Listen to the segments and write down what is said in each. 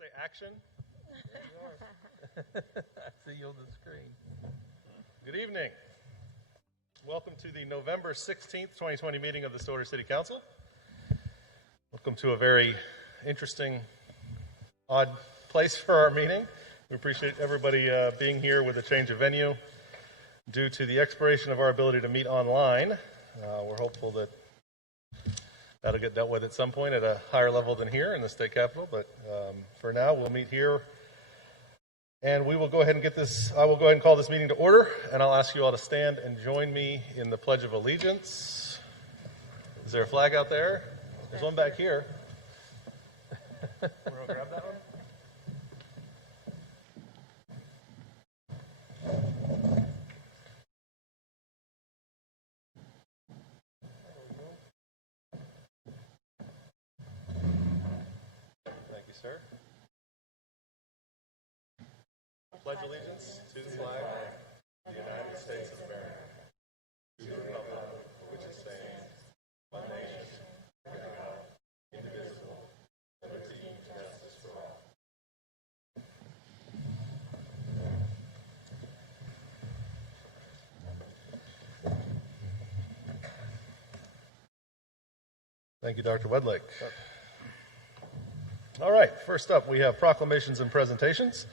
say action? There you are. I see you on the screen. Good evening. Welcome to the November 16th, 2020 meeting of the Stillwater City Council. Welcome to a very interesting, odd place for our meeting. We appreciate everybody being here with a change of venue. Due to the expiration of our ability to meet online, we're hopeful that that'll get dealt with at some point at a higher level than here in the state capitol. But for now, we'll meet here. And we will go ahead and get this, I will go ahead and call this meeting to order, and I'll ask you all to stand and join me in the Pledge of Allegiance. Is there a flag out there? There's one back here. We're going to grab that one. Thank you, sir. Pledge allegiance to the flag of the United States of America, to the republic for which it stands, one nation, under God, indivisible, liberty and justice for all. Thank you, Dr. Wedlake. All right, first up, we have proclamations and presentations.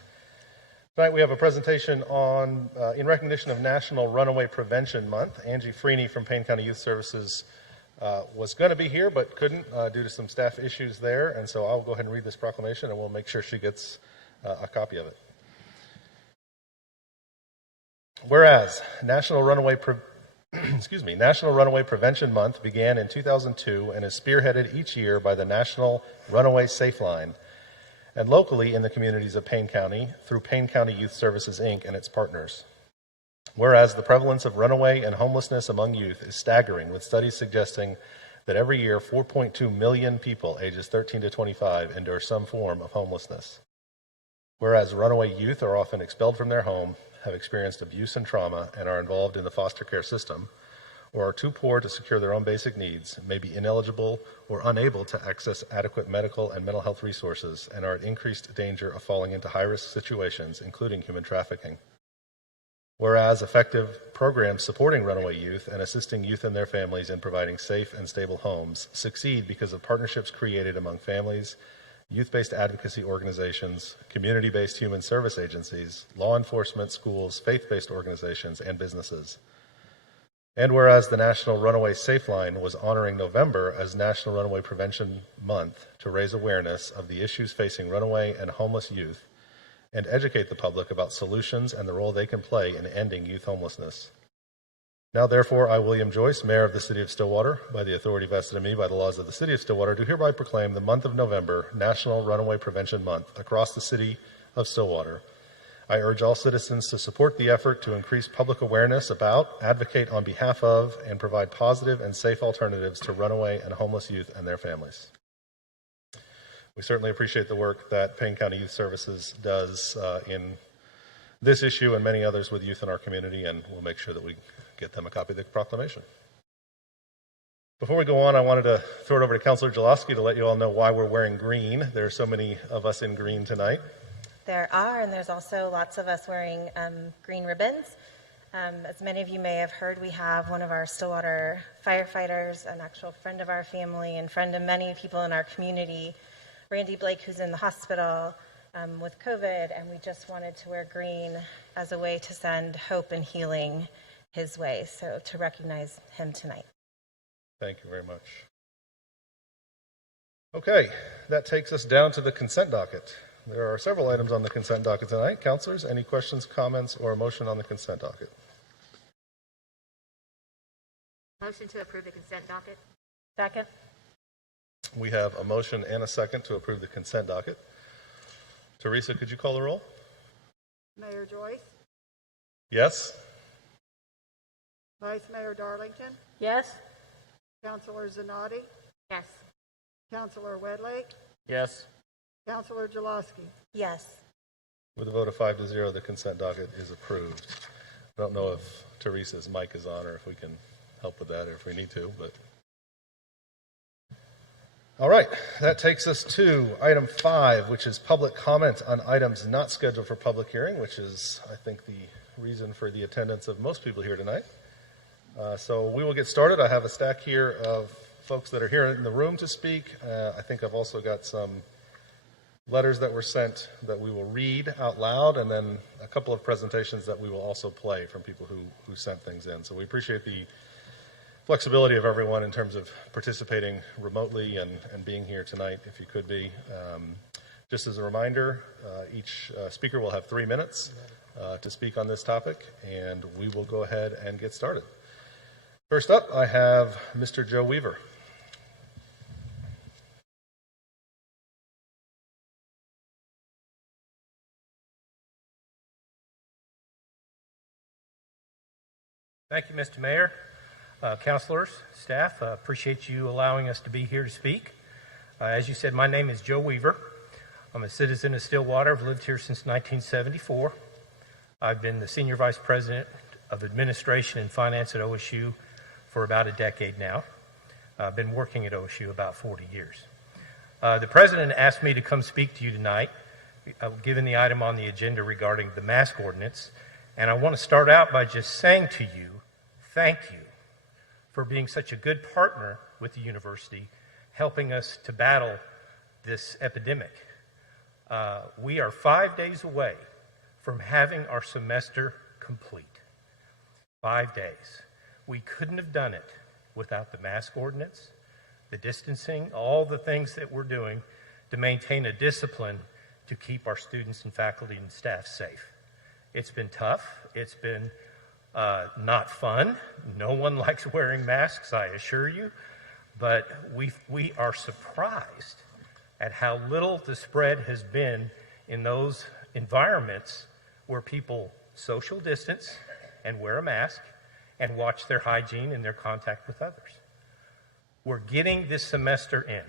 Tonight we have a presentation on, in recognition of National Runaway Prevention Month. Angie Freeney from Payne County Youth Services was going to be here but couldn't due to some staff issues there, and so I'll go ahead and read this proclamation and we'll make sure she gets a copy of it. Whereas National Runaway Prevention Month began in 2002 and is spearheaded each year by the National Runaway Safe Line, and locally in the communities of Payne County through Payne County Youth Services, Inc. and its partners. Whereas the prevalence of runaway and homelessness among youth is staggering, with studies suggesting that every year 4.2 million people ages 13 to 25 endure some form of homelessness. Whereas runaway youth are often expelled from their home, have experienced abuse and trauma, and are involved in the foster care system, or are too poor to secure their own basic needs, may be ineligible or unable to access adequate medical and mental health resources, and are at increased danger of falling into high-risk situations, including human trafficking. Whereas effective programs supporting runaway youth and assisting youth and their families in providing safe and stable homes succeed because of partnerships created among families, youth-based advocacy organizations, community-based human service agencies, law enforcement, schools, faith-based organizations, and businesses. And whereas the National Runaway Safe Line was honoring November as National Runaway Prevention Month to raise awareness of the issues facing runaway and homeless youth and educate the public about solutions and the role they can play in ending youth homelessness. Now, therefore, I, William Joyce, Mayor of the City of Stillwater, by the authority vested in me by the laws of the City of Stillwater, do hereby proclaim the month of November National Runaway Prevention Month across the City of Stillwater. I urge all citizens to support the effort to increase public awareness about, advocate on behalf of, and provide positive and safe alternatives to runaway and homeless youth and their families. We certainly appreciate the work that Payne County Youth Services does in this issue and many others with youth in our community, and we'll make sure that we get them a copy of the proclamation. Before we go on, I wanted to throw it over to Councilor Jaloski to let you all know why we're wearing green. There are so many of us in green tonight. There are, and there's also lots of us wearing green ribbons. As many of you may have heard, we have one of our Stillwater firefighters, an actual friend of our family and friend of many people in our community, Randy Blake, who's in the hospital with COVID, and we just wanted to wear green as a way to send hope and healing his way, so to recognize him tonight. Thank you very much. Okay, that takes us down to the consent docket. There are several items on the consent docket tonight. Councilors, any questions, comments, or a motion on the consent docket? Motion to approve the consent docket. Second. We have a motion and a second to approve the consent docket. Teresa, could you call the roll? Mayor Joyce? Yes. Vice Mayor Darlington? Yes. Councilor Zanotti? Yes. Councilor Wedlake? Yes. Councilor Jaloski? Yes. With a vote of 5-0, the consent docket is approved. I don't know if Teresa's mic is on or if we can help with that or if we need to, but All right, that takes us to item 5, which is public comment on items not scheduled for public hearing, which is, I think, the reason for the attendance of most people here tonight. So we will get started. I have a stack here of folks that are here in the room to speak. I think I've also got some letters that were sent that we will read out loud, and then a couple of presentations that we will also play from people who sent things in. So we appreciate the flexibility of everyone in terms of participating remotely and being here tonight, if you could be. Just as a reminder, each speaker will have 3 minutes to speak on this topic, and we will go ahead and get started. First up, I have Mr. Joe Weaver. Thank you, Mr. Mayor. Councilors, staff, appreciate you allowing us to be here to speak. As you said, my name is Joe Weaver. I'm a citizen of Stillwater. I've lived here since 1974. I've been the Senior Vice President of Administration and Finance at OSU for about a decade now. I've been working at OSU about 40 years. The President asked me to come speak to you tonight, given the item on the agenda regarding the mask ordinance, and I want to start out by just saying to you, thank you for being such a good partner with the university, helping us to battle this epidemic. We are 5 days away from having our semester complete. 5 days. We couldn't have done it without the mask ordinance, the distancing, all the things that we're doing to maintain a discipline to keep our students and faculty and staff safe. It's been tough. It's been not fun. No one likes wearing masks, I assure you. But we are surprised at how little the spread has been in those environments where people social distance and wear a mask and watch their hygiene and their contact with others. We're getting this semester in.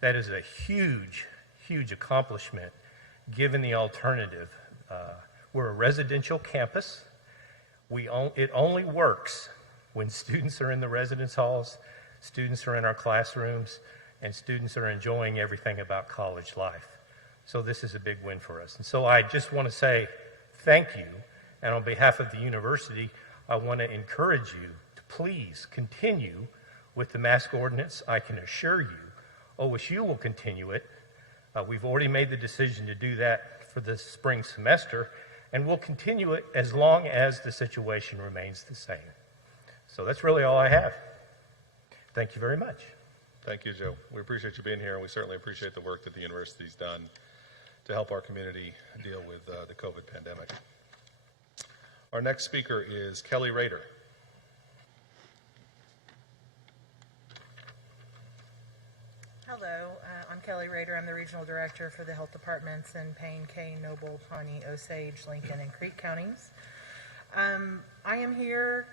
That is a huge, huge accomplishment given the alternative. We're a residential campus. It only works when students are in the residence halls, students are in our classrooms, and students are enjoying everything about college life. So this is a big win for us. And so I just want to say thank you. And on behalf of the university, I want to encourage you to please continue with the mask ordinance. I can assure you OSU will continue it. We've already made the decision to do that for the spring semester, and we'll continue it as long as the situation remains the same. So that's really all I have. Thank you very much. Thank you, Joe. We appreciate you being here, and we certainly appreciate the work that the university's done to help our community deal with the COVID pandemic. Our next speaker is Kelly Rader. Hello, I'm Kelly Rader. I'm the Regional Director for the Health Departments in Payne, Kane, Noble, Pawnee, Osage, Lincoln, and Creek counties. I am here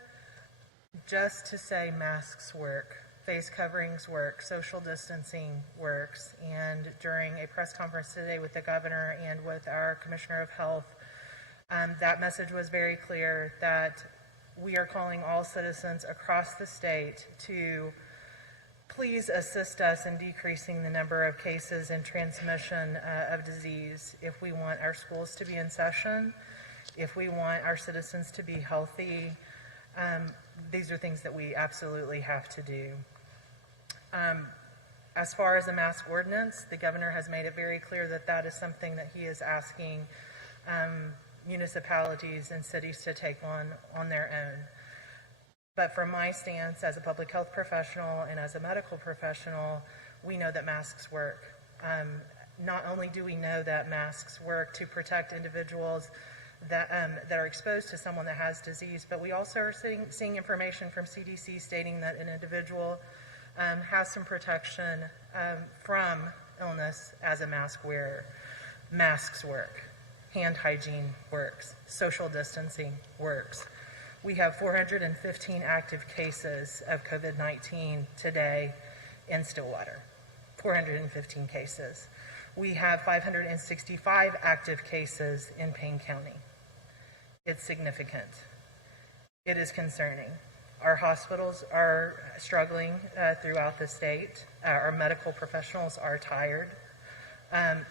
just to say masks work, face coverings work, social distancing works, and during a press conference today with the governor and with our Commissioner of Health, that message was very clear that we are calling all citizens across the state to please assist us in decreasing the number of cases and transmission of disease if we want our schools to be in session, if we want our citizens to be healthy. These are things that we absolutely have to do. As far as the mask ordinance, the governor has made it very clear that that is something that he is asking municipalities and cities to take on their own. But from my stance as a public health professional and as a medical professional, we know that masks work. Not only do we know that masks work to protect individuals that are exposed to someone that has disease, but we also are seeing information from CDC stating that an individual has some protection from illness as a mask wearer. Masks work. Hand hygiene works. Social distancing works. We have 415 active cases of COVID-19 today in Stillwater. 415 cases. We have 565 active cases in Payne County. It's significant. It is concerning. Our hospitals are struggling throughout the state. Our medical professionals are tired.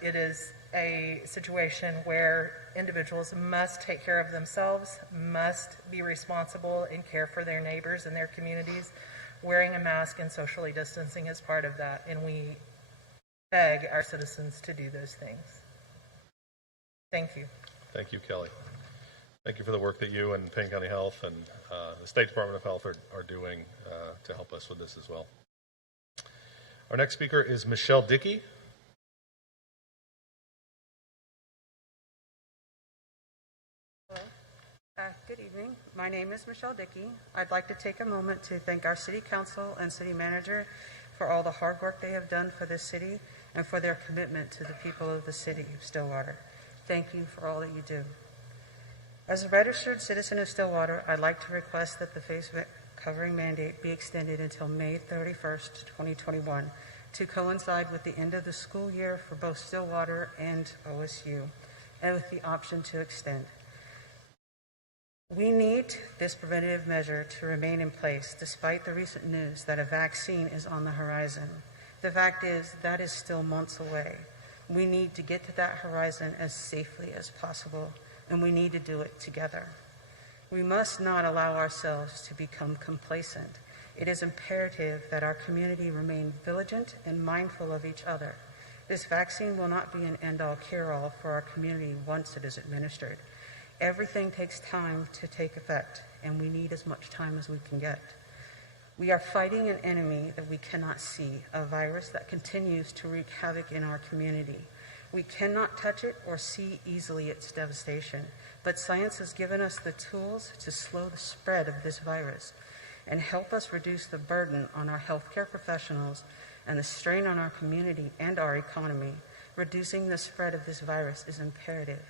It is a situation where individuals must take care of themselves, must be responsible and care for their neighbors and their communities. Wearing a mask and socially distancing is part of that, and we beg our citizens to do those things. Thank you. Thank you, Kelly. Thank you for the work that you and Payne County Health and the State Department of Health are doing to help us with this as well. Our next speaker is Michelle Dickey. Good evening. My name is Michelle Dickey. I'd like to take a moment to thank our City Council and City Manager for all the hard work they have done for this city and for their commitment to the people of the City of Stillwater. Thank you for all that you do. As a registered citizen of Stillwater, I'd like to request that the face covering mandate be extended until May 31st, 2021, to coincide with the end of the school year for both Stillwater and OSU, and with the option to extend. We need this preventative measure to remain in place despite the recent news that a vaccine is on the horizon. The fact is that is still months away. We need to get to that horizon as safely as possible, and we need to do it together. We must not allow ourselves to become complacent. It is imperative that our community remain vigilant and mindful of each other. This vaccine will not be an end-all, cure-all for our community once it is administered. Everything takes time to take effect, and we need as much time as we can get. We are fighting an enemy that we cannot see, a virus that continues to wreak havoc in our community. We cannot touch it or see easily its devastation, but science has given us the tools to slow the spread of this virus and help us reduce the burden on our healthcare professionals and the strain on our community and our economy. Reducing the spread of this virus is imperative.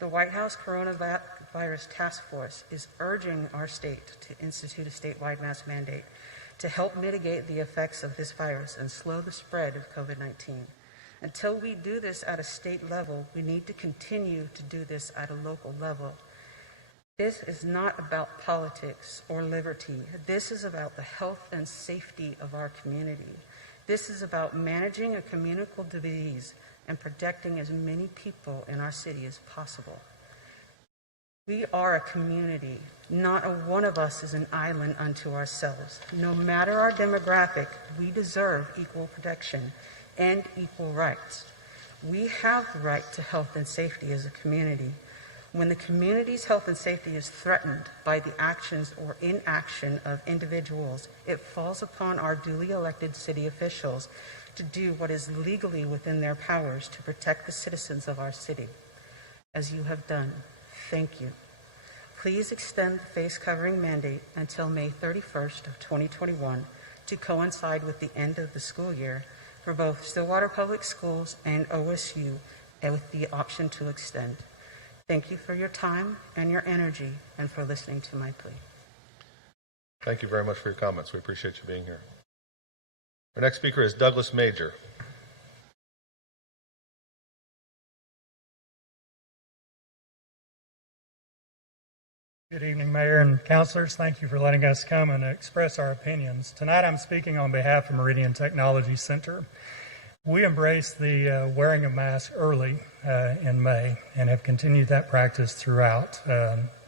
The White House Coronavirus Task Force is urging our state to institute a statewide mask mandate to help mitigate the effects of this virus and slow the spread of COVID-19. Until we do this at a state level, we need to continue to do this at a local level. This is not about politics or liberty. This is about the health and safety of our community. This is about managing a communicable disease and protecting as many people in our city as possible. We are a community. Not a one of us is an island unto ourselves. No matter our demographic, we deserve equal protection and equal rights. We have the right to health and safety as a community. When the community's health and safety is threatened by the actions or inaction of individuals, it falls upon our duly elected city officials to do what is legally within their powers to protect the citizens of our city. As you have done, thank you. Please extend the face covering mandate until May 31st of 2021 to coincide with the end of the school year for both Stillwater Public Schools and OSU, and with the option to extend. Thank you for your time and your energy and for listening to my plea. Thank you very much for your comments. We appreciate you being here. Our next speaker is Douglas Major. Good evening, Mayor and Councilors. Thank you for letting us come and express our opinions. Tonight I'm speaking on behalf of Meridian Technology Center. We embraced the wearing of masks early in May and have continued that practice throughout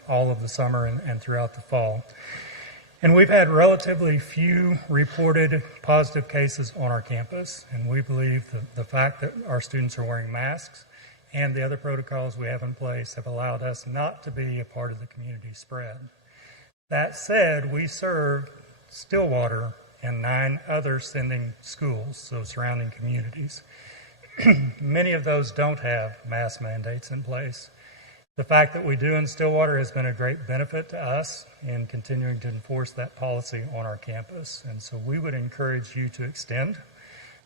all of the summer and throughout the fall. And we've had relatively few reported positive cases on our campus, and we believe the fact that our students are wearing masks and the other protocols we have in place have allowed us not to be a part of the community spread. That said, we serve Stillwater and 9 other sending schools, so surrounding communities. Many of those don't have mask mandates in place. The fact that we do in Stillwater has been a great benefit to us in continuing to enforce that policy on our campus. And so we would encourage you to extend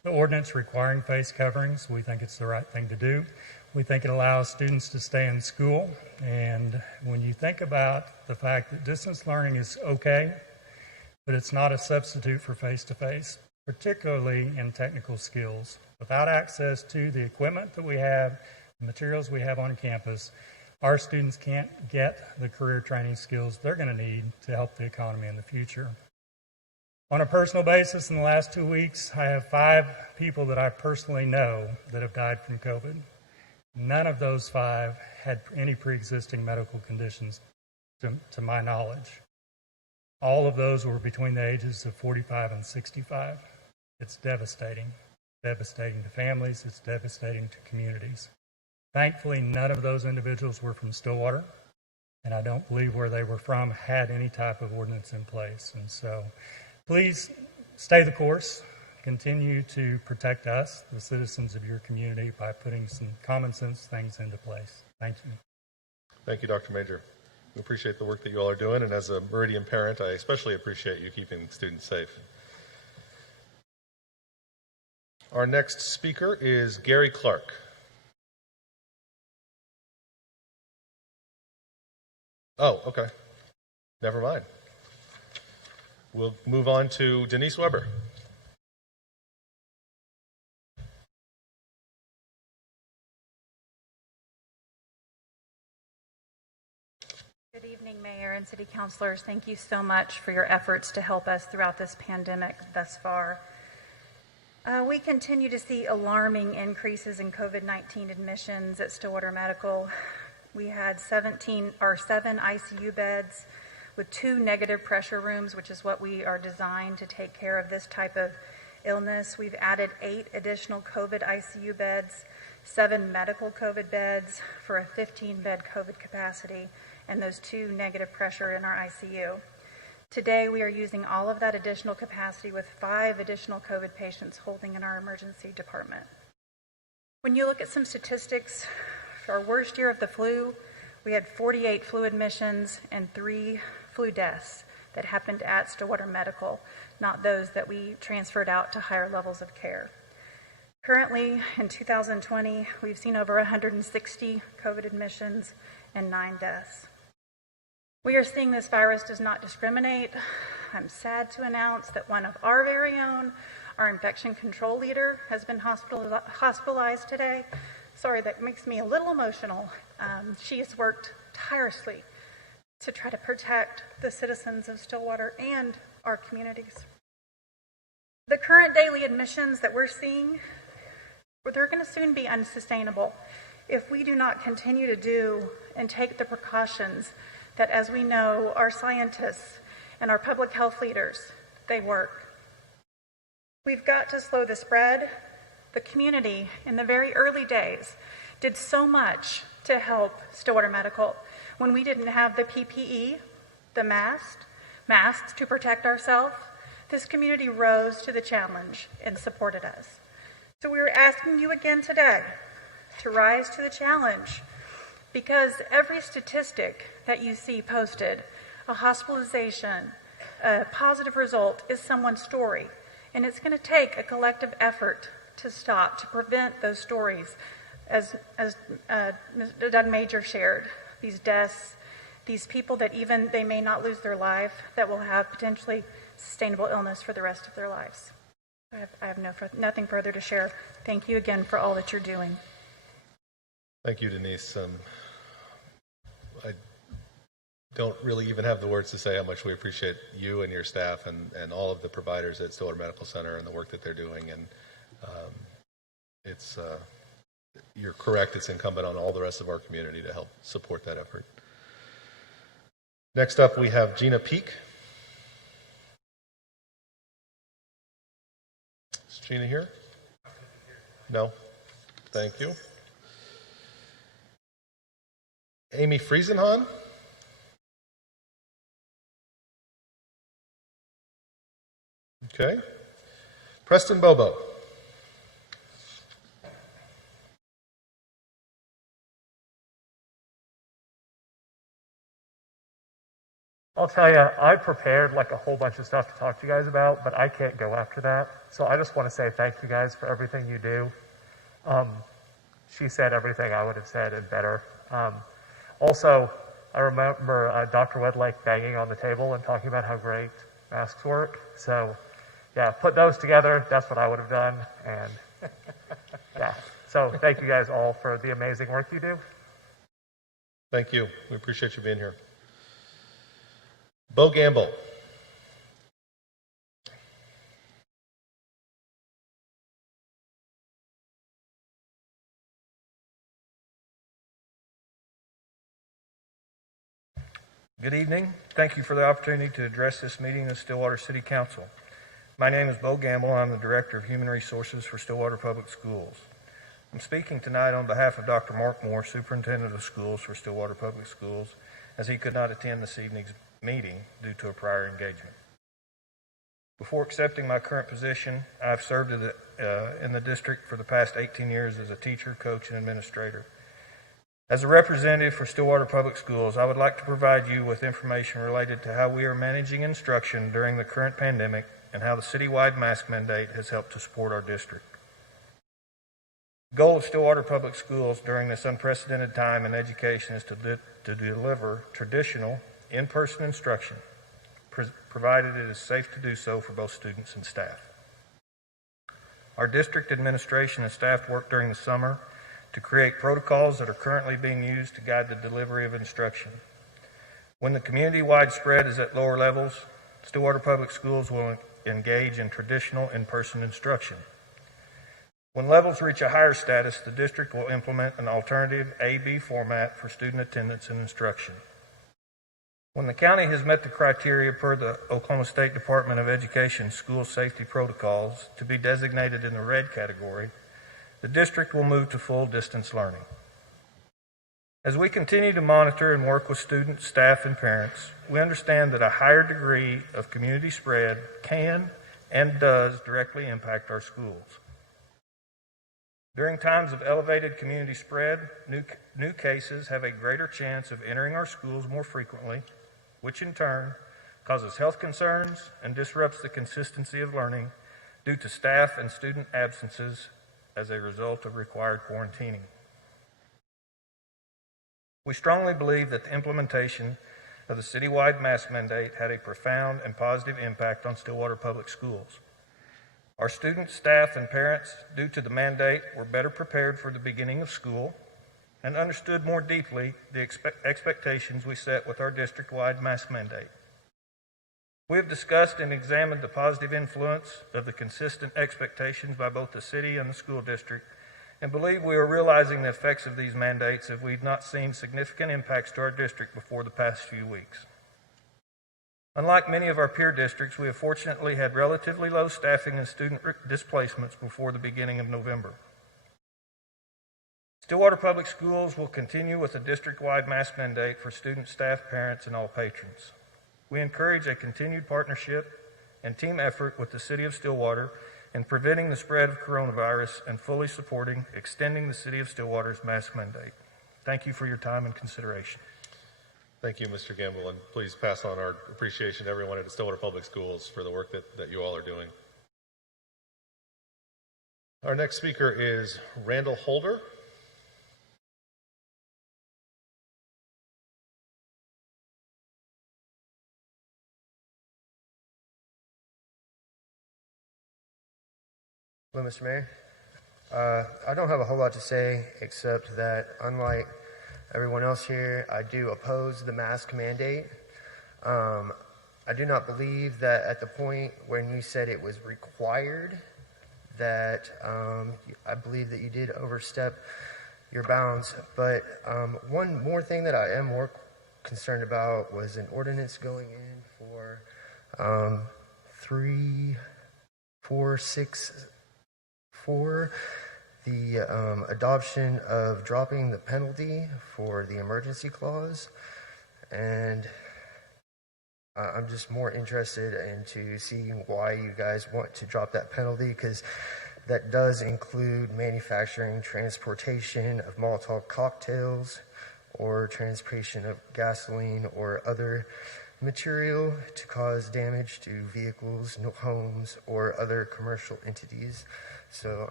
the ordinance requiring face coverings. We think it's the right thing to do. We think it allows students to stay in school. And when you think about the fact that distance learning is okay, but it's not a substitute for face-to-face, particularly in technical skills. Without access to the equipment that we have, the materials we have on campus, our students can't get the career training skills they're going to need to help the economy in the future. On a personal basis, in the last 2 weeks, I have 5 people that I personally know that have died from COVID. None of those 5 had any pre-existing medical conditions to my knowledge. All of those were between the ages of 45 and 65. It's devastating. Devastating to families. It's devastating to communities. Thankfully, none of those individuals were from Stillwater, and I don't believe where they were from had any type of ordinance in place. And so please stay the course. Continue to protect us, the citizens of your community, by putting some common sense things into place. Thank you. Thank you, Dr. Major. We appreciate the work that you all are doing, and as a Meridian parent, I especially appreciate you keeping students safe. Our next speaker is Gary Clark. Oh, okay. Never mind. We'll move on to Denise Weber. Good evening, Mayor and City Councilors. Thank you so much for your efforts to help us throughout this pandemic thus far. We continue to see alarming increases in COVID-19 admissions at Stillwater Medical. We had 7 ICU beds with 2 negative pressure rooms, which is what we are designed to take care of this type of illness. We've added 8 additional COVID ICU beds, 7 medical COVID beds for a 15-bed COVID capacity, and those 2 negative pressure in our ICU. Today, we are using all of that additional capacity with 5 additional COVID patients holding in our emergency department. When you look at some statistics, for our worst year of the flu, we had 48 flu admissions and 3 flu deaths that happened at Stillwater Medical, not those that we transferred out to higher levels of care. Currently, in 2020, we've seen over 160 COVID admissions and 9 deaths. We are seeing this virus does not discriminate. I'm sad to announce that one of our very own, our infection control leader, has been hospitalized today. Sorry, that makes me a little emotional. She has worked tirelessly to try to protect the citizens of Stillwater and our communities. The current daily admissions that we're seeing, they're going to soon be unsustainable if we do not continue to do and take the precautions that, as we know, our scientists and our public health leaders, they work. We've got to slow the spread. The community, in the very early days, did so much to help Stillwater Medical. When we didn't have the PPE, the masks to protect ourselves, this community rose to the challenge and supported us. So we are asking you again today to rise to the challenge, because every statistic that you see posted, a hospitalization, a positive result, is someone's story. And it's going to take a collective effort to stop, to prevent those stories, as Doug Major shared, these deaths, these people that even they may not lose their life, that will have potentially sustainable illness for the rest of their lives. I have nothing further to share. Thank you again for all that you're doing. Thank you, Denise. I don't really even have the words to say how much we appreciate you and your staff and all of the providers at Stillwater Medical Center and the work that they're doing. And you're correct, it's incumbent on all the rest of our community to help support that effort. Next up, we have Gina Peak. Is Gina here? No? Thank you. Amy Friesenhahn. Okay. Preston Bobo. I'll tell you, I prepared like a whole bunch of stuff to talk to you guys about, but I can't go after that. So I just want to say thank you guys for everything you do. She said everything I would have said and better. Also, I remember Dr. Wedlake banging on the table and talking about how great masks work. So, yeah, put those together. That's what I would have done. And, yeah. So thank you guys all for the amazing work you do. Thank you. We appreciate you being here. Bo Gamble. Good evening. Thank you for the opportunity to address this meeting of Stillwater City Council. My name is Bo Gamble. I'm the Director of Human Resources for Stillwater Public Schools. I'm speaking tonight on behalf of Dr. Mark Moore, Superintendent of Schools for Stillwater Public Schools, as he could not attend this evening's meeting due to a prior engagement. Before accepting my current position, I've served in the district for the past 18 years as a teacher, coach, and administrator. As a representative for Stillwater Public Schools, I would like to provide you with information related to how we are managing instruction during the current pandemic and how the citywide mask mandate has helped to support our district. The goal of Stillwater Public Schools during this unprecedented time in education is to deliver traditional in-person instruction, provided it is safe to do so for both students and staff. Our district administration and staff work during the summer to create protocols that are currently being used to guide the delivery of instruction. When the community-wide spread is at lower levels, Stillwater Public Schools will engage in traditional in-person instruction. When levels reach a higher status, the district will implement an alternative A-B format for student attendance and instruction. When the county has met the criteria per the Oklahoma State Department of Education school safety protocols to be designated in the red category, the district will move to full distance learning. As we continue to monitor and work with students, staff, and parents, we understand that a higher degree of community spread can and does directly impact our schools. During times of elevated community spread, new cases have a greater chance of entering our schools more frequently, which in turn causes health concerns and disrupts the consistency of learning due to staff and student absences as a result of required quarantining. We strongly believe that the implementation of the citywide mask mandate had a profound and positive impact on Stillwater Public Schools. Our students, staff, and parents, due to the mandate, were better prepared for the beginning of school and understood more deeply the expectations we set with our district-wide mask mandate. We have discussed and examined the positive influence of the consistent expectations by both the city and the school district, and believe we are realizing the effects of these mandates as we've not seen significant impacts to our district before the past few weeks. Unlike many of our peer districts, we have fortunately had relatively low staffing and student displacements before the beginning of November. Stillwater Public Schools will continue with a district-wide mask mandate for students, staff, parents, and all patrons. We encourage a continued partnership and team effort with the City of Stillwater in preventing the spread of coronavirus and fully supporting extending the City of Stillwater's mask mandate. Thank you for your time and consideration. Thank you, Mr. Gamble, and please pass on our appreciation to everyone at Stillwater Public Schools for the work that you all are doing. Our next speaker is Randall Holder. Hello, Mr. Mayor. I don't have a whole lot to say except that, unlike everyone else here, I do oppose the mask mandate. I do not believe that at the point when you said it was required, that I believe that you did overstep your bounds. But one more thing that I am more concerned about was an ordinance going in for 3464, the adoption of dropping the penalty for the emergency clause. And I'm just more interested into seeing why you guys want to drop that penalty, because that does include manufacturing, transportation of Molotov cocktails, or transportation of gasoline or other material to cause damage to vehicles, homes, or other commercial entities. So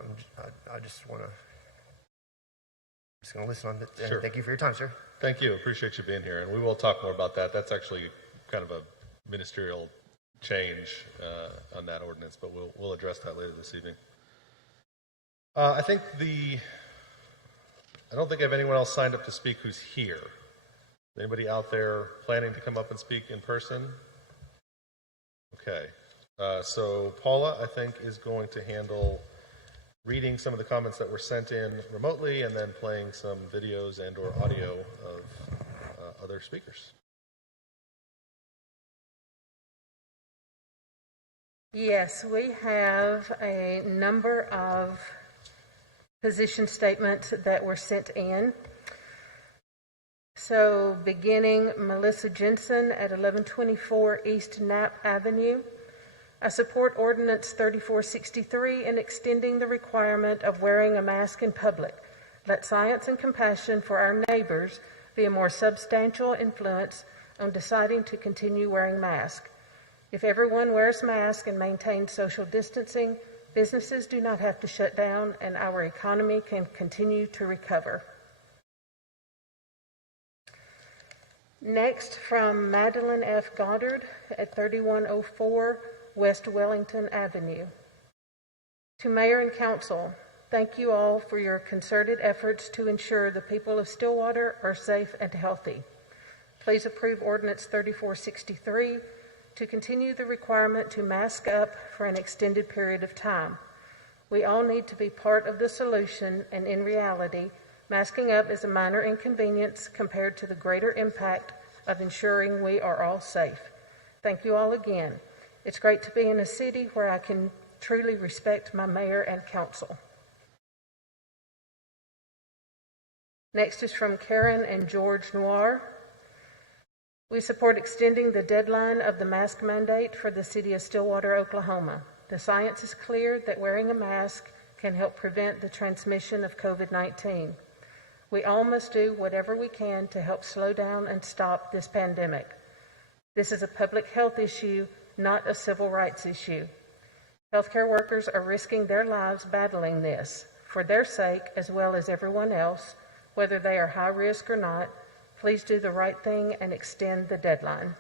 I just want to, listen on it. Sure. Thank you for your time, sir. Thank you. Appreciate you being here, and we will talk more about that. That's actually kind of a ministerial change on that ordinance, but we'll address that later this evening. I don't think I have anyone else signed up to speak who's here. Anybody out there planning to come up and speak in person? Okay. So Paula, I think, is going to handle reading some of the comments that were sent in remotely and then playing some videos and or audio of other speakers. Yes, we have a number of position statements that were sent in. So beginning Melissa Jensen at 1124 East Knapp Avenue. I support Ordinance 3463 in extending the requirement of wearing a mask in public. Let science and compassion for our neighbors be a more substantial influence on deciding to continue wearing masks. If everyone wears masks and maintains social distancing, businesses do not have to shut down and our economy can continue to recover. Next, from Madeline F. Goddard at 3104 West Wellington Avenue. To Mayor and Council, thank you all for your concerted efforts to ensure the people of Stillwater are safe and healthy. Please approve Ordinance 3463 to continue the requirement to mask up for an extended period of time. We all need to be part of the solution, and in reality, masking up is a minor inconvenience compared to the greater impact of ensuring we are all safe. Thank you all again. It's great to be in a city where I can truly respect my mayor and council. Next is from Karen and George Noir. We support extending the deadline of the mask mandate for the city of Stillwater, Oklahoma. The science is clear that wearing a mask can help prevent the transmission of COVID-19. We all must do whatever we can to help slow down and stop this pandemic. This is a public health issue, not a civil rights issue. Healthcare workers are risking their lives battling this. For their sake, as well as everyone else, whether they are high risk or not, please do the right thing and extend the deadline.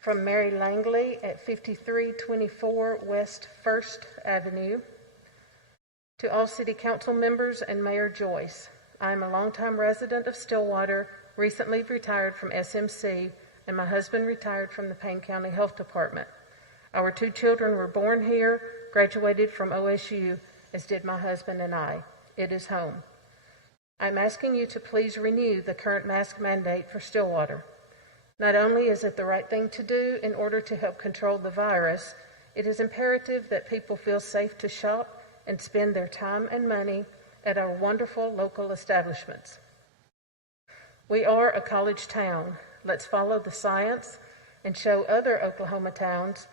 From Mary Langley at 5324 West 1st Avenue. To all City Council members and Mayor Joyce, I am a longtime resident of Stillwater, recently retired from SMC, and my husband retired from the Payne County Health Department. Our 2 children were born here, graduated from OSU, as did my husband and I. It is home. I'm asking you to please renew the current mask mandate for Stillwater. Not only is it the right thing to do in order to help control the virus, it is imperative that people feel safe to shop and spend their time and money at our wonderful local establishments. We are a college town. Let's follow the science and show other Oklahoma towns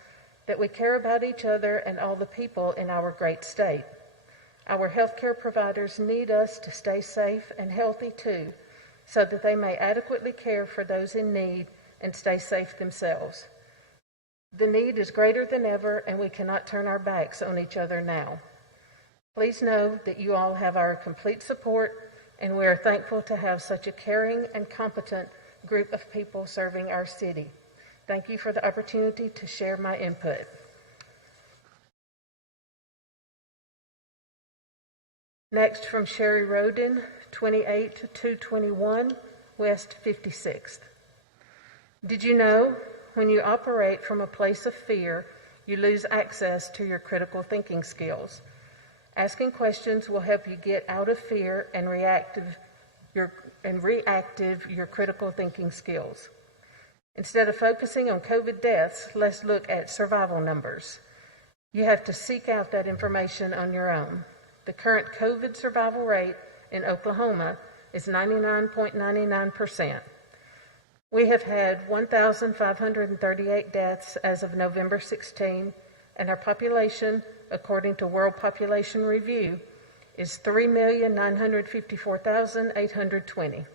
that we care about each other and all the people in our great state. Our healthcare providers need us to stay safe and healthy too, so that they may adequately care for those in need and stay safe themselves. The need is greater than ever, and we cannot turn our backs on each other now. Please know that you all have our complete support, and we are thankful to have such a caring and competent group of people serving our city. Thank you for the opportunity to share my input. Next, from Sherry Roden, 28-221 West 56th. Did you know when you operate from a place of fear, you lose access to your critical thinking skills? Asking questions will help you get out of fear and reactive your critical thinking skills. Instead of focusing on COVID deaths, let's look at survival numbers. You have to seek out that information on your own. The current COVID survival rate in Oklahoma is 99.99%. We have had 1,538 deaths as of November 16, and our population, according to World Population Review, is 3,954,820.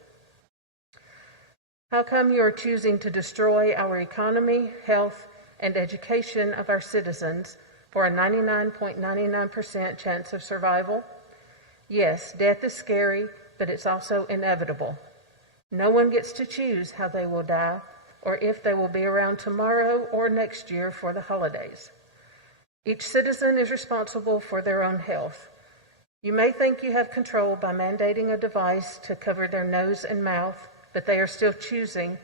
How come you are choosing to destroy our economy, health, and education of our citizens for a 99.99% chance of survival? Yes, death is scary, but it's also inevitable. No one gets to choose how they will die or if they will be around tomorrow or next year for the holidays. Each citizen is responsible for their own health. You may think you have control by mandating a device to cover their nose and mouth, but they are still choosing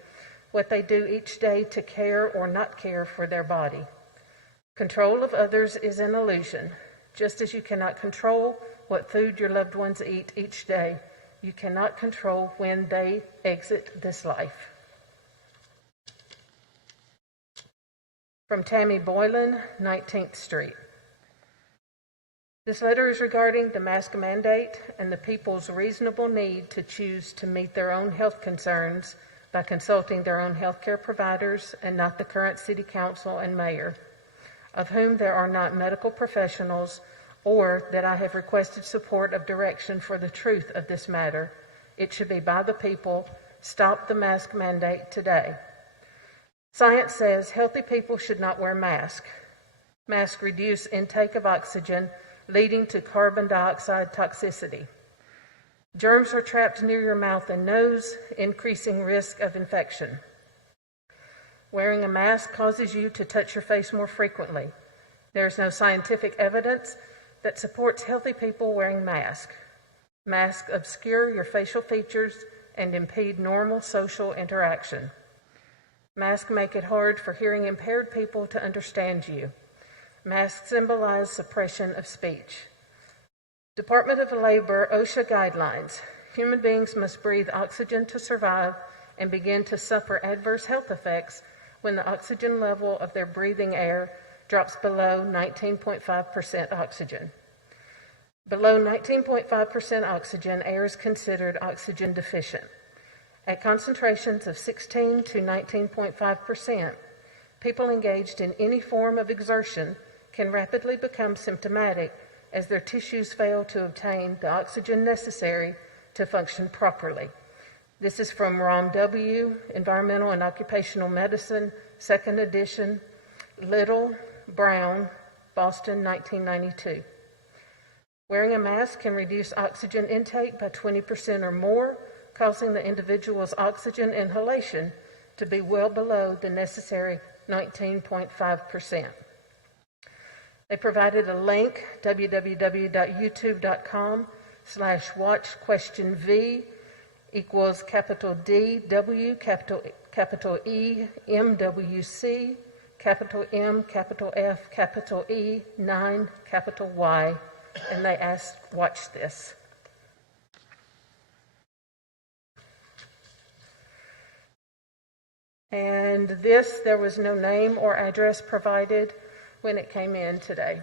what they do each day to care or not care for their body. Control of others is an illusion. Just as you cannot control what food your loved ones eat each day, you cannot control when they exit this life. From Tammy Boylan, 19th Street. This letter is regarding the mask mandate and the people's reasonable need to choose to meet their own health concerns by consulting their own health care providers and not the current city council and mayor, of whom there are not medical professionals, or that I have requested support of direction for the truth of this matter. It should be by the people. Stop the mask mandate today. Science says healthy people should not wear masks. Masks reduce intake of oxygen, leading to carbon dioxide toxicity. Germs are trapped near your mouth and nose, increasing risk of infection. Wearing a mask causes you to touch your face more frequently. There is no scientific evidence that supports healthy people wearing masks. Masks obscure your facial features and impede normal social interaction. Masks make it hard for hearing impaired people to understand you. Masks symbolize suppression of speech. Department of Labor OSHA guidelines. Human beings must breathe oxygen to survive and begin to suffer adverse health effects when the oxygen level of their breathing air drops below 19.5% oxygen. Below 19.5% oxygen, air is considered oxygen deficient. At concentrations of 16 to 19.5%, people engaged in any form of exertion can rapidly become symptomatic as their tissues fail to obtain the oxygen necessary to function properly. This is from Rom W., Environmental and Occupational Medicine, 2nd edition, Little, Brown, Boston, 1992. Wearing a mask can reduce oxygen intake by 20% or more, causing the individual's oxygen inhalation to be well below the necessary 19.5%. They provided a link, www.youtube.com/watch_V equals capital D, W, capital E, MWC, capital M, capital F, capital E, 9, capital Y, and they asked, watch this. And this, there was no name or address provided when it came in today.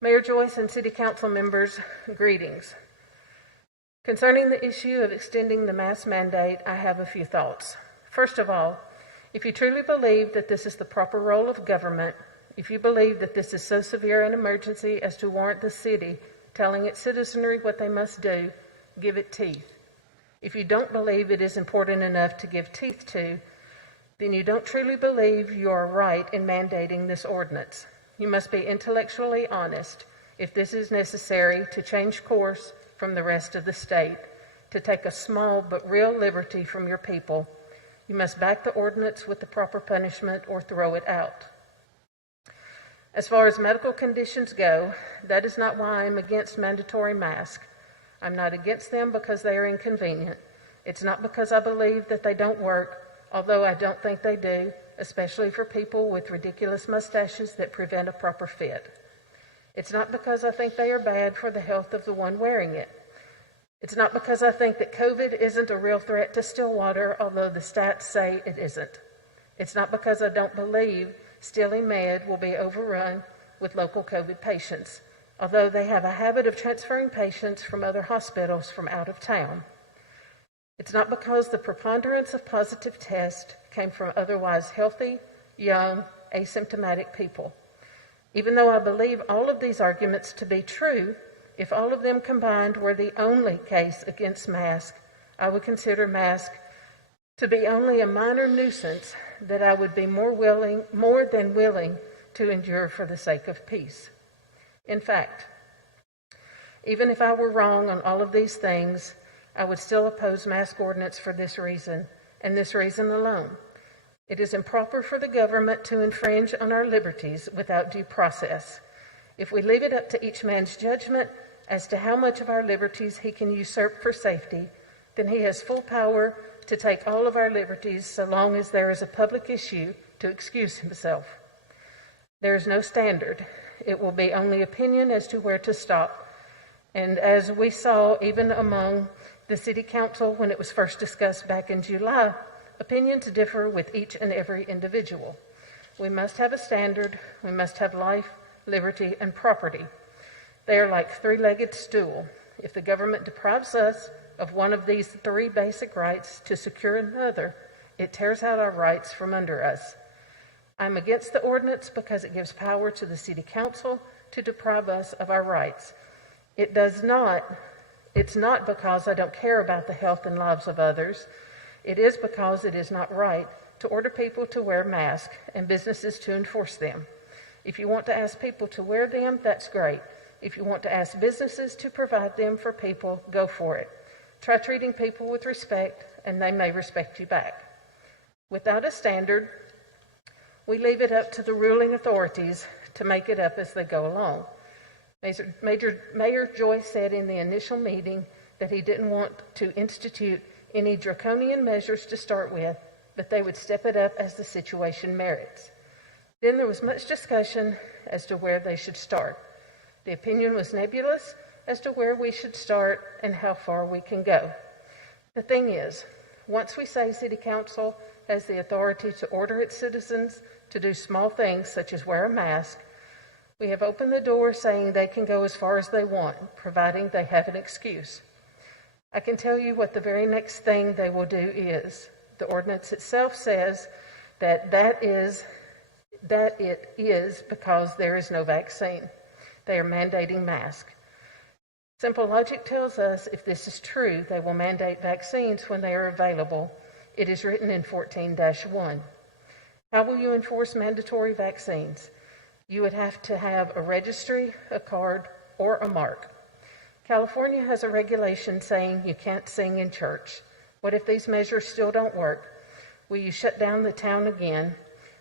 Mayor Joyce and City Council members, greetings. Concerning the issue of extending the mask mandate, I have a few thoughts. First of all, if you truly believe that this is the proper role of government, if you believe that this is so severe an emergency as to warrant the city telling its citizenry what they must do, give it teeth. If you don't believe it is important enough to give teeth to, then you don't truly believe you are right in mandating this ordinance. You must be intellectually honest if this is necessary to change course from the rest of the state, to take a small but real liberty from your people. You must back the ordinance with the proper punishment or throw it out. As far as medical conditions go, that is not why I'm against mandatory masks. I'm not against them because they are inconvenient. It's not because I believe that they don't work, although I don't think they do, especially for people with ridiculous mustaches that prevent a proper fit. It's not because I think they are bad for the health of the one wearing it. It's not because I think that COVID isn't a real threat to Stillwater, although the stats say it isn't. It's not because I don't believe Stilly Med will be overrun with local COVID patients, although they have a habit of transferring patients from other hospitals from out of town. It's not because the preponderance of positive tests came from otherwise healthy, young, asymptomatic people. Even though I believe all of these arguments to be true, if all of them combined were the only case against masks, I would consider masks to be only a minor nuisance that I would be more than willing to endure for the sake of peace. In fact, even if I were wrong on all of these things, I would still oppose mask ordinance for this reason, and this reason alone. It is improper for the government to infringe on our liberties without due process. If we leave it up to each man's judgment, as to how much of our liberties he can usurp for safety, then he has full power to take all of our liberties so long as there is a public issue to excuse himself. There is no standard. It will be only opinion as to where to stop. And as we saw even among the City Council when it was first discussed back in July, opinions differ with each and every individual. We must have a standard. We must have life, liberty, and property. They are like three-legged stool. If the government deprives us of one of these three basic rights to secure another, it tears out our rights from under us. I'm against the ordinance because it gives power to the City Council to deprive us of our rights. It's not because I don't care about the health and lives of others. It is because it is not right to order people to wear masks and businesses to enforce them. If you want to ask people to wear them, that's great. If you want to ask businesses to provide them for people, go for it. Try treating people with respect, and they may respect you back. Without a standard, we leave it up to the ruling authorities to make it up as they go along. Mayor Joyce said in the initial meeting that he didn't want to institute any draconian measures to start with, but they would step it up as the situation merits. Then there was much discussion as to where they should start. The opinion was nebulous as to where we should start and how far we can go. The thing is, once we say City Council has the authority to order its citizens to do small things such as wear a mask, we have opened the door saying they can go as far as they want, providing they have an excuse. I can tell you what the very next thing they will do is. The ordinance itself says that it is because there is no vaccine. They are mandating masks. Simple logic tells us if this is true, they will mandate vaccines when they are available. It is written in 14-1. How will you enforce mandatory vaccines? You would have to have a registry, a card, or a mark. California has a regulation saying you can't sing in church. What if these measures still don't work? Will you shut down the town again?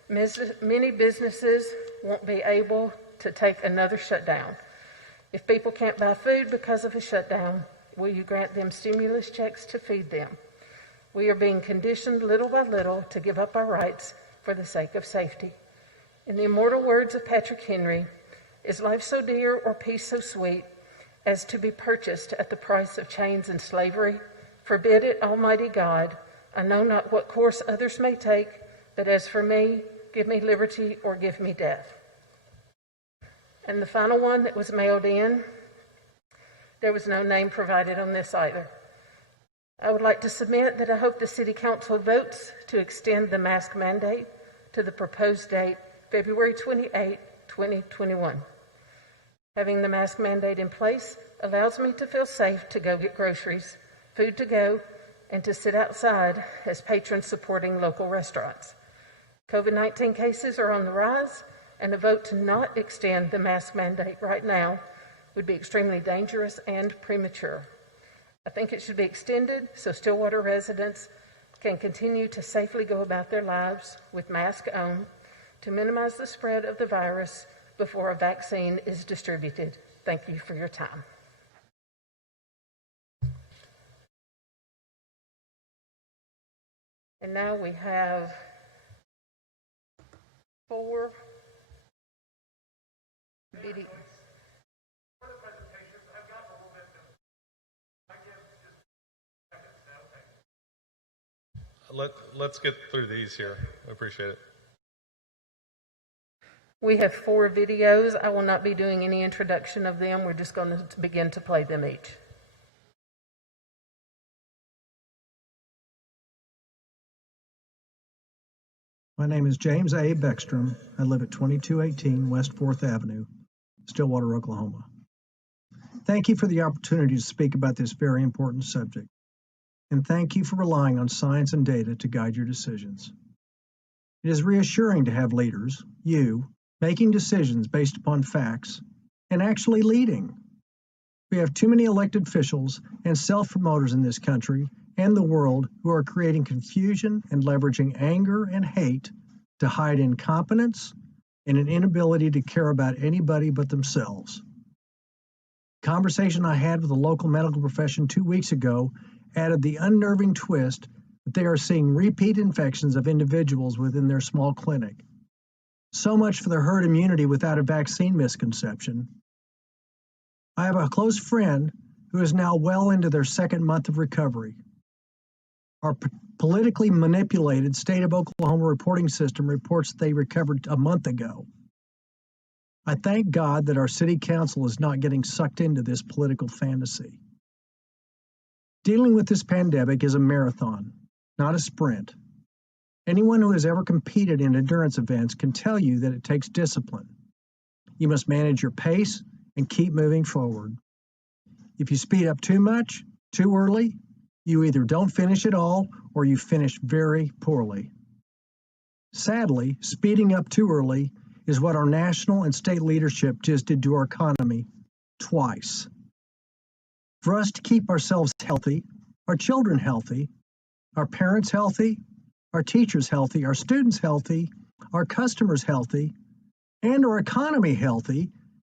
Many businesses won't be able to take another shutdown. If people can't buy food because of a shutdown, will you grant them stimulus checks to feed them? We are being conditioned little by little to give up our rights for the sake of safety. In the immortal words of Patrick Henry, is life so dear or peace so sweet as to be purchased at the price of chains and slavery? Forbid it, Almighty God. I know not what course others may take, but as for me, give me liberty or give me death. And the final one that was mailed in, there was no name provided on this either. I would like to submit that I hope the City Council votes to extend the mask mandate to the proposed date, February 28, 2021. Having the mask mandate in place allows me to feel safe to go get groceries, food to go, and to sit outside as patrons supporting local restaurants. COVID-19 cases are on the rise, and a vote to not extend the mask mandate right now would be extremely dangerous and premature. I think it should be extended so Stillwater residents can continue to safely go about their lives with masks on to minimize the spread of the virus before a vaccine is distributed. Thank you for your time. And now we have 4 video. Let's get through these here. I appreciate it. We have 4 videos. I will not be doing any introduction of them. We're just going to begin to play them each. My name is James A. Beckstrom. I live at 2218 West 4th Avenue, Stillwater, Oklahoma. Thank you for the opportunity to speak about this very important subject. And thank you for relying on science and data to guide your decisions. It is reassuring to have leaders, you, making decisions based upon facts and actually leading. We have too many elected officials and self-promoters in this country and the world who are creating confusion and leveraging anger and hate to hide incompetence and an inability to care about anybody but themselves. Conversation I had with the local medical profession 2 weeks ago added the unnerving twist that they are seeing repeat infections of individuals within their small clinic. So much for the herd immunity without a vaccine misconception. I have a close friend who is now well into their second month of recovery. Our politically manipulated state of Oklahoma reporting system reports they recovered a month ago. I thank God that our city council is not getting sucked into this political fantasy. Dealing with this pandemic is a marathon, not a sprint. Anyone who has ever competed in endurance events can tell you that it takes discipline. You must manage your pace and keep moving forward. If you speed up too much, too early, you either don't finish at all or you finish very poorly. Sadly, speeding up too early is what our national and state leadership just did to our economy twice. For us to keep ourselves healthy, our children healthy, our parents healthy, our teachers healthy, our students healthy, our customers healthy, and our economy healthy,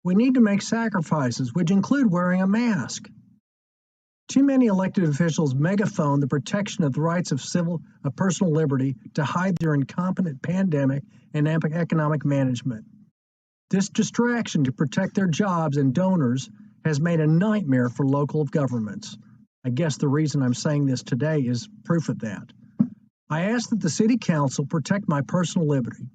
we need to make sacrifices, which include wearing a mask. Too many elected officials megaphone the protection of the rights of personal liberty to hide their incompetent pandemic and economic management. This distraction to protect their jobs and donors has made a nightmare for local governments. I guess the reason I'm saying this today is proof of that. I ask that the City Council protect my personal liberty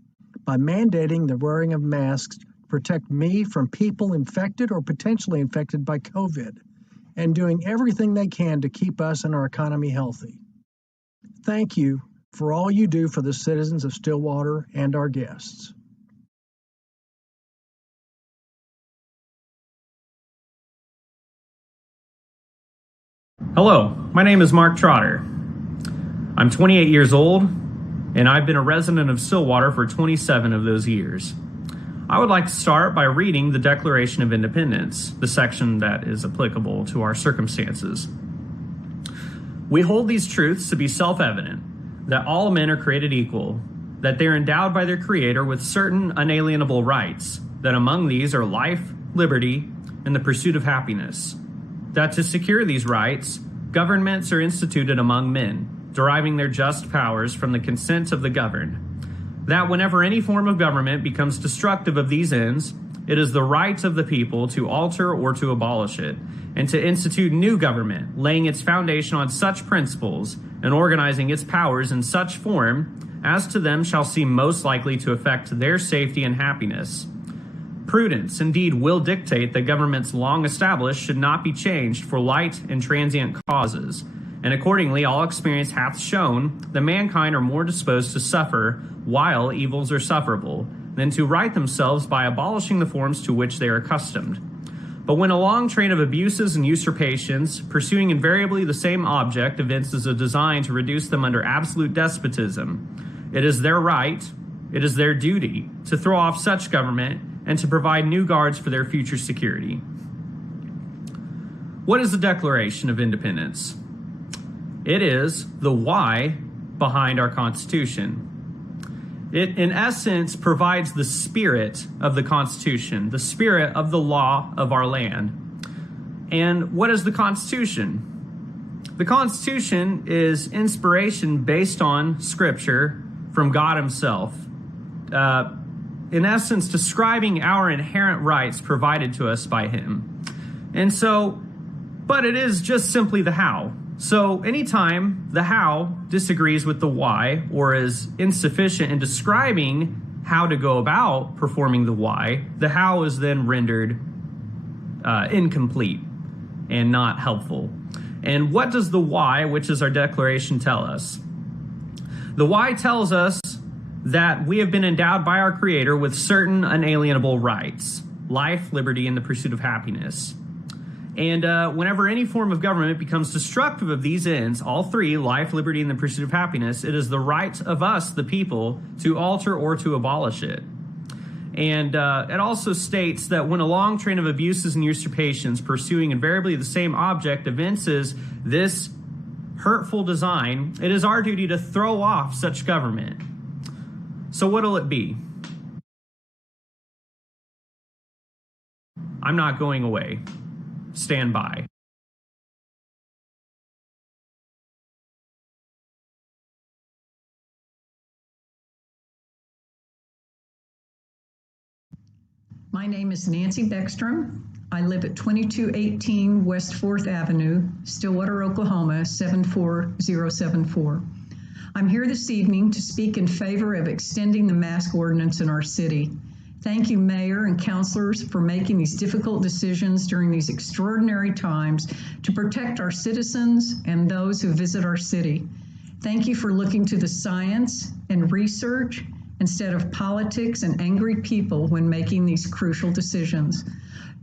by mandating the wearing of masks to protect me from people infected or potentially infected by COVID, and doing everything they can to keep us and our economy healthy. Thank you for all you do for the citizens of Stillwater and our guests. Hello, my name is Mark Trotter. I'm 28 years old, and I've been a resident of Stillwater for 27 of those years. I would like to start by reading the Declaration of Independence, the section that is applicable to our circumstances. We hold these truths to be self-evident, that all men are created equal, that they are endowed by their Creator with certain unalienable rights, that among these are life, liberty, and the pursuit of happiness, that to secure these rights, governments are instituted among men, deriving their just powers from the consent of the governed, that whenever any form of government becomes destructive of these ends, it is the right of the people to alter or to abolish it, and to institute new government, laying its foundation on such principles and organizing its powers in such form as to them shall seem most likely to affect their safety and happiness. Prudence indeed will dictate that governments long established should not be changed for light and transient causes, and accordingly all experience hath shown that mankind are more disposed to suffer while evils are sufferable than to right themselves by abolishing the forms to which they are accustomed. But when a long train of abuses and usurpations, pursuing invariably the same object, evinces a design to reduce them under absolute despotism, it is their right, it is their duty to throw off such government and to provide new guards for their future security. What is the Declaration of Independence? It is the why behind our Constitution. It, in essence, provides the spirit of the Constitution, the spirit of the law of our land. And what is the Constitution? The Constitution is inspiration based on Scripture from God Himself, in essence, describing our inherent rights provided to us by Him. And so, but it is just simply the how. So anytime the how disagrees with the why or is insufficient in describing how to go about performing the why, the how is then rendered incomplete and not helpful. And what does the why, which is our declaration, tell us? The why tells us that we have been endowed by our Creator with certain unalienable rights, life, liberty, and the pursuit of happiness. And whenever any form of government becomes destructive of these ends, all three, life, liberty, and the pursuit of happiness, it is the right of us, the people, to alter or to abolish it. And it also states that when a long train of abuses and usurpations pursuing invariably the same object evinces this hurtful design, it is our duty to throw off such government. So what'll it be? I'm not going away. stand by. My name is Nancy Beckstrom. I live at 2218 West 4th Avenue, Stillwater, Oklahoma, 74074. I'm here this evening to speak in favor of extending the mask ordinance in our city. Thank you, Mayor and councilors, for making these difficult decisions during these extraordinary times to protect our citizens and those who visit our city. Thank you for looking to the science and research instead of politics and angry people when making these crucial decisions.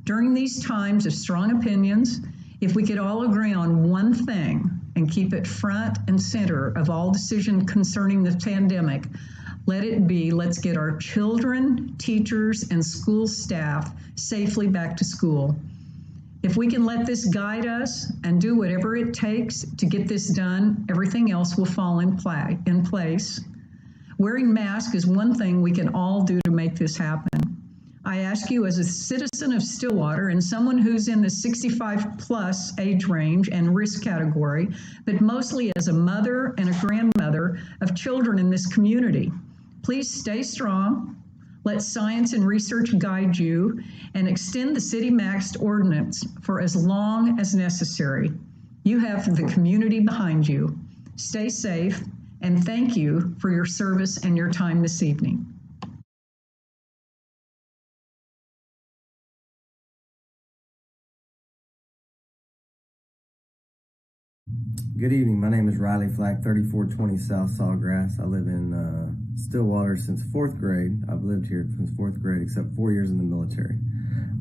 During these times of strong opinions, if we could all agree on one thing and keep it front and center of all decisions concerning the pandemic, let it be, let's get our children, teachers, and school staff safely back to school. If we can let this guide us and do whatever it takes to get this done, everything else will fall in place. Wearing masks is one thing we can all do to make this happen. I ask you as a citizen of Stillwater and someone who's in the 65 plus age range and risk category, but mostly as a mother and a grandmother of children in this community, please stay strong, let science and research guide you, and extend the city masked ordinance for as long as necessary. You have the community behind you. Stay safe, and thank you for your service and your time this evening. Good evening. My name is Riley Flack, 3420 South Sawgrass. I live in Stillwater since 4th grade. I've lived here since 4th grade, except 4 years in the military.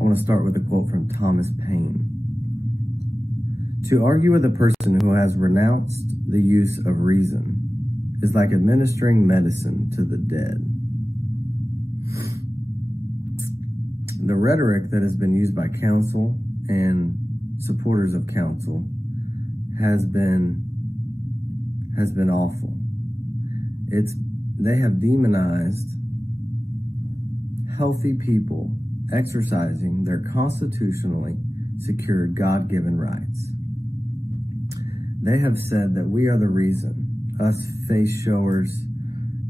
I want to start with a quote from Thomas Paine. To argue with a person who has renounced the use of reason is like administering medicine to the dead. The rhetoric that has been used by council and supporters of council has been awful. They have demonized healthy people exercising their constitutionally secured God-given rights. They have said that we are the reason, us face showers,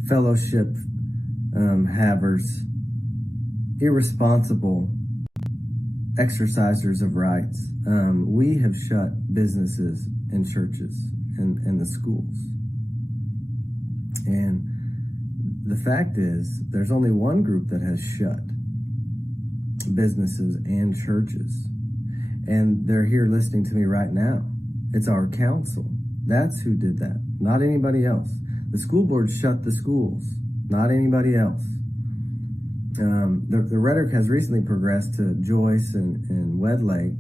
fellowship havers, irresponsible exercisers of rights. We have shut businesses and churches and the schools. And the fact is, there's only one group that has shut businesses and churches. And they're here listening to me right now. It's our council. That's who did that, not anybody else. The school board shut the schools, not anybody else. The rhetoric has recently progressed to Joyce and Wedlake,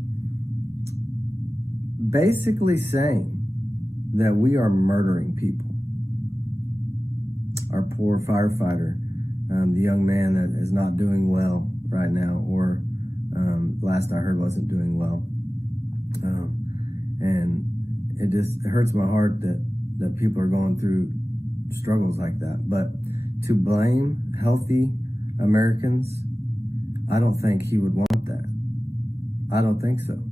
basically saying that we are murdering people. Our poor firefighter, the young man that is not doing well right now, or last I heard wasn't doing well. And it hurts my heart that people are going through struggles like that. But to blame healthy Americans, I don't think he would want that. I don't think so.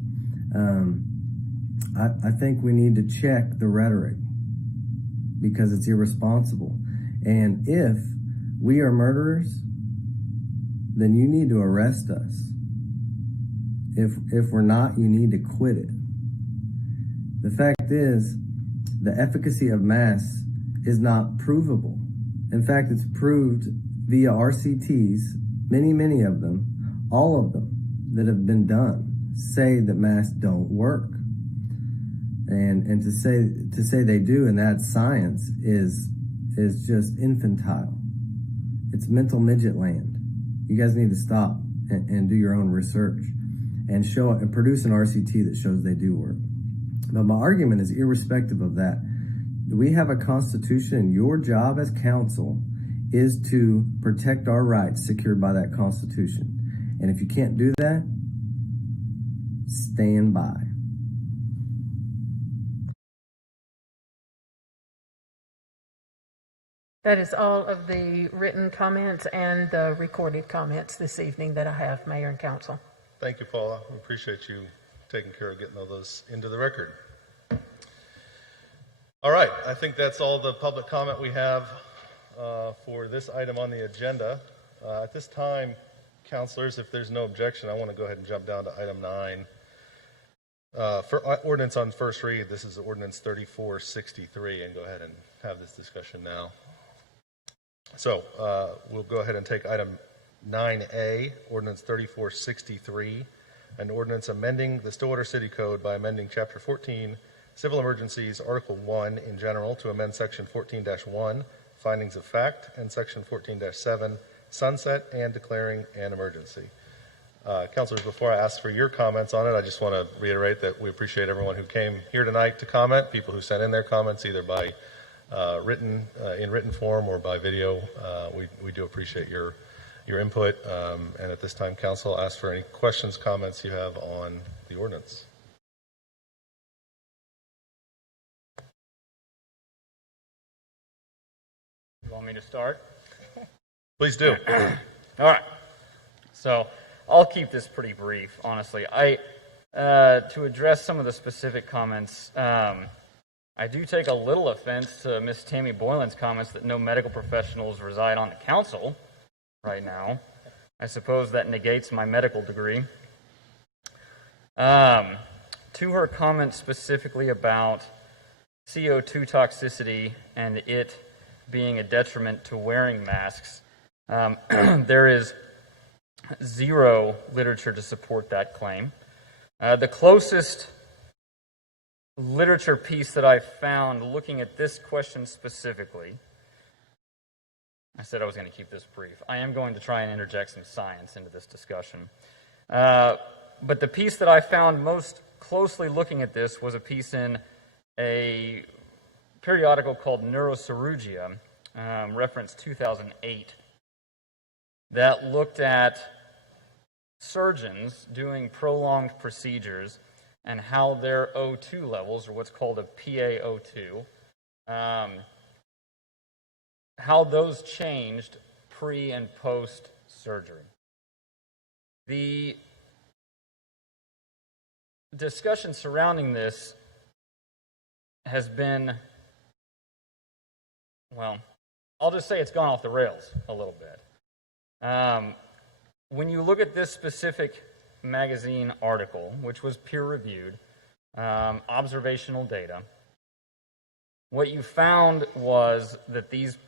I think we need to check the rhetoric because it's irresponsible. And if we are murderers, then you need to arrest us. If we're not, you need to quit it. The fact is, the efficacy of masks is not provable. In fact, it's proved via RCTs, many of them, all of them that have been done say that masks don't work. And to say they do, and that's science, is just infantile. It's mental midget land. You guys need to stop and do your own research and show and produce an RCT that shows they do work. But my argument is irrespective of that. We have a constitution, and your job as council is to protect our rights secured by that constitution. And if you can't do that, stand by. That is all of the written comments and the recorded comments this evening that I have, Mayor and Council. Thank you, Paula. We appreciate you taking care of getting all those into the record. All right, I think that's all the public comment we have for this item on the agenda. At this time, councilors, if there's no objection, I want to go ahead and jump down to item 9. For ordinance on first read, this is ordinance 3463, and go ahead and have this discussion now. So we'll go ahead and take item 9A, ordinance 3463, an ordinance amending the Stillwater City Code by amending Chapter 14, Civil Emergencies, Article 1 in general to amend Section 14-1, Findings of Fact, and Section 14-7, Sunset, and declaring an emergency. Councilors, before I ask for your comments on it, I just want to reiterate that we appreciate everyone who came here tonight to comment, people who sent in their comments either by in written form or by video. We do appreciate your input. And at this time, Council, I'll ask for any questions, comments you have on the ordinance. You want me to start? Please do. All right. So I'll keep this pretty brief, honestly. To address some of the specific comments, I do take a little offense to Ms. Tammy Boylan's comments that no medical professionals reside on the council right now. I suppose that negates my medical degree. To her comment specifically about CO2 toxicity and it being a detriment to wearing masks, there is zero literature to support that claim. The closest literature piece that I found looking at this question specifically, I said I was going to keep this brief. I am going to try and interject some science into this discussion. But the piece that I found most closely looking at this was a piece in a periodical called Neurochirurgia, reference 2008, that looked at surgeons doing prolonged procedures and how their O2 levels, or what's called a PaO2, how those changed pre and post surgery. The discussion surrounding this has been, well, I'll just say it's gone off the rails a little bit. When you look at this specific magazine article, which was peer-reviewed, observational data, what you found was that these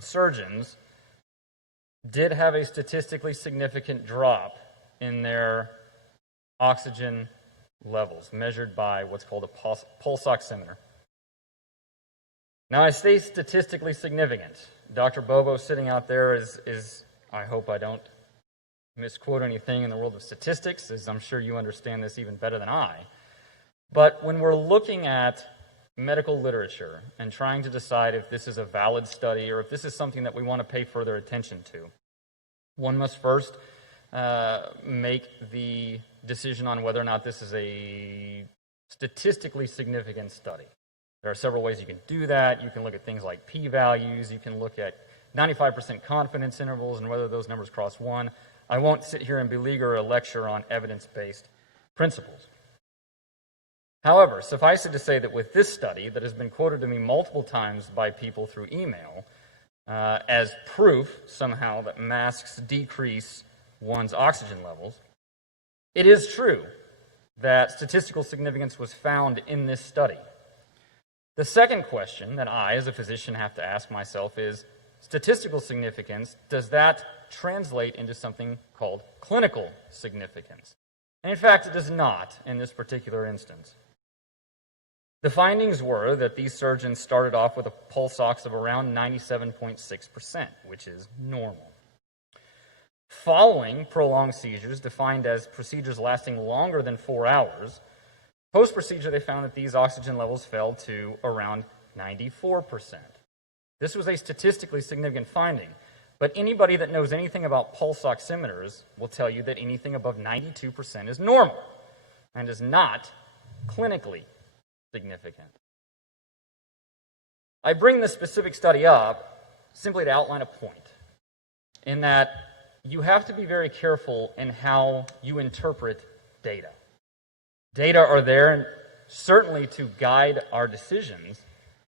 surgeons did have a statistically significant drop in their oxygen levels, measured by what's called a pulse oximeter. Now, I say statistically significant. Dr. Bobo sitting out there is I hope I don't misquote anything in the world of statistics, as I'm sure you understand this even better than I. But when we're looking at medical literature and trying to decide if this is a valid study or if this is something that we want to pay further attention to, one must first make the decision on whether or not this is a statistically significant study. There are several ways you can do that. You can look at things like p-values. You can look at 95% confidence intervals and whether those numbers cross 1. I won't sit here and beleaguer a lecture on evidence-based principles. However, suffice it to say that with this study that has been quoted to me multiple times by people through email as proof somehow that masks decrease one's oxygen levels, it is true that statistical significance was found in this study. The second question that I, as a physician, have to ask myself is, statistical significance, does that translate into something called clinical significance? And in fact, it does not in this particular instance. The findings were that these surgeons started off with a pulse ox of around 97.6%, which is normal. Following prolonged seizures, defined as procedures lasting longer than 4 hours, post-procedure they found that these oxygen levels fell to around 94%. This was a statistically significant finding, but anybody that knows anything about pulse oximeters will tell you that anything above 92% is normal and is not clinically significant. I bring this specific study up simply to outline a point, in that you have to be very careful in how you interpret data. Data are there and certainly to guide our decisions.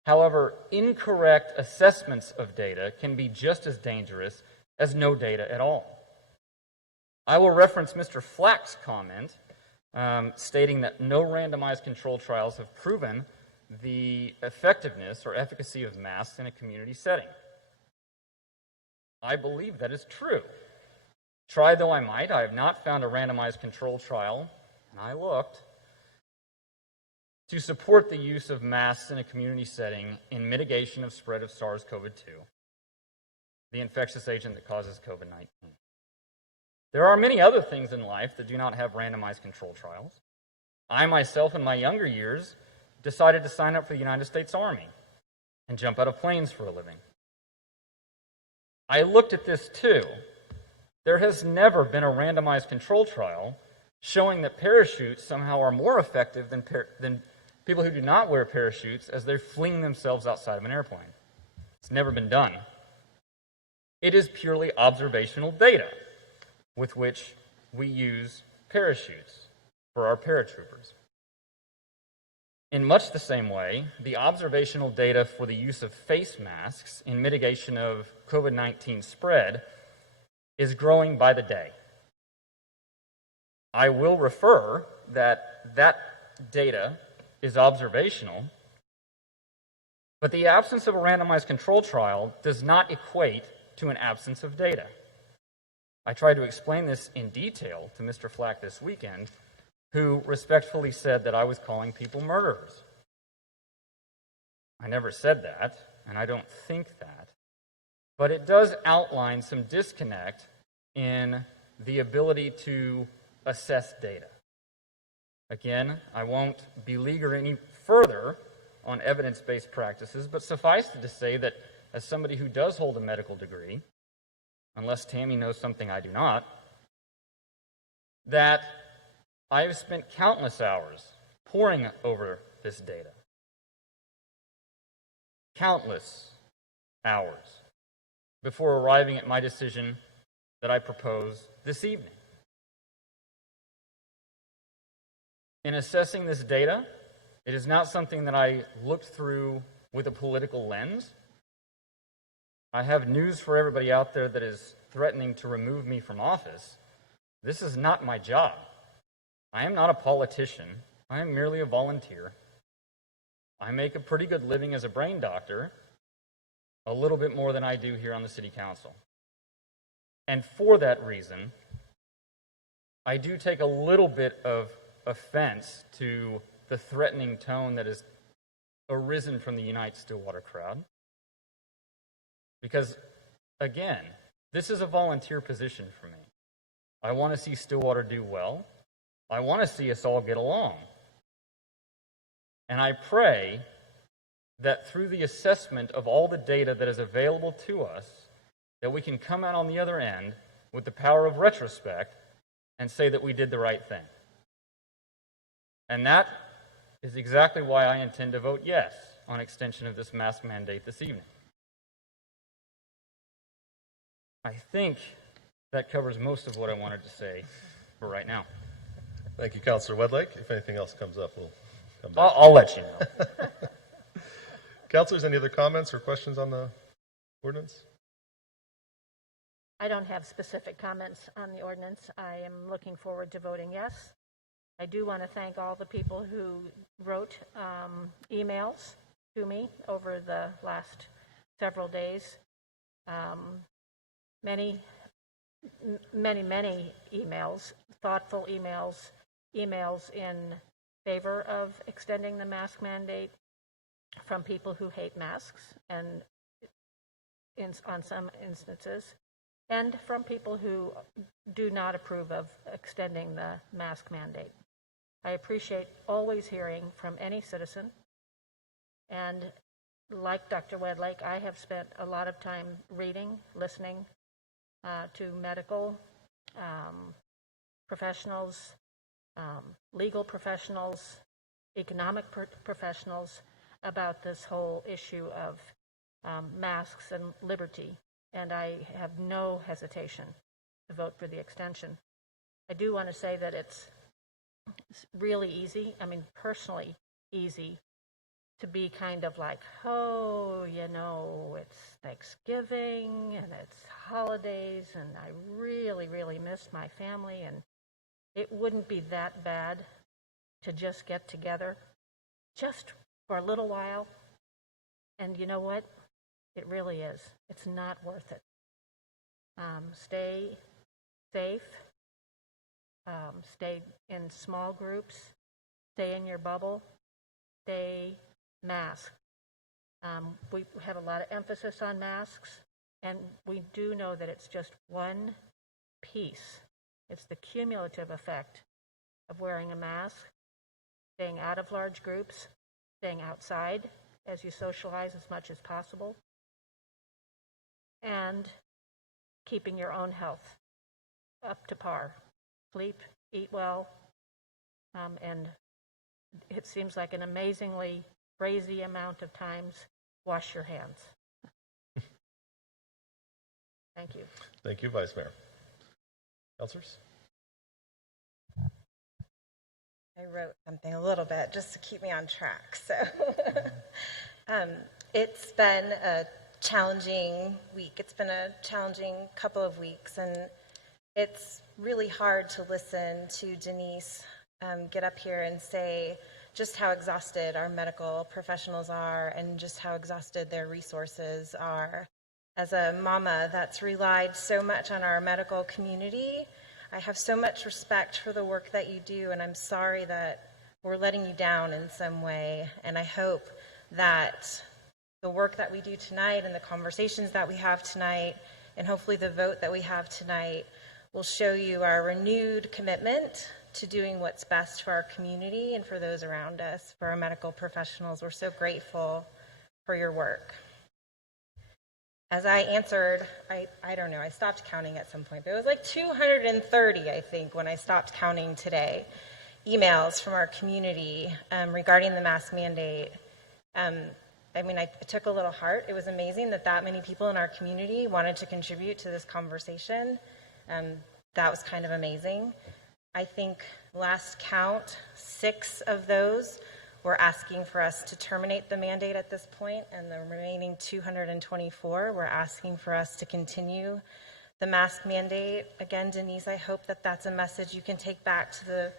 However, incorrect assessments of data can be just as dangerous as no data at all. I will reference Mr. Flack's comment stating that no randomized controlled trials have proven the effectiveness or efficacy of masks in a community setting. I believe that is true. Try though I might, I have not found a randomized controlled trial, and I looked, to support the use of masks in a community setting in mitigation of spread of SARS-CoV-2, the infectious agent that causes COVID-19. There are many other things in life that do not have randomized controlled trials. I myself, in my younger years, decided to sign up for the United States Army and jump out of planes for a living. I looked at this too. There has never been a randomized control trial showing that parachutes somehow are more effective than people who do not wear parachutes as they fling themselves outside of an airplane. It's never been done. It is purely observational data with which we use parachutes for our paratroopers. In much the same way, the observational data for the use of face masks in mitigation of COVID-19 spread is growing by the day. I will refer that data is observational, but the absence of a randomized control trial does not equate to an absence of data. I tried to explain this in detail to Mr. Flack this weekend, who respectfully said that I was calling people murderers. I never said that, and I don't think that, but it does outline some disconnect in the ability to assess data. Again, I won't beleaguer any further on evidence-based practices, but suffice it to say that as somebody who does hold a medical degree, unless Tammy knows something I do not, that I have spent countless hours poring over this data. Countless hours before arriving at my decision that I propose this evening. In assessing this data, it is not something that I looked through with a political lens. I have news for everybody out there that is threatening to remove me from office. This is not my job. I am not a politician. I am merely a volunteer. I make a pretty good living as a brain doctor, a little bit more than I do here on the City Council. And for that reason, I do take a little bit of offense to the threatening tone that has arisen from the Unite Stillwater crowd. Because, again, this is a volunteer position for me. I want to see Stillwater do well. I want to see us all get along. And I pray that through the assessment of all the data that is available to us, that we can come out on the other end with the power of retrospect and say that we did the right thing. And that is exactly why I intend to vote yes on extension of this mask mandate this evening. I think that covers most of what I wanted to say for right now. Thank you, Councilor Wedlake. If anything else comes up, we'll come back. I'll let you know. Councilors, any other comments or questions on the ordinance? I don't have specific comments on the ordinance. I am looking forward to voting yes. I do want to thank all the people who wrote emails to me over the last several days. Many emails, thoughtful emails, emails in favor of extending the mask mandate from people who hate masks, and on some instances, and from people who do not approve of extending the mask mandate. I appreciate always hearing from any citizen, and like Dr. Wedlake, I have spent a lot of time reading, listening to medical professionals, legal professionals, economic professionals about this whole issue of masks and liberty, and I have no hesitation to vote for the extension. I do want to say that it's It's really easy, I mean, personally easy, to be kind of like, oh, you know, it's Thanksgiving and it's holidays and I really, really miss my family, and it wouldn't be that bad to just get together just for a little while. And you know what? It really is. It's not worth it. Stay safe. Stay in small groups. Stay in your bubble. Stay masked. We have a lot of emphasis on masks, and we do know that it's just one piece. It's the cumulative effect of wearing a mask, staying out of large groups, staying outside as you socialize as much as possible, and keeping your own health up to par. Sleep, eat well, and it seems like an amazingly crazy amount of times, wash your hands. Thank you. Thank you, Vice Mayor. Councilors? I wrote something a little bit just to keep me on track. So it's been a challenging week. It's been a challenging couple of weeks, and it's really hard to listen to Denise get up here and say just how exhausted our medical professionals are and just how exhausted their resources are. As a mama that's relied so much on our medical community, I have so much respect for the work that you do, and I'm sorry that we're letting you down in some way. And I hope that the work that we do tonight and the conversations that we have tonight, and hopefully the vote that we have tonight, will show you our renewed commitment to doing what's best for our community and for those around us, for our medical professionals. We're so grateful for your work. As I answered, I don't know, I stopped counting at some point, but it was like 230, I think, when I stopped counting today, emails from our community regarding the mask mandate. I mean, it took a little heart. It was amazing that that many people in our community wanted to contribute to this conversation. That was kind of amazing. I think last count, 6 of those were asking for us to terminate the mandate at this point, and the remaining 224 were asking for us to continue the mask mandate. Again, Denise, I hope that that's a message you can take back to the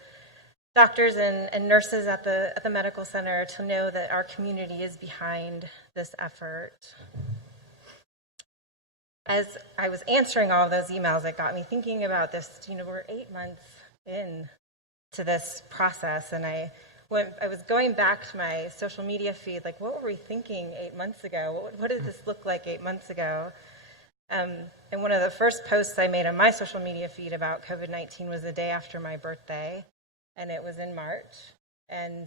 doctors and nurses at the medical center to know that our community is behind this effort. As I was answering all of those emails, it got me thinking about this. You know, we're 8 months in to this process, and I was going back to my social media feed, like, what were we thinking 8 months ago? What did this look like 8 months ago? And one of the first posts I made on my social media feed about COVID-19 was the day after my birthday, and it was in March. And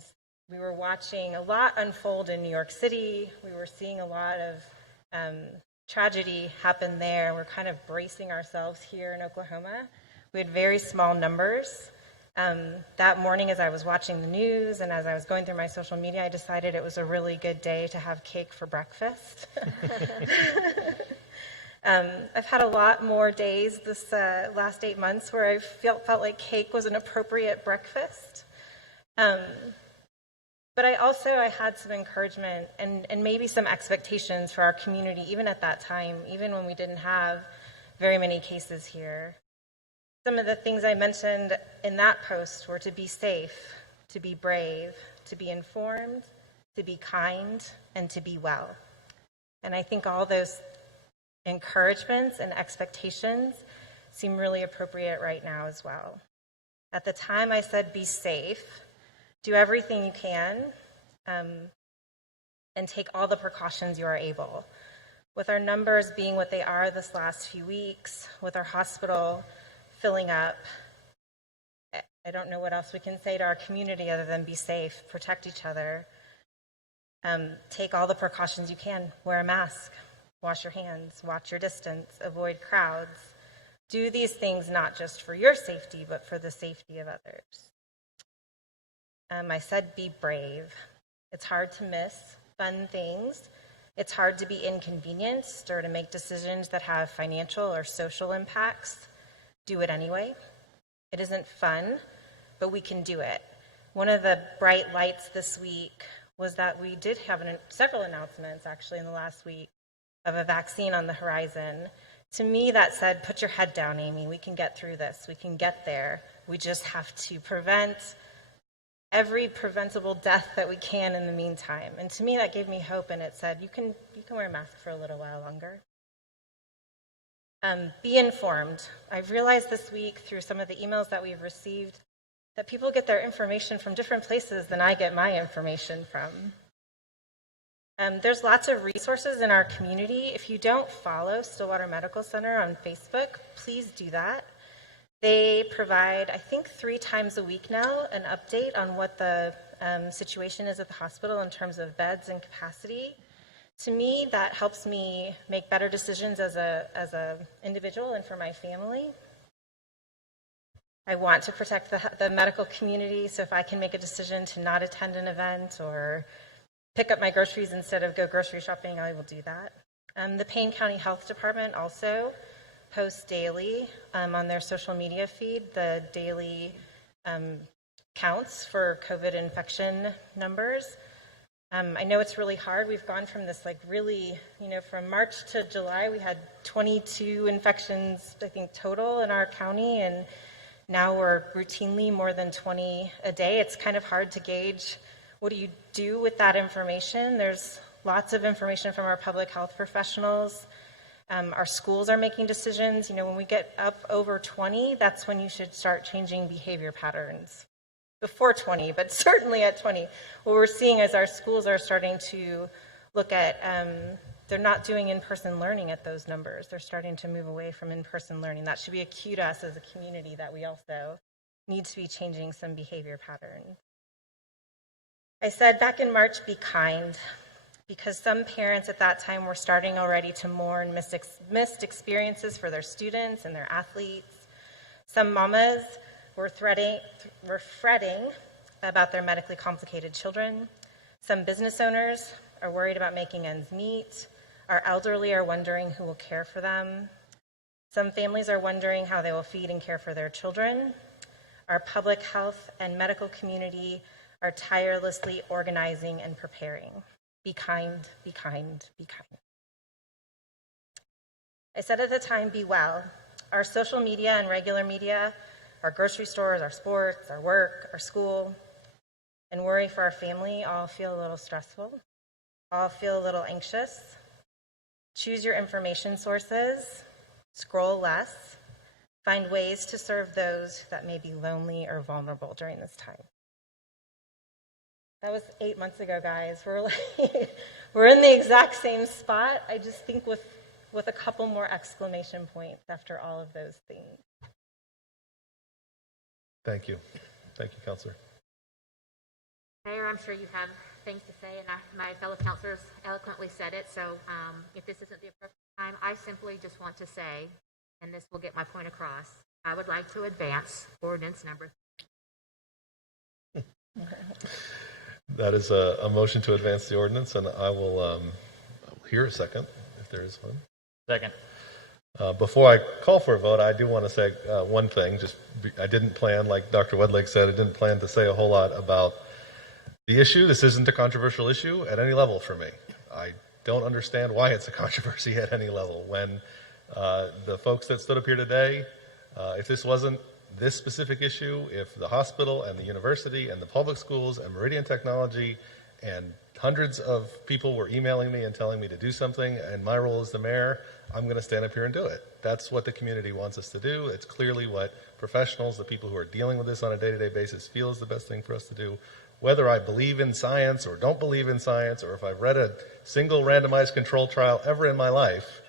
we were watching a lot unfold in New York City. We were seeing a lot of tragedy happen there. We're kind of bracing ourselves here in Oklahoma. We had very small numbers. That morning, as I was watching the news and as I was going through my social media, I decided it was a really good day to have cake for breakfast. I've had a lot more days this last 8 months where I felt like cake was an appropriate breakfast. But I had some encouragement and maybe some expectations for our community, even at that time, even when we didn't have very many cases here. Some of the things I mentioned in that post were to be safe, to be brave, to be informed, to be kind, and to be well. And I think all those encouragements and expectations seem really appropriate right now as well. At the time I said be safe, do everything you can, and take all the precautions you are able. With our numbers being what they are this last few weeks, with our hospital filling up, I don't know what else we can say to our community other than be safe, protect each other, take all the precautions you can, wear a mask, wash your hands, watch your distance, avoid crowds. Do these things not just for your safety, but for the safety of others. I said be brave. It's hard to miss fun things. It's hard to be inconvenienced or to make decisions that have financial or social impacts. Do it anyway. It isn't fun, but we can do it. One of the bright lights this week was that we did have several announcements actually in the last week of a vaccine on the horizon. To me, that said, put your head down, Amy. We can get through this. We can get there. We just have to prevent every preventable death that we can in the meantime. And to me, that gave me hope, and it said, you can wear a mask for a little while longer. Be informed. I've realized this week through some of the emails that we've received that people get their information from different places than I get my information from. There's lots of resources in our community. If you don't follow Stillwater Medical Center on Facebook, please do that. They provide, I think 3 times a week now, an update on what the situation is at the hospital in terms of beds and capacity. To me, that helps me make better decisions as a individual and for my family. I want to protect the medical community, so if I can make a decision to not attend an event or pick up my groceries instead of go grocery shopping, I will do that. The Payne County Health Department also posts daily on their social media feed the daily counts for COVID infection numbers. I know it's really hard. We've gone from this from March to July, we had 22 infections, I think, total in our county, and now we're routinely more than 20 a day. It's kind of hard to gauge what do you do with that information. There's lots of information from our public health professionals. Our schools are making decisions. When we get up over 20, that's when you should start changing behavior patterns. Before 20, but certainly at 20. What we're seeing is our schools are starting to look at, they're not doing in-person learning at those numbers. They're starting to move away from in-person learning. That should be a cue to us as a community that we also need to be changing some behavior patterns. I said back in March, be kind, because some parents at that time were starting already to mourn missed experiences for their students and their athletes. Some mamas were fretting about their medically complicated children. Some business owners are worried about making ends meet. Our elderly are wondering who will care for them. Some families are wondering how they will feed and care for their children. Our public health and medical community are tirelessly organizing and preparing. Be kind, be kind, be kind. I said at the time, be well. Our social media and regular media, our grocery stores, our sports, our work, our school, and worry for our family all feel a little stressful, all feel a little anxious. Choose your information sources, scroll less, find ways to serve those that may be lonely or vulnerable during this time. That was 8 months ago, guys. We're in the exact same spot. I just think with a couple more exclamation points after all of those things. Thank you. Thank you, Counselor. Mayor, I'm sure you have things to say, and my fellow counselors eloquently said it, so if this isn't the appropriate time, I simply just want to say, and this will get my point across, I would like to advance ordinance number 3. That is a motion to advance the ordinance, and I will hear a second, if there is one. Second. Before I call for a vote, I do want to say one thing. I didn't plan, like Dr. Wedlake said, I didn't plan to say a whole lot about the issue. This isn't a controversial issue at any level for me. I don't understand why it's a controversy at any level. When the folks that stood up here today, if this wasn't this specific issue, if the hospital and the university and the public schools and Meridian Technology and hundreds of people were emailing me and telling me to do something, and my role as the mayor, I'm going to stand up here and do it. That's what the community wants us to do. It's clearly what professionals, the people who are dealing with this on a day-to-day basis, feel is the best thing for us to do. Whether I believe in science or don't believe in science, or if I've read a single randomized control trial ever in my life,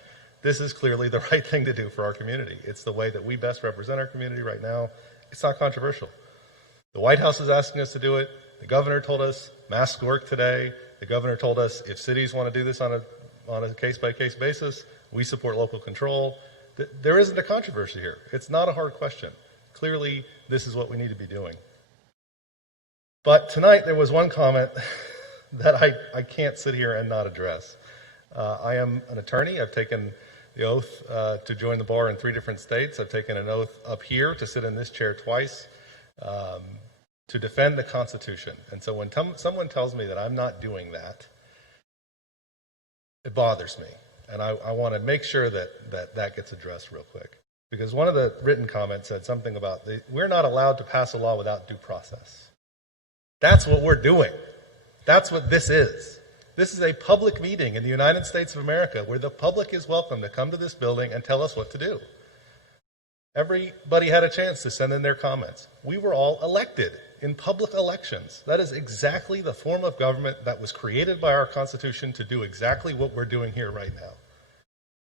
this is clearly the right thing to do for our community. It's the way that we best represent our community right now. It's not controversial. The White House is asking us to do it. The governor told us masks work today. The governor told us if cities want to do this on a case-by-case basis, we support local control. There isn't a controversy here. It's not a hard question. Clearly, this is what we need to be doing. But tonight, there was one comment that I can't sit here and not address. I am an attorney. I've taken the oath to join the bar in 3 different states. I've taken an oath up here to sit in this chair twice. to defend the Constitution. And so when someone tells me that I'm not doing that, it bothers me. And I want to make sure that gets addressed real quick. Because one of the written comments said something about we're not allowed to pass a law without due process. That's what we're doing. That's what this is. This is a public meeting in the United States of America where the public is welcome to come to this building and tell us what to do. Everybody had a chance to send in their comments. We were all elected in public elections. That is exactly the form of government that was created by our Constitution to do exactly what we're doing here right now.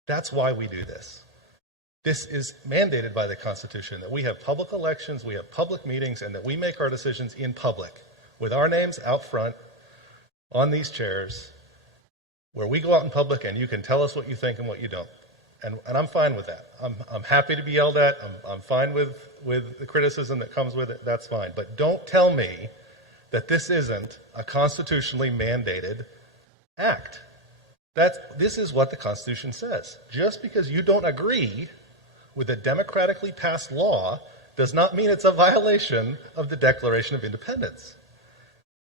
That's why we do this. This is mandated by the Constitution, that we have public elections, we have public meetings, and that we make our decisions in public, with our names out front on these chairs, where we go out in public and you can tell us what you think and what you don't. And I'm fine with that. I'm happy to be yelled at. I'm fine with the criticism that comes with it. That's fine. But don't tell me that this isn't a constitutionally mandated act. This is what the Constitution says. Just because you don't agree with a democratically passed law does not mean it's a violation of the Declaration of Independence.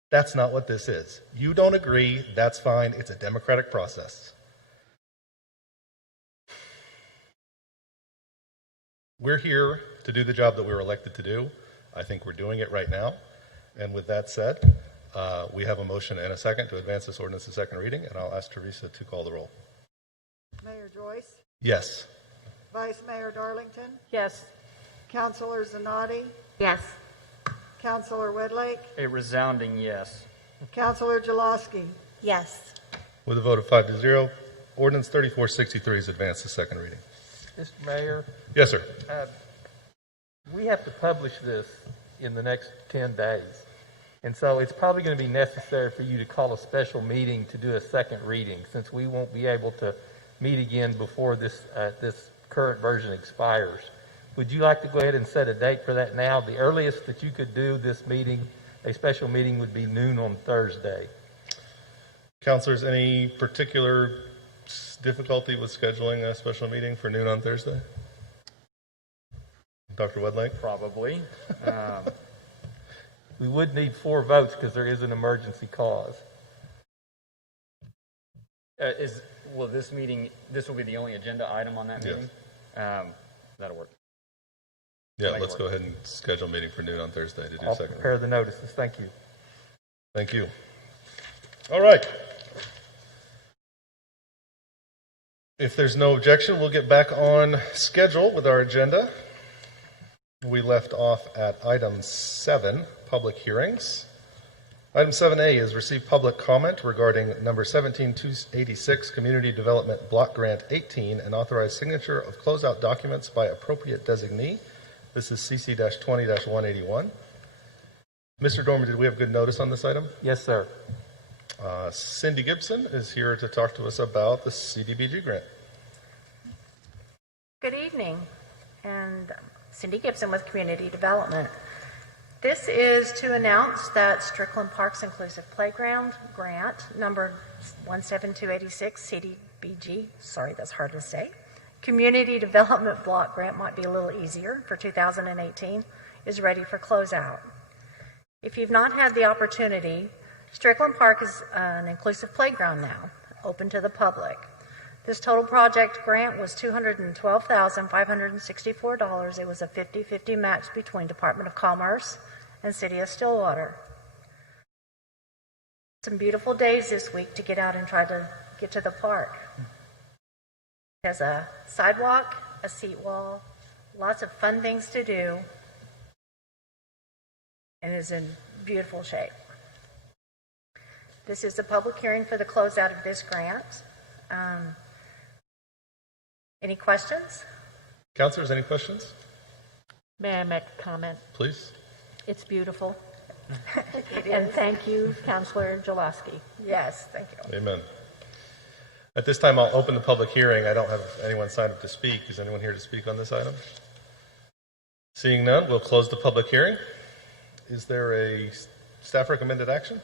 That's not what this is. You don't agree, that's fine. It's a democratic process. We're here to do the job that we were elected to do. I think we're doing it right now. And with that said, we have a motion and a second to advance this ordinance to second reading, and I'll ask Teresa to call the roll. Mayor Joyce? Yes. Vice Mayor Darlington? Yes. Councilor Zanotti? Yes. Councilor Wedlake? A resounding yes. Councilor Jaloski? Yes. With a vote of 5-0, ordinance 3463 is advanced to second reading. Mr. Mayor? Yes, sir. We have to publish this in the next 10 days. And so it's probably going to be necessary for you to call a special meeting to do a second reading, since we won't be able to meet again before this current version expires. Would you like to go ahead and set a date for that now? The earliest that you could do this meeting, a special meeting, would be noon on Thursday. Councilors, any particular difficulty with scheduling a special meeting for noon on Thursday? Dr. Wedlake? Probably. We would need 4 votes because there is an emergency cause. Will this will be the only agenda item on that meeting? That'll work. Yeah, let's go ahead and schedule a meeting for noon on Thursday to do I'll second prepare reading. the notices. Thank you. Thank you. All right. If there's no objection, we'll get back on schedule with our agenda. We left off at item 7, public hearings. Item 7A is receive public comment regarding number 17286, Community Development Block Grant 18, and authorize signature of closeout documents by appropriate designee. This is CC-20-181. Mr. Dormer, did we have good notice on this item? Yes, sir. Cindy Gibson is here to talk to us about the CDBG grant. Good evening, and Cindy Gibson with Community Development. This is to announce that Strickland Park's Inclusive Playground Grant number 17286 CDBG, sorry, that's hard to say, Community Development Block Grant, might be a little easier, for 2018, is ready for closeout. If you've not had the opportunity, Strickland Park is an inclusive playground now, open to the public. This total project grant was $212,564. It was a 50-50 match between Department of Commerce and City of Stillwater. Some beautiful days this week to get out and try to get to the park. It has a sidewalk, a seat wall, lots of fun things to do, and is in beautiful shape. This is the public hearing for the closeout of this grant. Any questions? Councilors, any questions? May I make a comment? Please. It's beautiful. And thank you, Councilor Jaloski. Yes, thank you. Amen. At this time, I'll open the public hearing. I don't have anyone signed up to speak. Is anyone here to speak on this item? Seeing none, we'll close the public hearing. Is there a staff recommended action?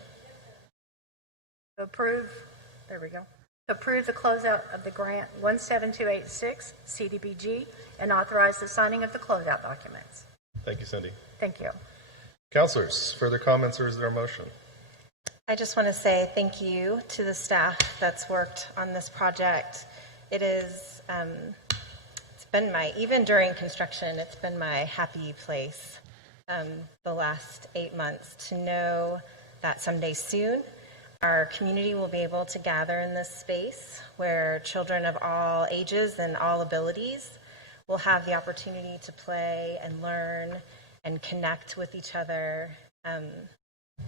Approve. There we go. Approve the closeout of the grant 17286 CDBG and authorize the signing of the closeout documents. Thank you, Cindy. Thank you. Councilors, further comments or is there a motion? I just want to say thank you to the staff that's worked on this project. It is, it's been even during construction, it's been my happy place the last 8 months to know that someday soon our community will be able to gather in this space where children of all ages and all abilities will have the opportunity to play and learn and connect with each other.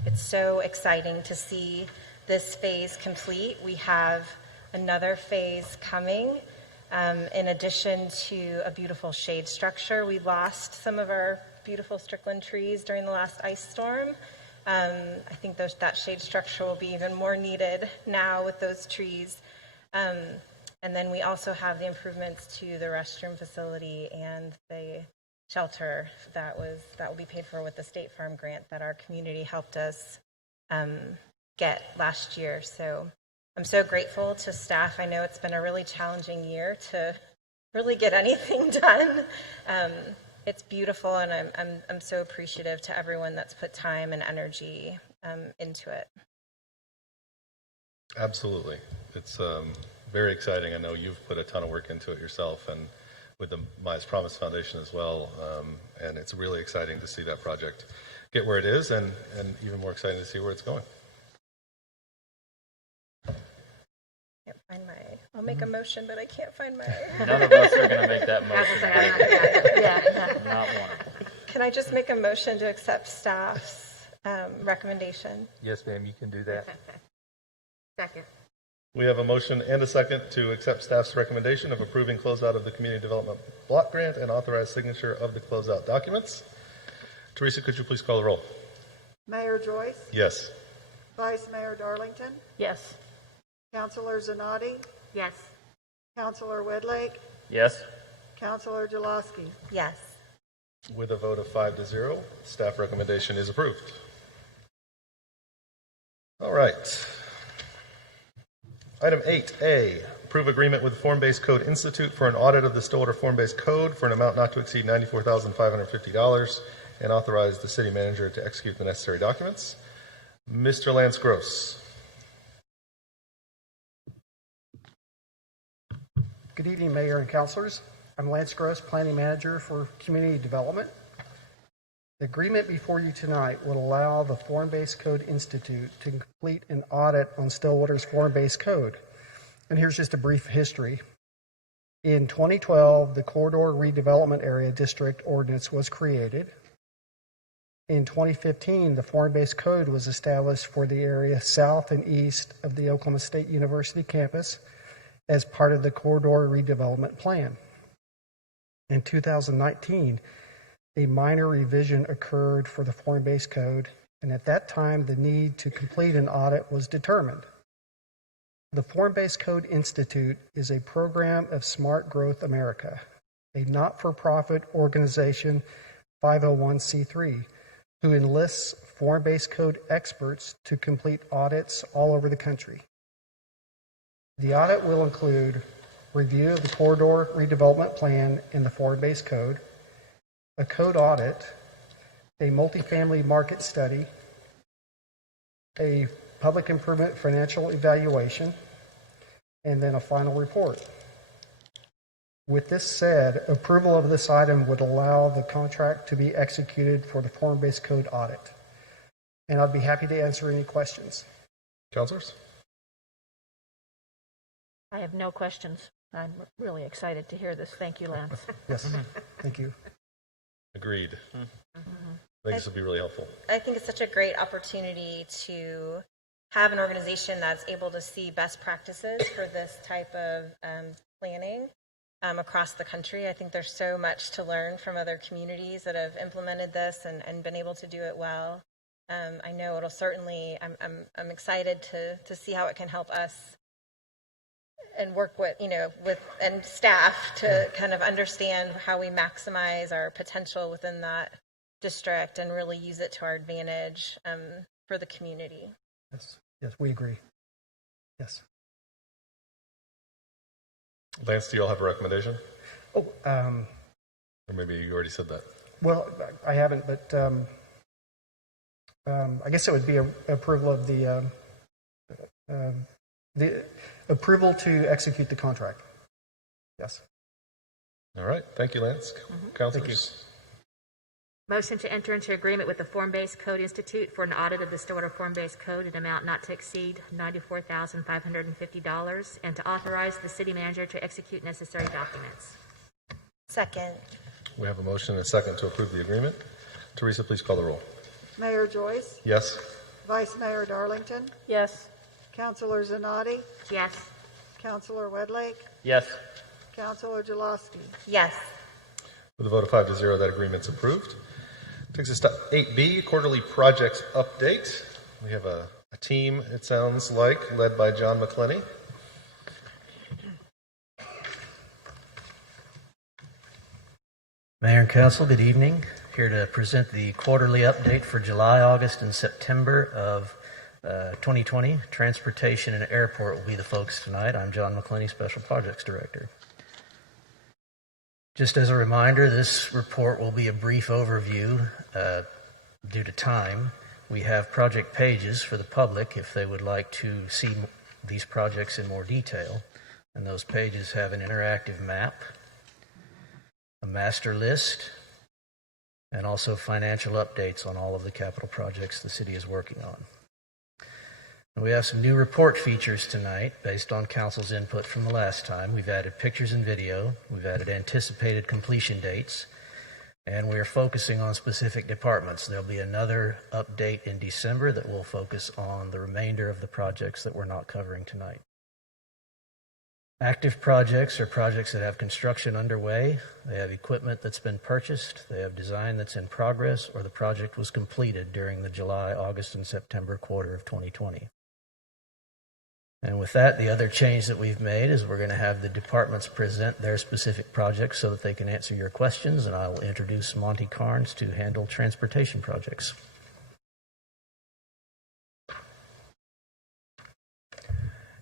It's so exciting to see this phase complete. We have another phase coming. In addition to a beautiful shade structure, we lost some of our beautiful Strickland trees during the last ice storm. I think that shade structure will be even more needed now with those trees. And then we also have the improvements to the restroom facility and the shelter that will be paid for with the State Farm grant that our community helped us get last year. So I'm so grateful to staff. I know it's been a really challenging year to really get anything done. It's beautiful, and I'm so appreciative to everyone that's put time and energy into it. Absolutely. It's very exciting. I know you've put a ton of work into it yourself and with the Mize Promise Foundation as well. And it's really exciting to see that project get where it is and even more exciting to see where it's going. I'll make a motion, but I can't find my... None of us are going to make that motion. Not one. Can I just make a motion to accept staff's recommendation? Yes, ma'am, you can do that. Second. We have a motion and a second to accept staff's recommendation of approving closeout of the Community Development Block Grant and authorize signature of the closeout documents. Teresa, could you please call the roll? Mayor Joyce? Yes. Vice Mayor Darlington? Yes. Councilor Zanotti? Yes. Councilor Wedlake? Yes. Councilor Jaloski? Yes. With a vote of 5-0, staff recommendation is approved. All right. Item 8A, approve agreement with Form-Based Code Institute for an audit of the Stillwater Form-Based Code for an amount not to exceed $94,550 and authorize the city manager to execute the necessary documents. Mr. Lance Gross. Good evening, Mayor and Councilors. I'm Lance Gross, Planning Manager for Community Development. The agreement before you tonight would allow the Form-Based Code Institute to complete an audit on Stillwater's Form-Based Code. And here's just a brief history. In 2012, the Corridor Redevelopment Area District Ordinance was created. In 2015, the Form-Based Code was established for the area south and east of the Oklahoma State University campus as part of the Corridor Redevelopment Plan. In 2019, a minor revision occurred for the Form-Based Code, and at that time, the need to complete an audit was determined. The Form-Based Code Institute is a program of Smart Growth America, a not-for-profit organization, 501c3, who enlists Form-Based Code experts to complete audits all over the country. The audit will include review of the Corridor Redevelopment Plan in the Form-Based Code, a code audit, a multifamily market study, a public improvement financial evaluation, and then a final report. With this said, approval of this item would allow the contract to be executed for the Form-Based Code audit. And I'd be happy to answer any questions. Councilors? I have no questions. I'm really excited to hear this. Thank you, Lance. Yes, thank you. Agreed. I think this will be really helpful. I think it's such a great opportunity to have an organization that's able to see best practices for this type of planning across the country. I think there's so much to learn from other communities that have implemented this and been able to do it well. I know it'll certainly, I'm excited to see how it can help us and work with and staff to kind of understand how we maximize our potential within that district and really use it to our advantage for the community. Yes, we agree. Yes. Lance, do you all have a recommendation? Oh, or maybe you already said that. Well, I haven't, but I guess it would be approval of the approval to execute the contract. Yes. All right. Thank you, Lance. Councilors? Thank you. Motion to enter into agreement with the Form-Based Code Institute for an audit of the Stillwater Form-Based Code in amount not to exceed $94,550 and to authorize the city manager to execute necessary documents. Second. We have a motion and a second to approve the agreement. Teresa, please call the roll. Mayor Joyce? Yes. Vice Mayor Darlington? Yes. Councilor Zanotti? Yes. Councilor Wedlake? Yes. Councilor Jaloski? Yes. With a vote of 5-0, that agreement's approved. Takes us to 8B, quarterly projects update. We have a team, it sounds like, led by John McClenny. Mayor and Council, good evening. Here to present the quarterly update for July, August, and September of 2020. Transportation and Airport will be the focus tonight. I'm John McClenny, Special Projects Director. Just as a reminder, this report will be a brief overview due to time. We have project pages for the public if they would like to see these projects in more detail. And those pages have an interactive map, a master list, and also financial updates on all of the capital projects the city is working on. And we have some new report features tonight based on council's input from the last time. We've added pictures and video, we've added anticipated completion dates, and we're focusing on specific departments. There'll be another update in December that will focus on the remainder of the projects that we're not covering tonight. Active projects are projects that have construction underway, they have equipment that's been purchased, they have design that's in progress, or the project was completed during the July, August, and September quarter of 2020. And with that, the other change that we've made is we're going to have the departments present their specific projects so that they can answer your questions, and I will introduce Monty Carnes to handle transportation projects.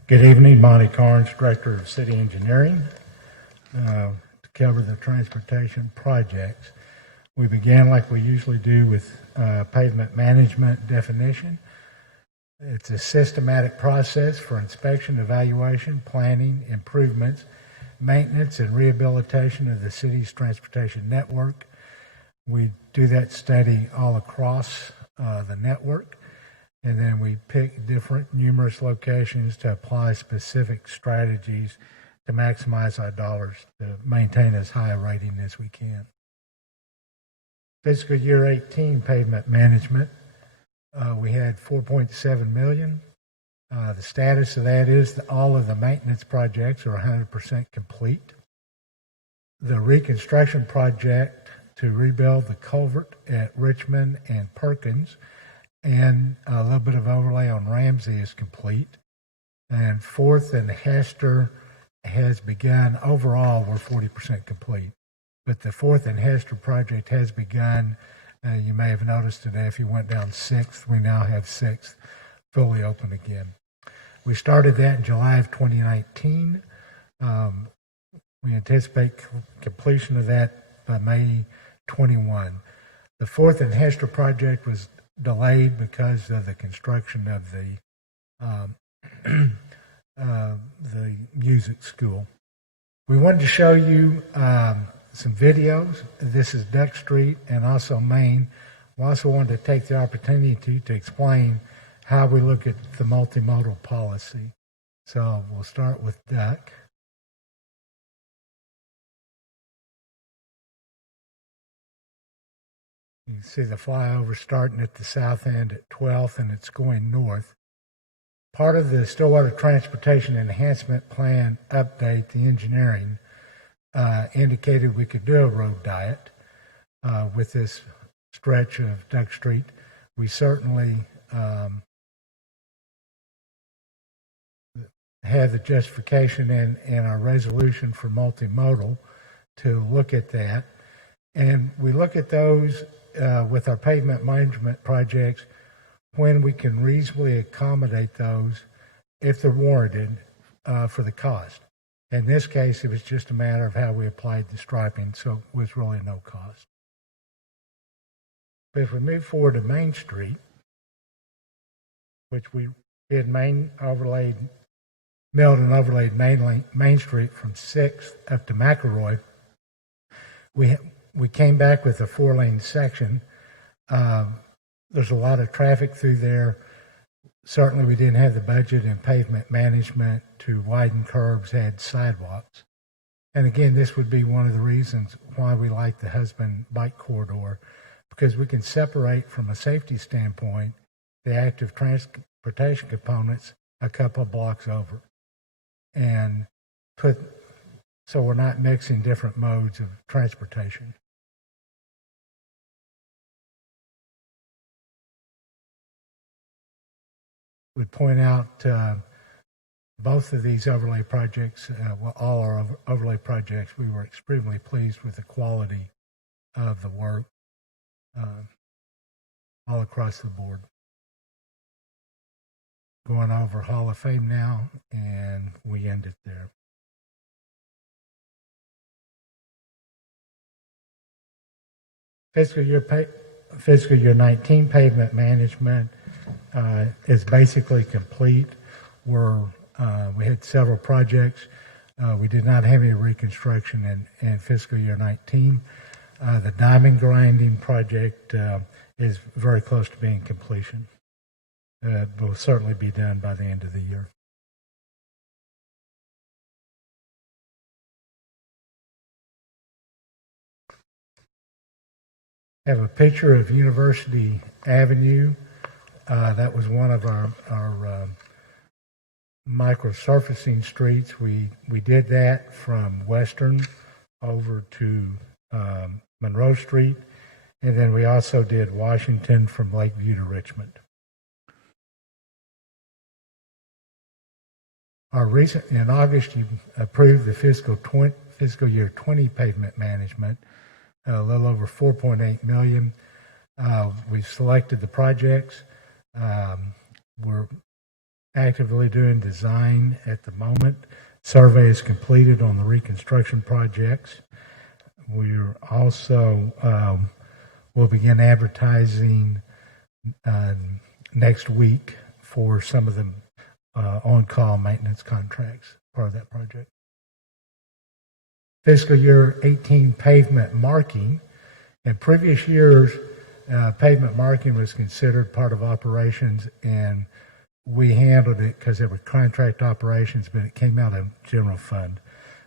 Good evening, Monty Carnes, Director of City Engineering. To cover the transportation projects, we began like we usually do with pavement management definition. It's a systematic process for inspection, evaluation, planning, improvements, maintenance, and rehabilitation of the city's transportation network. We do that study all across the network. And then we pick numerous locations to apply specific strategies to maximize our dollars to maintain as high a rating as we can. Fiscal year 18 pavement management, we had $4.7 million. The status of that is that all of the maintenance projects are 100% complete. The reconstruction project to rebuild the culvert at Richmond and Perkins and a little bit of overlay on Ramsey is complete. And 4th and Hester has begun. Overall, we're 40% complete. But the 4th and Hester project has begun. You may have noticed today, if you went down 6th, we now have 6th fully open again. We started that in July of 2019. We anticipate completion of that by May 21. The 4th and Hester project was delayed because of the construction of the music school. We wanted to show you some videos. This is Duck Street and also Main. We also wanted to take the opportunity to explain how we look at the multimodal policy. So we'll start with Duck. You can see the flyover starting at the south end at 12th, and it's going north. Part of the Stillwater Transportation Enhancement Plan update, the engineering, indicated we could do a road diet with this stretch of Duck Street. We certainly have the justification in our resolution for multimodal to look at that. And we look at those with our pavement management projects when we can reasonably accommodate those if they're warranted for the cost. In this case, it was just a matter of how we applied the striping, so it was really no cost. But if we move forward to Main Street, which we did milled and overlaid Main Street from 6th up to McElroy. We came back with a 4-lane section. There's a lot of traffic through there. Certainly we didn't have the budget in pavement management to widen curbs, add sidewalks. And again, this would be one of the reasons why we like the Husband Bike Corridor, because we can separate from a safety standpoint the active transportation components a couple of blocks over, and so we're not mixing different modes of transportation. Would point out both of these overlay projects, all our overlay projects, we were extremely pleased with the quality of the work all across the board. Going over Hall of Fame now, and we end it there. Fiscal year 19 pavement management is basically complete. We had several projects. We did not have any reconstruction in fiscal year 19. The diamond grinding project is very close to being completion. Will certainly be done by the end of the year. I have a picture of University Avenue. That was one of our micro-surfacing streets. We did that from Western over to Monroe Street, and then we also did Washington from Lakeview to Richmond. In August, you approved the fiscal year 20 pavement management, a little over $4.8 million. We've selected the projects. We're actively doing design at the moment. Survey is completed on the reconstruction projects. We're also will begin advertising next week for some of the on-call maintenance contracts, part of that project. Fiscal year 18 pavement marking. In previous years, pavement marking was considered part of operations, and we handled it because it were contract operations, but it came out of general fund.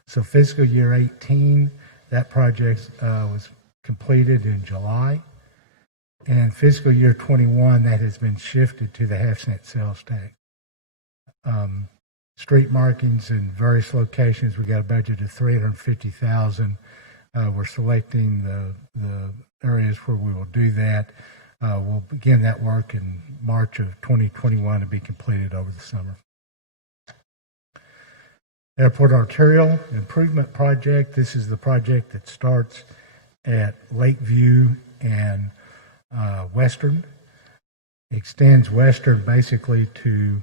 So fiscal year 18, that project was completed in July. And fiscal year 21, that has been shifted to the half-cent sales tax. Street markings in various locations, we got a budget of $350,000. We're selecting the areas where we will do that. We'll begin that work in March of 2021 to be completed over the summer. Airport Arterial Improvement Project. This is the project that starts at Lakeview and Western. Extends Western basically to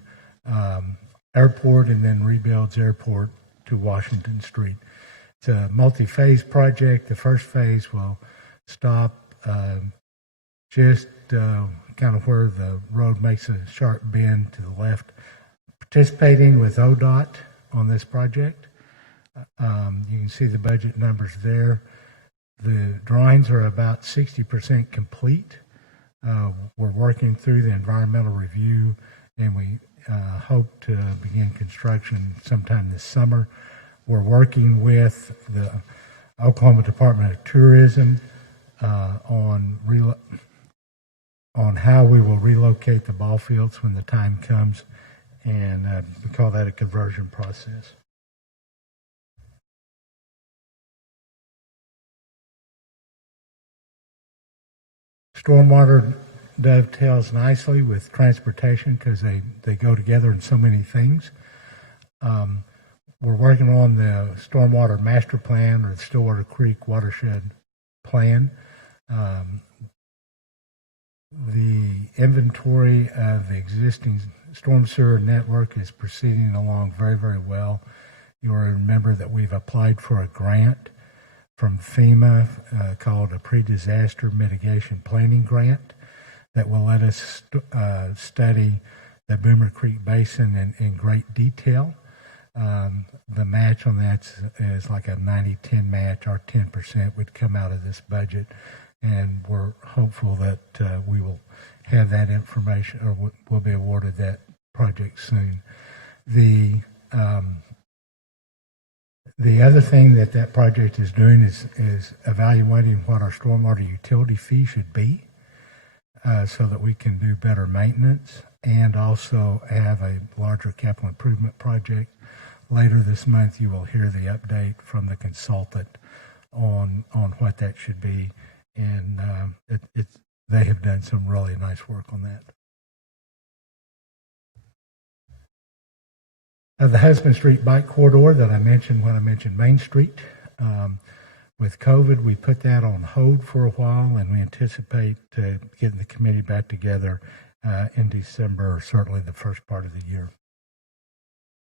Airport, and then rebuilds Airport to Washington Street. It's a multi-phase project. The first phase will stop just kind of where the road makes a sharp bend to the left. Participating with ODOT on this project. You can see the budget numbers there. The drawings are about 60% complete. We're working through the environmental review, and we hope to begin construction sometime this summer. We're working with the Oklahoma Department of Tourism on how we will relocate the ball fields when the time comes, and we call that a conversion process. Stormwater dovetails nicely with transportation because they go together in so many things. We're working on the Stormwater Master Plan, or the Stillwater Creek Watershed Plan. The inventory of the existing storm sewer network is proceeding along very, very well. You'll remember that we've applied for a grant from FEMA called a Pre-Disaster Mitigation Planning Grant that will let us study the Boomer Creek Basin in great detail. The match on that is like a 90-10 match. Our 10% would come out of this budget, and we're hopeful that we will have that information, or we'll be awarded that project soon. The other thing that project is doing is evaluating what our stormwater utility fee should be, so that we can do better maintenance and also have a larger capital improvement project. Later this month, you will hear the update from the consultant on what that should be, and they have done some really nice work on that. The Husband Street Bike Corridor that I mentioned when I mentioned Main Street, with COVID, we put that on hold for a while, and we anticipate getting the committee back together in December, or certainly the first part of the year.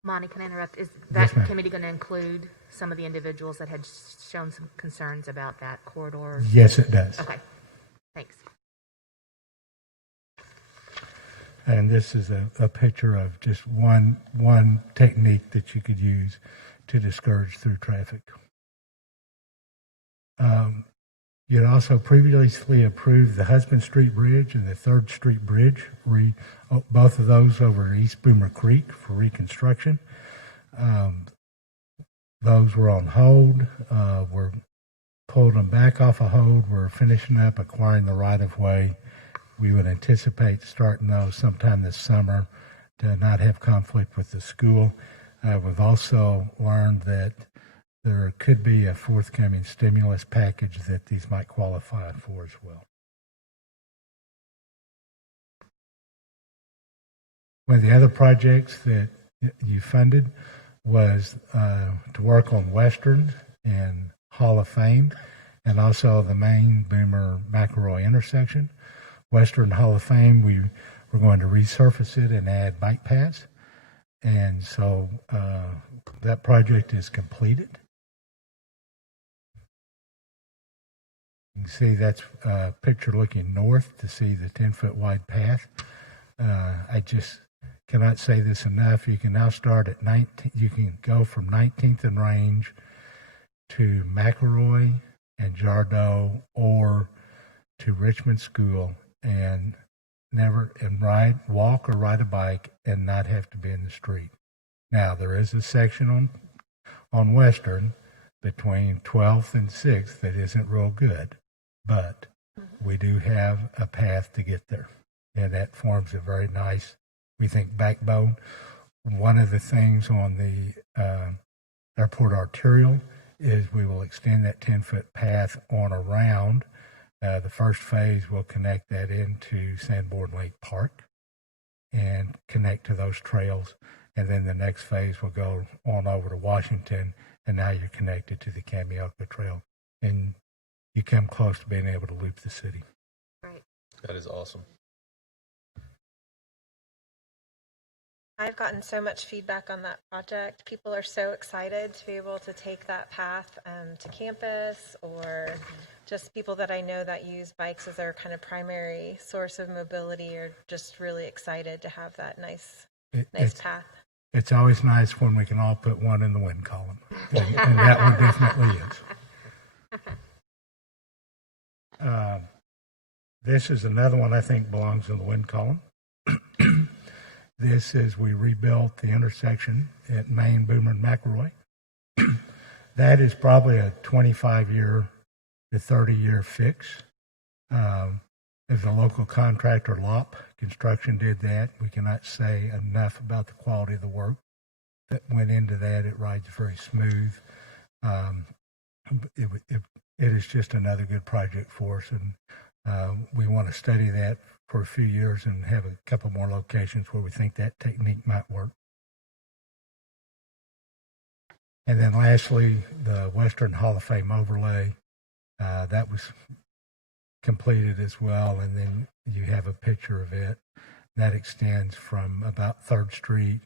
Monty, can I interrupt? Is that committee going to include some of the individuals that had shown some concerns about that corridor? Yes, it does. Okay, thanks. And this is a picture of just one technique that you could use to discourage through traffic. You had also previously approved the Husband Street Bridge and the 3rd Street Bridge, both of those over East Boomer Creek for reconstruction. Those were on hold. We're pulled them back off of hold. We're finishing up acquiring the right-of-way. We would anticipate starting those sometime this summer to not have conflict with the school. We've also learned that there could be a forthcoming stimulus package that these might qualify for as well. One of the other projects that you funded was to work on Western and Hall of Fame, and also the main Boomer McElroy intersection. Western Hall of Fame, we're going to resurface it and add bike paths. And so that project is completed. You can see that's a picture looking north to see the 10-foot wide path. I just cannot say this enough. You can now start at 19. You can go from 19th and Range to McElroy and Jardot, or to Richmond School, and walk or ride a bike and not have to be in the street. Now, there is a section on Western between 12th and 6th that isn't real good, but we do have a path to get there, and that forms a very nice, we think, backbone. One of the things on the airport arterial is we will extend that 10-foot path on around. The first phase will connect that into Sanborn Lake Park and connect to those trails. And then the next phase will go on over to Washington, and now you're connected to the Kamioka Trail. And you come close to being able to loop the city. Right. That is awesome. I've gotten so much feedback on that project. People are so excited to be able to take that path to campus, or just people that I know that use bikes as their kind of primary source of mobility are just really excited to have that nice path. It's always nice when we can all put one in the wind column, and that one definitely is. This is another one I think belongs in the wind column. This is, we rebuilt the intersection at Main, Boomer, and McElroy. That is probably a 25-year to 30-year fix. As a local contractor, LOP Construction did that. We cannot say enough about the quality of the work that went into that. It rides very smooth. It is just another good project for us, and we want to study that for a few years and have a couple more locations where we think that technique might work. And then lastly, the Western Hall of Fame overlay, that was completed as well, and then you have a picture of it. That extends from about 3rd Street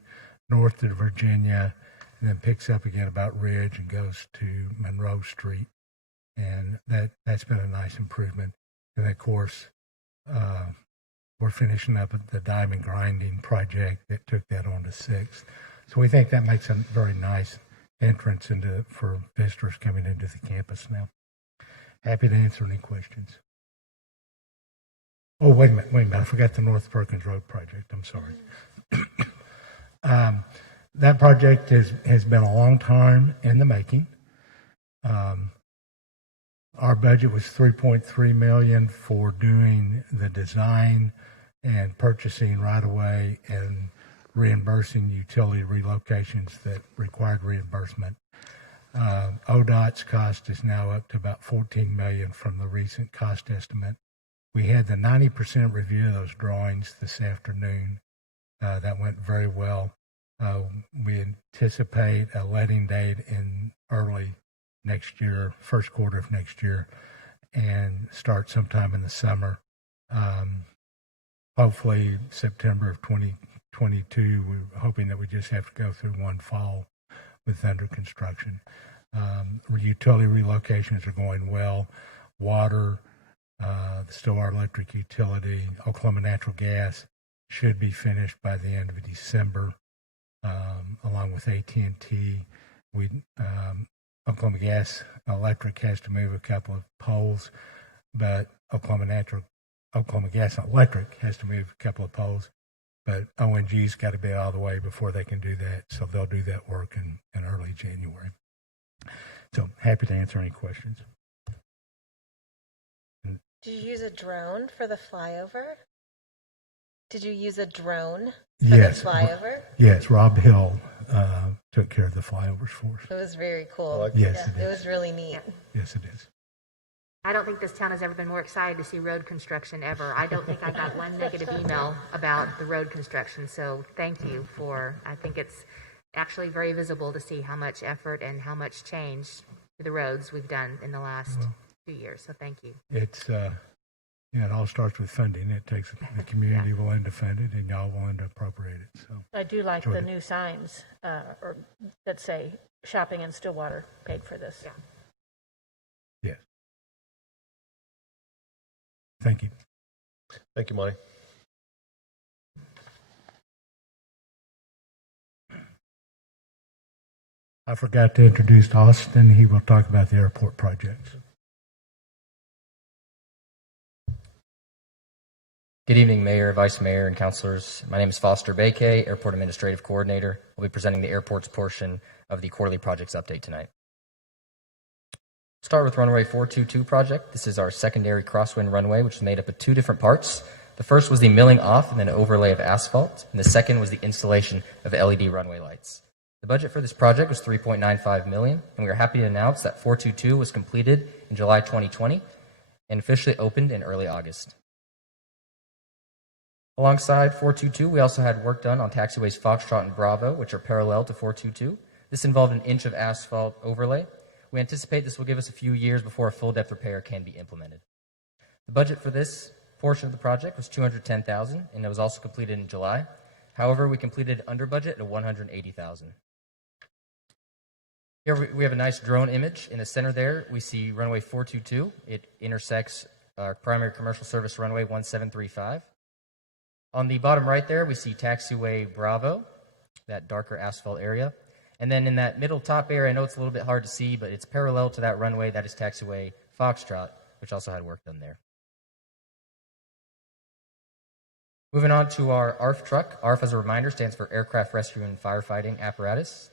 north to Virginia, and then picks up again about Ridge and goes to Monroe Street. And that's been a nice improvement. And of course, we're finishing up the diamond grinding project that took that on to 6th. So we think that makes a very nice entrance for visitors coming into the campus now. Happy to answer any questions. Oh, wait a minute. I forgot the North Perkins Road project. I'm sorry. That project has been a long time in the making. Our budget was $3.3 million for doing the design and purchasing right away and reimbursing utility relocations that required reimbursement. ODOT's cost is now up to about $14 million from the recent cost estimate. We had the 90% review of those drawings this afternoon. That went very well. We anticipate a letting date in early next year, first quarter of next year, and start sometime in the summer. Hopefully September of 2022. We're hoping that we just have to go through one fall with under construction. Utility relocations are going well. Water, the Stillwater Electric Utility, Oklahoma Natural Gas should be finished by the end of December, along with AT&T. Oklahoma Gas Electric has to move a couple of poles, but Oklahoma Gas Electric has to move a couple of poles, but ONG's got to be out of the way before they can do that, so they'll do that work in early January. So happy to answer any questions. Did you use a drone for the flyover? Did you use a drone for Yes. the flyover? Yes, Rob Hill took care of the flyovers for us. It was very cool. Yes, it was really neat. Yes, it is. I don't think this town has ever been more excited to see road construction ever. I don't think I got one negative email about the road construction, so thank you I think it's actually very visible to see how much effort and how much change to the roads we've done in the last 2 years, so thank you. It's, it all starts with funding. It takes the community will end to fund it, and y'all will end to appropriate it. So I do like the new signs that say shopping in Stillwater paid for this. Yeah. Yes. Thank you. Thank you, Monty. I forgot to introduce Austin. He will talk about the airport projects. Good evening, Mayor, Vice Mayor, and Councilors. My name is Foster Bakay, Airport Administrative Coordinator. I'll be presenting the airport's portion of the quarterly projects update tonight. Start with runway 422 project. This is our secondary crosswind runway, which is made up of 2 different parts. The first was the milling off and then an overlay of asphalt, and the second was the installation of LED runway lights. The budget for this project was $3.95 million, and we are happy to announce that 422 was completed in July 2020 and officially opened in early August. Alongside 422, we also had work done on taxiways Foxtrot and Bravo, which are parallel to 422. This involved an inch of asphalt overlay. We anticipate this will give us a few years before a full depth repair can be implemented. The budget for this portion of the project was $210,000, and it was also completed in July. However, we completed under budget at $180,000. Here we have a nice drone image. In the center there, we see runway 422. It intersects our primary commercial service runway 1735. On the bottom right there, we see taxiway Bravo, that darker asphalt area. And then in that middle top area, I know it's a little bit hard to see, but it's parallel to that runway. That is taxiway Foxtrot, which also had work done there. Moving on to our ARF truck. ARF, as a reminder, stands for Aircraft Rescue and Firefighting Apparatus.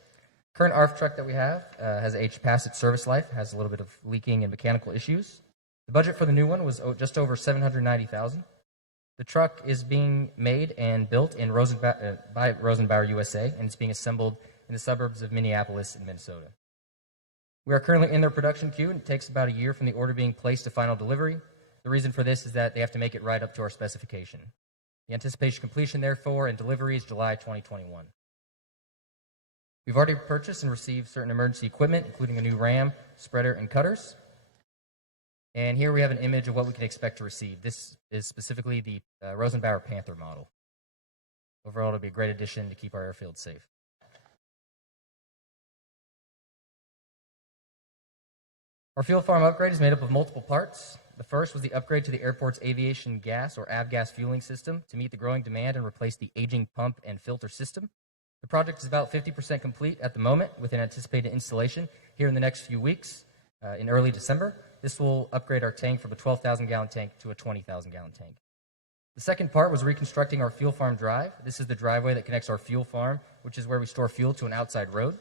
Current ARF truck that we have has aged past its service life, has a little bit of leaking and mechanical issues. The budget for the new one was just over $790,000. The truck is being made and built in by Rosenbauer USA, and it's being assembled in the suburbs of Minneapolis and Minnesota. We are currently in their production queue, and it takes about a year from the order being placed to final delivery. The reason for this is that they have to make it right up to our specification. The anticipation completion, therefore, and delivery is July 2021. We've already purchased and received certain emergency equipment, including a new ram, spreader, and cutters. And here we have an image of what we can expect to receive. This is specifically the Rosenbauer Panther model. Overall, it'll be a great addition to keep our airfield safe. Our field farm upgrade is made up of multiple parts. The first was the upgrade to the airport's aviation gas or avgas fueling system to meet the growing demand and replace the aging pump and filter system. The project is about 50% complete at the moment, with an anticipated installation here in the next few weeks in early December. This will upgrade our tank from a 12,000-gallon tank to a 20,000-gallon tank. The second part was reconstructing our fuel farm drive. This is the driveway that connects our fuel farm, which is where we store fuel, to an outside road.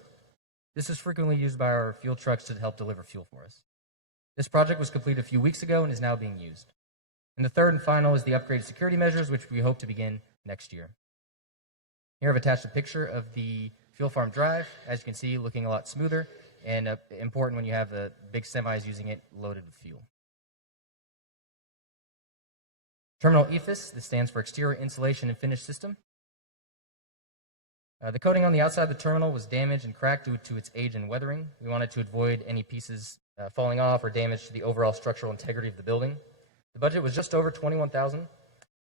This is frequently used by our fuel trucks to help deliver fuel for us. This project was completed a few weeks ago and is now being used. And the third and final is the upgraded security measures, which we hope to begin next year. Here I've attached a picture of the fuel farm drive. As you can see, looking a lot smoother, and important when you have big semis using it loaded with fuel. Terminal EFIS, this stands for Exterior Insulation and Finish System. The coating on the outside of the terminal was damaged and cracked due to its age and weathering. We wanted to avoid any pieces falling off or damage to the overall structural integrity of the building. The budget was just over $21,000, and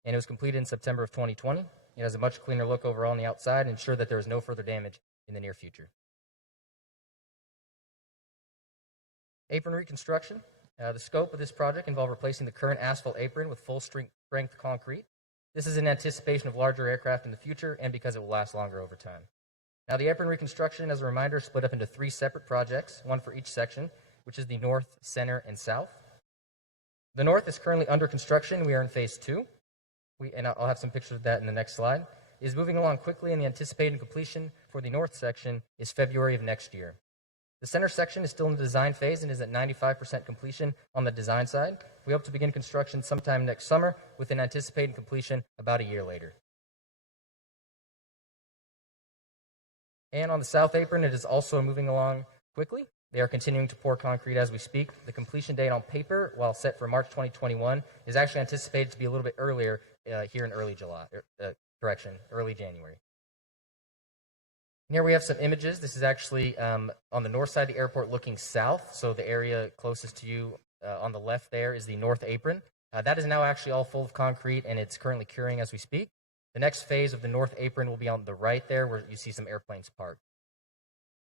it was completed in September of 2020. It has a much cleaner look overall on the outside and ensure that there is no further damage in the near future. Apron reconstruction. The scope of this project involved replacing the current asphalt apron with full strength concrete. This is in anticipation of larger aircraft in the future and because it will last longer over time. Now, the apron reconstruction, as a reminder, is split up into 3 separate projects, one for each section, which is the north, center, and south. The north is currently under construction. We are in phase 2. And I'll have some pictures of that in the next slide. It is moving along quickly, and the anticipated completion for the north section is February of next year. The center section is still in the design phase and is at 95% completion on the design side. We hope to begin construction sometime next summer, with an anticipated completion about a year later. And on the south apron, it is also moving along quickly. They are continuing to pour concrete as we speak. The completion date on paper, while set for March 2021, is actually anticipated to be a little bit earlier here in early January. And here we have some images. This is actually on the north side of the airport looking south, so the area closest to you on the left there is the north apron. That is now actually all full of concrete, and it's currently curing as we speak. The next phase of the north apron will be on the right there, where you see some airplanes parked.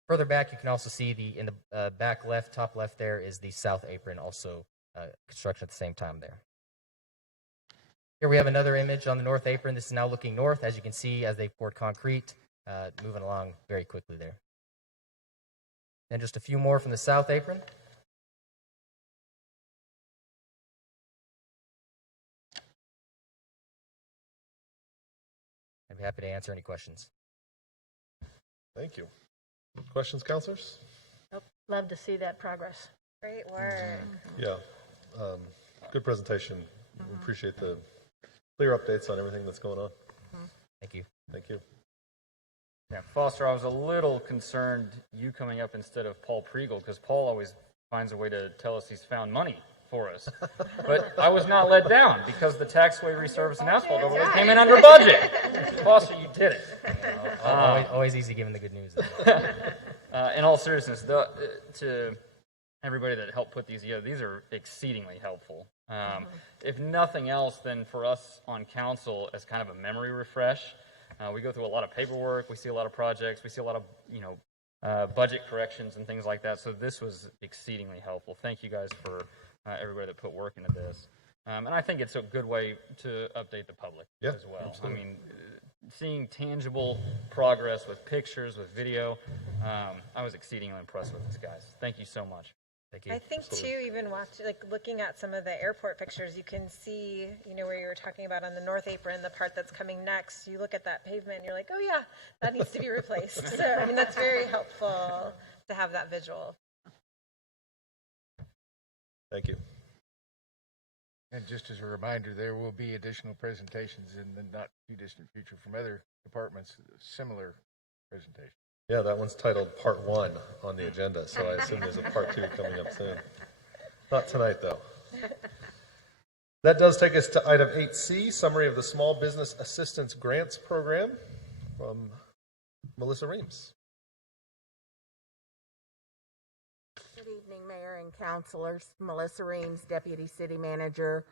Further back, you can also see in the back left, top left there is the south apron, also construction at the same time there. Here we have another image on the north apron. This is now looking north, as you can see, as they poured concrete, moving along very quickly there. And just a few more from the south apron. I'd be happy to answer any questions. Thank you. Questions, counselors? Nope. Love to see that progress. Great work. Yeah, good presentation. We appreciate the clear updates on everything that's going on. Thank you. Thank you. Yeah, Foster, I was a little concerned you coming up instead of Paul Priegel, because Paul always finds a way to tell us he's found money for us. But I was not let down, because the taxway resurface and asphalt overlay came in under budget. Foster, you did it. Always easy giving the good news. In all seriousness, to everybody that helped put these together, these are exceedingly helpful. If nothing else, then for us on council as kind of a memory refresh, we go through a lot of paperwork, we see a lot of projects, we see a lot of budget corrections and things like that. So this was exceedingly helpful. Thank you guys for everybody that put work into this. And I think it's a good way to update the public as well. Absolutely. I mean, seeing tangible progress with pictures, with video, I was exceedingly impressed with this, guys. Thank you so much. Thank you. I think too, even looking at some of the airport pictures, you can see, where you were talking about on the north apron, the part that's coming next. You look at that pavement, and you're like, oh yeah, that needs to be replaced. So I mean, that's very helpful to have that visual. Thank you. And just as a reminder, there will be additional presentations in the not too distant future from other departments, similar presentation. Yeah, that one's titled Part 1 on the agenda, so I assume there's a Part 2 coming up soon. Not tonight, though. That does take us to item 8C, summary of the Small Business Assistance Grants Program from Melissa Reams. Good evening, Mayor and Councilors. Melissa Reams, Deputy City Manager.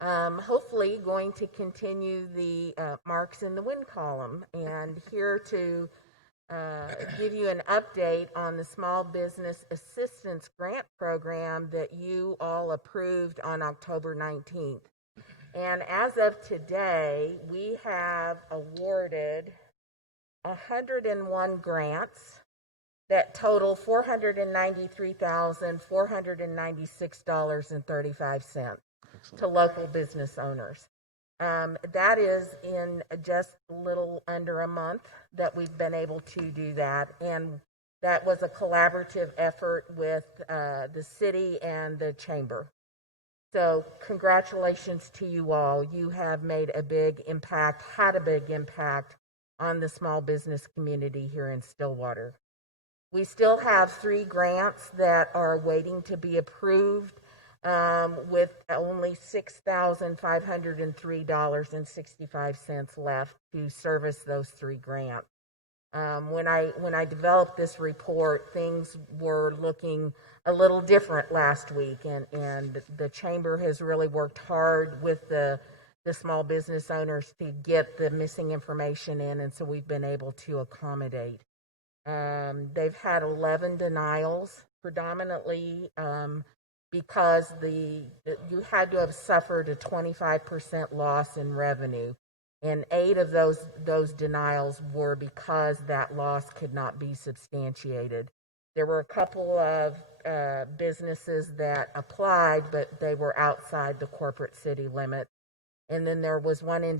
Hopefully going to continue the marks in the win column, and here to give you an update on the Small Business Assistance Grant Program that you all approved on October 19th. And as of today, we have awarded 101 grants that total $493,496.35 to local business owners. That is in just a little under a month that we've been able to do that, and that was a collaborative effort with the city and the chamber. So congratulations to you all. You have made a big impact, had a big impact on the small business community here in Stillwater. We still have 3 grants that are waiting to be approved, with only $6,503.65 left to service those 3 grants. When I developed this report, things were looking a little different last week, and the chamber has really worked hard with the small business owners to get the missing information in, and so we've been able to accommodate. They've had 11 denials, predominantly because you had to have suffered a 25% loss in revenue, and 8 of those denials were because that loss could not be substantiated. There were a couple of businesses that applied, but they were outside the corporate city limits. And then there was one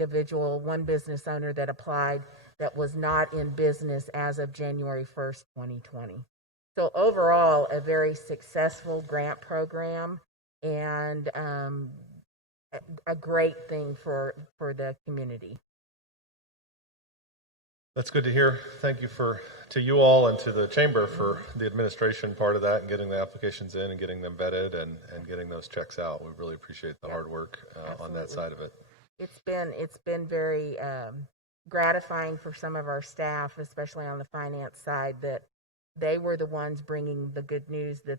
business owner that applied that was not in business as of January 1st, 2020. So overall, a very successful grant program, and a great thing for the community. That's good to hear. Thank you to you all and to the chamber for the administration part of that, and getting the applications in and getting them vetted and getting those checks out. We really appreciate the hard work on that side of it. It's been very gratifying for some of our staff, especially on the finance side, that they were the ones bringing the good news that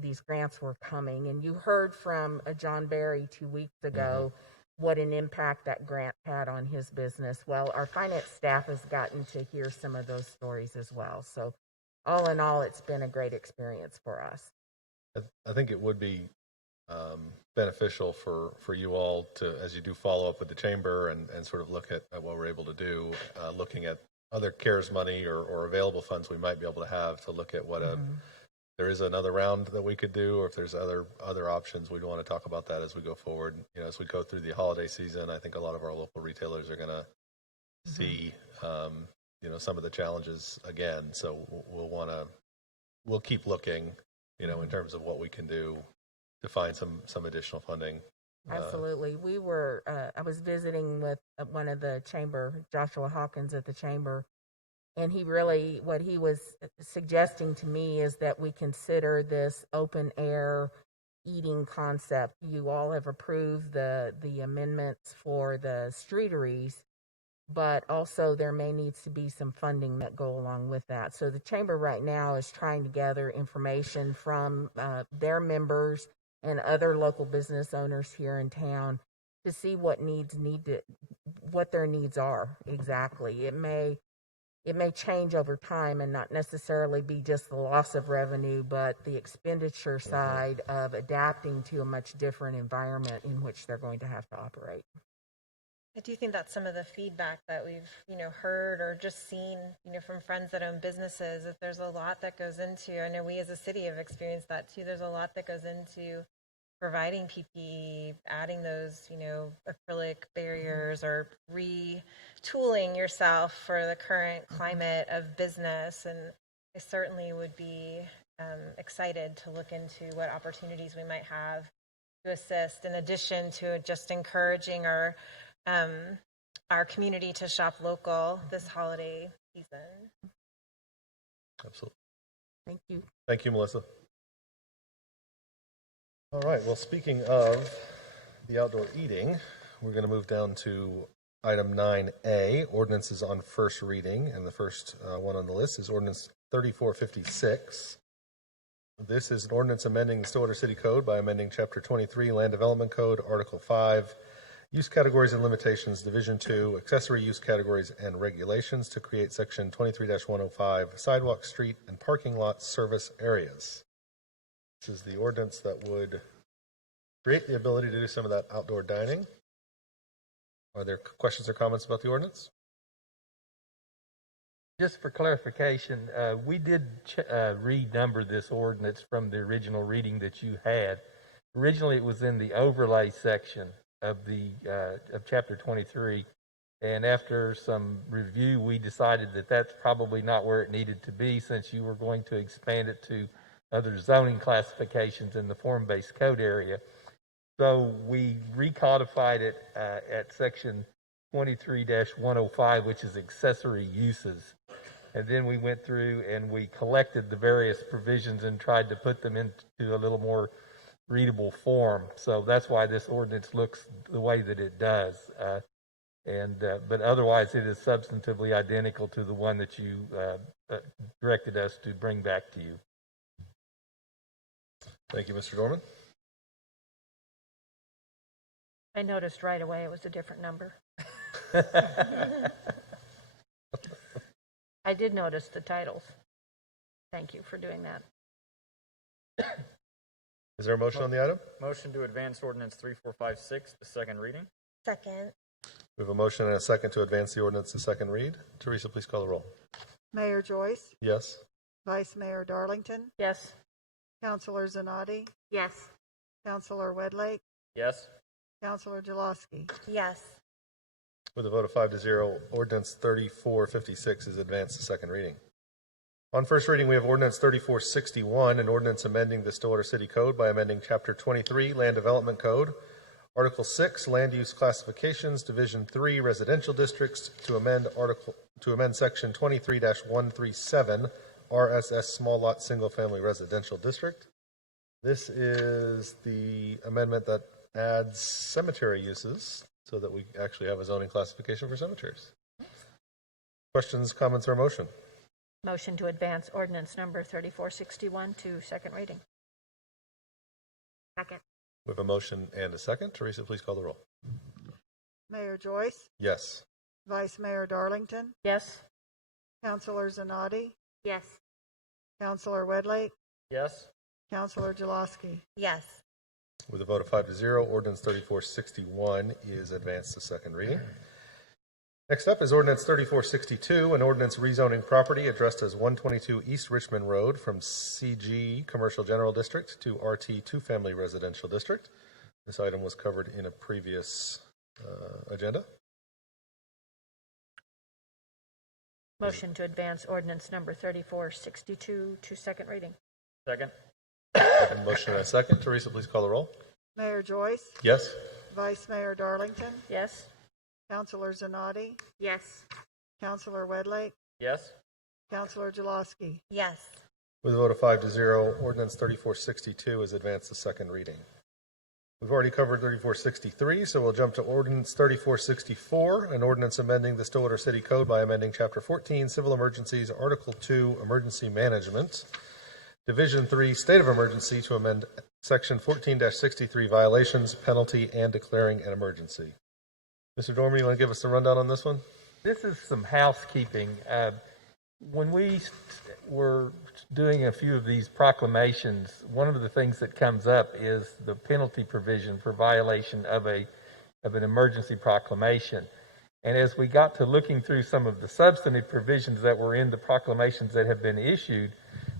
these grants were coming. And you heard from John Barry 2 weeks ago what an impact that grant had on his business. Well, our finance staff has gotten to hear some of those stories as well. So all in all, it's been a great experience for us. I think it would be beneficial for you all to, as you do follow up with the chamber and sort of look at what we're able to do, looking at other CARES money or available funds we might be able to have, to look at what there is another round that we could do, or if there's other options. We'd want to talk about that as we go forward. You know, as we go through the holiday season, I think a lot of our local retailers are going to see some of the challenges again. So we'll keep looking, in terms of what we can do to find some additional funding. Absolutely. I was visiting with one of the chamber, Joshua Hawkins at the chamber, and what he was suggesting to me is that we consider this open air eating concept. You all have approved the amendments for the streeteries, but also there may need to be some funding that go along with that. So the chamber right now is trying to gather information from their members and other local business owners here in town to see what their needs are exactly. It may change over time and not necessarily be just the loss of revenue, but the expenditure side of adapting to a much different environment in which they're going to have to operate. I do think that's some of the feedback that we've, heard or just seen, from friends that own businesses, that there's a lot that goes into, I know we as a city have experienced that too, there's a lot that goes into providing PPE, adding those, acrylic barriers, or retooling yourself for the current climate of business. And I certainly would be excited to look into what opportunities we might have to assist, in addition to just encouraging our community to shop local this holiday season. Absolutely. Thank you. Thank you, Melissa. All right, well, speaking of the outdoor eating, we're going to move down to item 9A, ordinances on first reading, and the first one on the list is ordinance 3456. This is an ordinance amending the Stillwater City Code by amending Chapter 23, Land Development Code, Article 5, Use Categories and Limitations, Division 2, Accessory Use Categories and Regulations to create Section 23-105, Sidewalk, Street, and Parking Lot Service Areas. This is the ordinance that would create the ability to do some of that outdoor dining. Are there questions or comments about the ordinance? Just for clarification, we did renumber this ordinance from the original reading that you had. Originally, it was in the overlay section of chapter 23, and after some review, we decided that that's probably not where it needed to be, since you were going to expand it to other zoning classifications in the form-based code area. So we recodified it at section 23-105, which is accessory uses. And then we went through and we collected the various provisions and tried to put them into a little more readable form. So that's why this ordinance looks the way that it does. But otherwise, it is substantively identical to the one that you directed us to bring back to you. Thank you, Mr. Dorman. I noticed right away it was a different number. I did notice the titles. Thank you for doing that. Is there a motion on the item? Motion to advance ordinance 3456, the second reading. Second. We have a motion and a second to advance the ordinance to second read. Teresa, please call the roll. Mayor Joyce, Yes. Vice Mayor Darlington, Yes. Councilor Zanotti, Yes. Councilor Wedlake, Yes. Councilor Jaloski. Yes. With a vote of 5-0, ordinance 3456 is advanced to second reading. On first reading, we have ordinance 3461, an ordinance amending the Stillwater City Code by amending Chapter 23, Land Development Code, Article 6, Land Use Classifications, Division 3, Residential Districts, to amend Section 23-137, RSS Small Lot Single Family Residential District. This is the amendment that adds cemetery uses so that we actually have a zoning classification for cemeteries. Questions, comments, or motion? Motion to advance ordinance number 3461 to second reading. Second. We have a motion and a second. Teresa, please call the roll. Mayor Joyce, Yes. Vice Mayor Darlington, Yes. Councilor Zanotti, Yes. Councilor Wedlake, Yes. Councilor Jaloski. Yes. With a vote of 5-0, ordinance 3461 is advanced to second reading. Next up is ordinance 3462, an ordinance rezoning property addressed as 122 East Richmond Road from CG Commercial General District to RT Two Family Residential District. This item was covered in a previous agenda. Motion to advance ordinance number 3462 to second reading. Second. A motion and a second. Teresa, please call the roll. Mayor Joyce, Yes. Vice Mayor Darlington, Yes. Councilor Zanotti, Yes. Councilor Wedlake, Yes. Councilor Jaloski. Yes. With a vote of 5-0, ordinance 3462 is advanced to second reading. We've already covered 3463, so we'll jump to ordinance 3464, an ordinance amending the Stillwater City Code by amending Chapter 14, Civil Emergencies, Article 2, Emergency Management, Division 3, State of Emergency, to amend Section 14-63, Violations, Penalty, and declaring an emergency. Mr. Dormer, you want to give us a rundown on this one? This is some housekeeping. When we were doing a few of these proclamations, one of the things that comes up is the penalty provision for violation of an emergency proclamation. And as we got to looking through some of the substantive provisions that were in the proclamations that have been issued,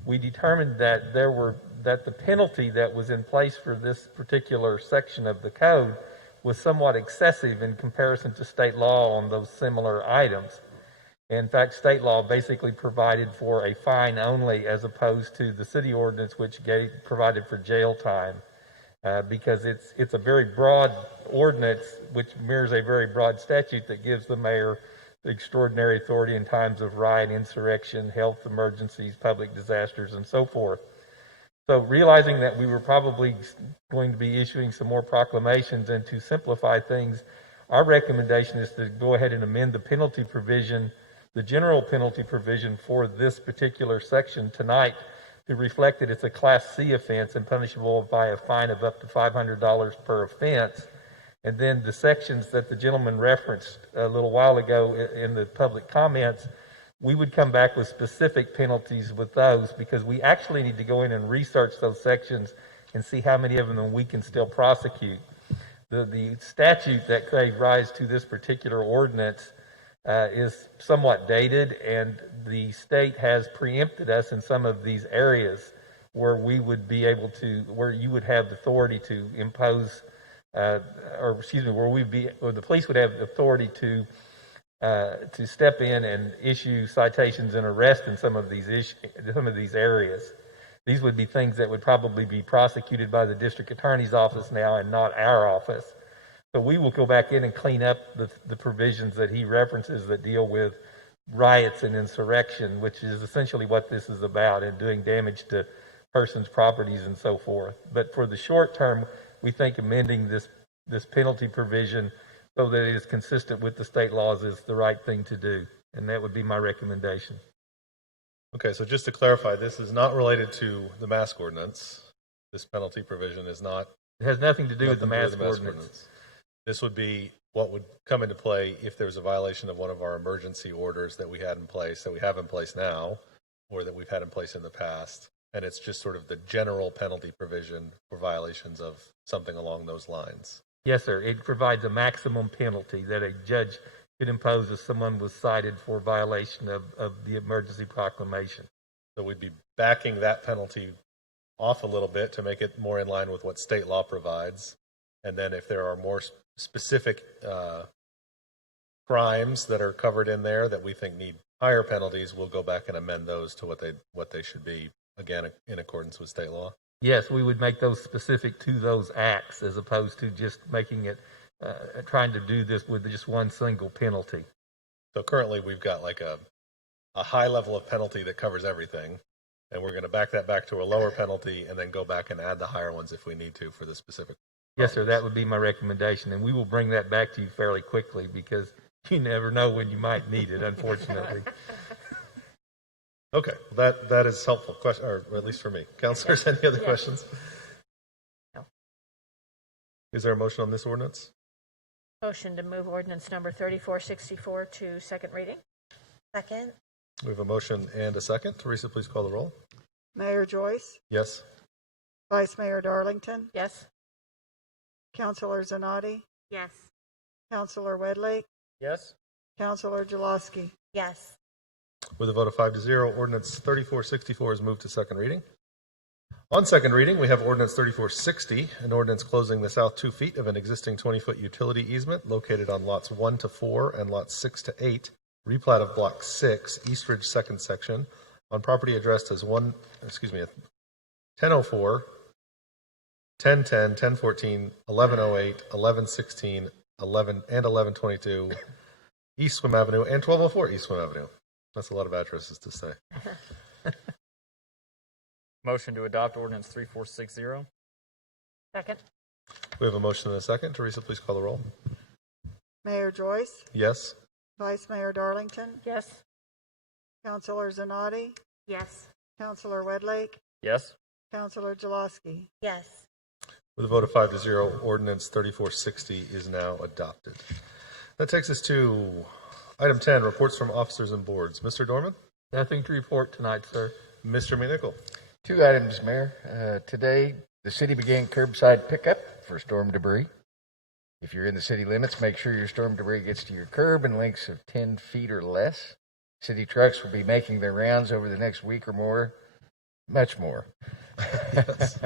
we determined that the penalty that was in place for this particular section of the code was somewhat excessive in comparison to state law on those similar items. In fact, state law basically provided for a fine only, as opposed to the city ordinance, which provided for jail time, because it's a very broad ordinance which mirrors a very broad statute that gives the mayor extraordinary authority in times of riot, insurrection, health emergencies, public disasters, and so forth. So realizing that we were probably going to be issuing some more proclamations, and to simplify things, our recommendation is to go ahead and amend the penalty provision, the general penalty provision for this particular section tonight, to reflect that it's a Class C offense and punishable by a fine of up to $500 per offense, And then the sections that the gentleman referenced a little while ago in the public comments, we would come back with specific penalties with those, because we actually need to go in and research those sections and see how many of them we can still prosecute. The statute that gave rise to this particular ordinance is somewhat dated, and the state has preempted us in some of these areas where we would be able to, where you would have the authority to impose, where the police would have the authority to step in and issue citations and arrest in some of these areas. These would be things that would probably be prosecuted by the district attorney's office now and not our office. So we will go back in and clean up the provisions that he references that deal with riots and insurrection, which is essentially what this is about, and doing damage to persons' properties and so forth. But for the short term, we think amending this penalty provision so that it is consistent with the state laws is the right thing to do. And that would be my recommendation. Okay, so just to clarify, this is not related to the mask ordinance. This penalty provision is not. It has nothing to do with the mask ordinance. This would be what would come into play if there was a violation of one of our emergency orders that we had in place, that we have in place now, or that we've had in place in the past. And it's just sort of the general penalty provision for violations of something along those lines. Yes, sir. It provides a maximum penalty that a judge could impose if someone was cited for violation of the emergency proclamation. So we'd be backing that penalty off a little bit to make it more in line with what state law provides. And then if there are more specific crimes that are covered in there that we think need higher penalties, we'll go back and amend those to what they should be, again, in accordance with state law. Yes, we would make those specific to those acts as opposed to just making it, trying to do this with just one single penalty. So currently we've got like a high level of penalty that covers everything, and we're going to back that back to a lower penalty and then go back and add the higher ones if we need to for the specific. Yes, sir, that would be my recommendation, and we will bring that back to you fairly quickly because you never know when you might need it, unfortunately. Okay, that is helpful, question, or at least for me. Councilors, any other questions? No. Is there a motion on this ordinance? Motion to move ordinance number 3464 to second reading. Second. We have a motion and a second. Teresa, please call the roll. Mayor Joyce, Yes. Vice Mayor Darlington, Yes. Councilor Zanotti, Yes. Councilor Wedlake, Yes. Councilor Jaloski. Yes. With a vote of 5-0, ordinance 3464 is moved to second reading. On second reading, we have ordinance 3460, an ordinance closing the south 2 feet of an existing 20-foot utility easement located on lots 1 to 4 and lots 6 to 8, replat of block 6, East Ridge second section, on property addressed as 1004, 1010, 1014, 1108, 1116, 11 and 1122, East Swim Avenue, and 1204 East Swim Avenue. That's a lot of addresses to say. Motion to adopt ordinance 3460. Second. We have a motion and a second. Teresa, please call the roll. Mayor Joyce, Yes. Vice Mayor Darlington, Yes. Councilor Zanotti, Yes. Councilor Wedlake, Yes. Councilor Jaloski. Yes. With a vote of 5-0, ordinance 3460 is now adopted. That takes us to item 10, reports from officers and boards. Mr. Dorman? Nothing to report tonight, sir. Mr. McNichol? 2 items, Mayor. Today, the city began curbside pickup for storm debris. If you're in the city limits, make sure your storm debris gets to your curb in lengths of 10 feet or less. City trucks will be making their rounds over the next week or more, much more. Yes.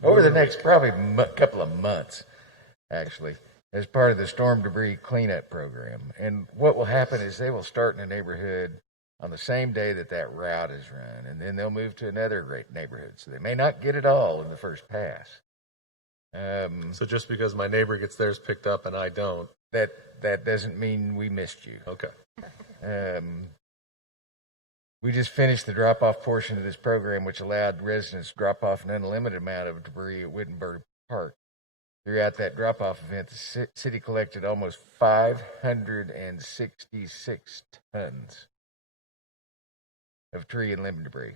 Over the next probably couple of months, actually, as part of the storm debris cleanup program. And what will happen is they will start in a neighborhood on the same day that route is run, and then they'll move to another neighborhood. So they may not get it all in the first pass. So just because my neighbor gets theirs picked up and I don't, that doesn't mean we missed you. Okay. We just finished the drop-off portion of this program, which allowed residents to drop off an unlimited amount of debris at Wittenberg Park. Throughout that drop-off event, the city collected almost 566 tons of tree and limb debris.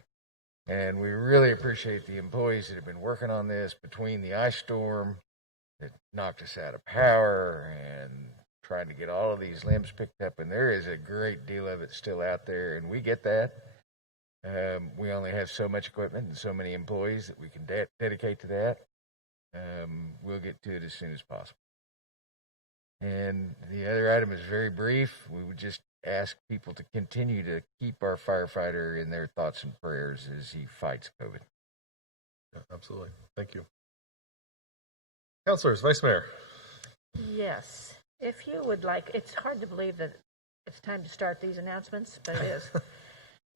And we really appreciate the employees that have been working on this between the ice storm, that knocked us out of power and trying to get all of these limbs picked up. And there is a great deal of it still out there, and we get that. We only have so much equipment and so many employees that we can dedicate to that. We'll get to it as soon as possible. And the other item is very brief. We would just ask people to continue to keep our firefighter in their thoughts and prayers as he fights COVID. Yeah, absolutely. Thank you. Councilors, Vice Mayor. Yes. If you would like, it's hard to believe that it's time to start these announcements, but it is.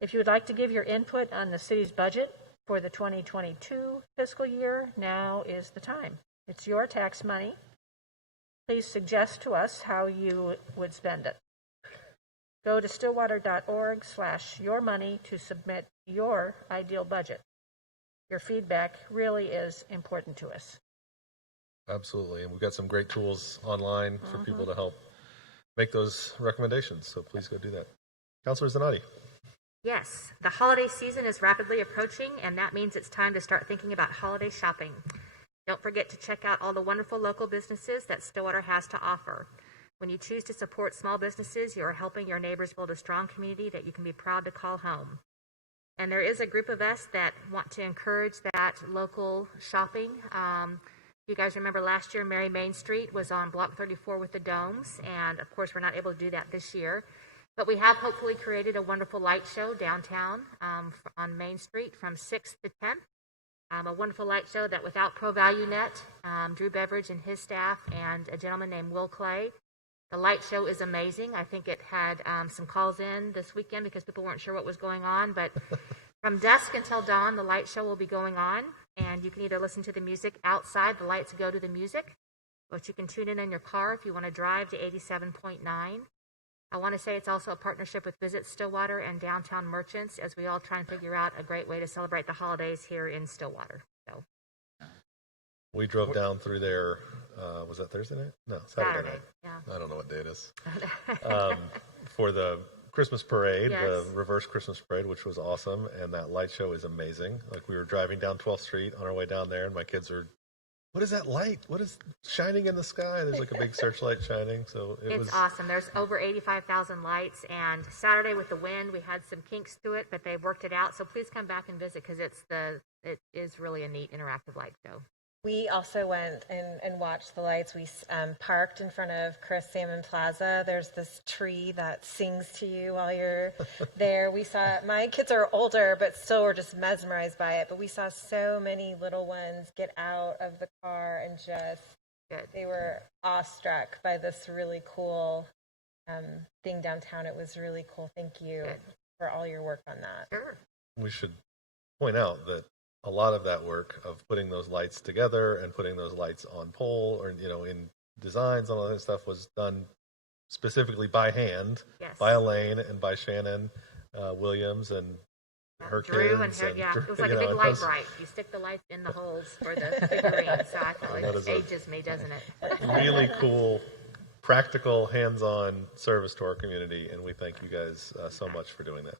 If you would like to give your input on the city's budget for the 2022 fiscal year, now is the time. It's your tax money. Please suggest to us how you would spend it. Go to stillwater.org/yourmoney to submit your ideal budget. Your feedback really is important to us. Absolutely. And we've got some great tools online for people to help make those recommendations. So please go do that. Councilor Zanotti. Yes, the holiday season is rapidly approaching, and that means it's time to start thinking about holiday shopping. Don't forget to check out all the wonderful local businesses that Stillwater has to offer. When you choose to support small businesses, you are helping your neighbors build a strong community that you can be proud to call home. And there is a group of us that want to encourage that local shopping. You guys remember last year, Mary Main Street was on Block 34 with the domes, and of course we're not able to do that this year. But we have hopefully created a wonderful light show downtown on Main Street from 6th to 10th. A wonderful light show that without Pro Value Net, Drew Beveridge and his staff, and a gentleman named Will Clay. The light show is amazing. I think it had some calls in this weekend because people weren't sure what was going on. But from dusk until dawn, the light show will be going on. And you can either listen to the music outside, the lights go to the music, but you can tune in your car if you want to drive to 87.9. I want to say it's also a partnership with Visit Stillwater and Downtown Merchants as we all try and figure out a great way to celebrate the holidays here in Stillwater. So we drove down through there. Was that Thursday night? No, Saturday night. Yeah. I don't know what day it is. For the Christmas parade, the reverse Christmas parade, which was awesome. And that light show is amazing. Like we were driving down 12th Street on our way down there, and my kids are, what is that light? What is shining in the sky? There's like a big searchlight shining. So it's awesome. There's over 85,000 lights, and Saturday with the wind, we had some kinks to it, but they've worked it out. So please come back and visit because it is really a neat interactive light show. We also went and watched the lights. We parked in front of Chris Salmon Plaza. There's this tree that sings to you while you're there. We saw, my kids are older, but still were just mesmerized by it. But we saw so many little ones get out of the car and just, they were awestruck by this really cool thing downtown. It was really cool. Thank you for all your work on that. Sure. We should point out that a lot of that work of putting those lights together and putting those lights on pole or, in designs and all that stuff was done specifically by hand, by Elaine and by Shannon Williams and her Drew kids. And it was like a big light bright. You stick the lights in the holes for the figurines. So I thought it ages me, doesn't it? Really cool, practical, hands-on service to our community, and we thank you guys so much for doing that.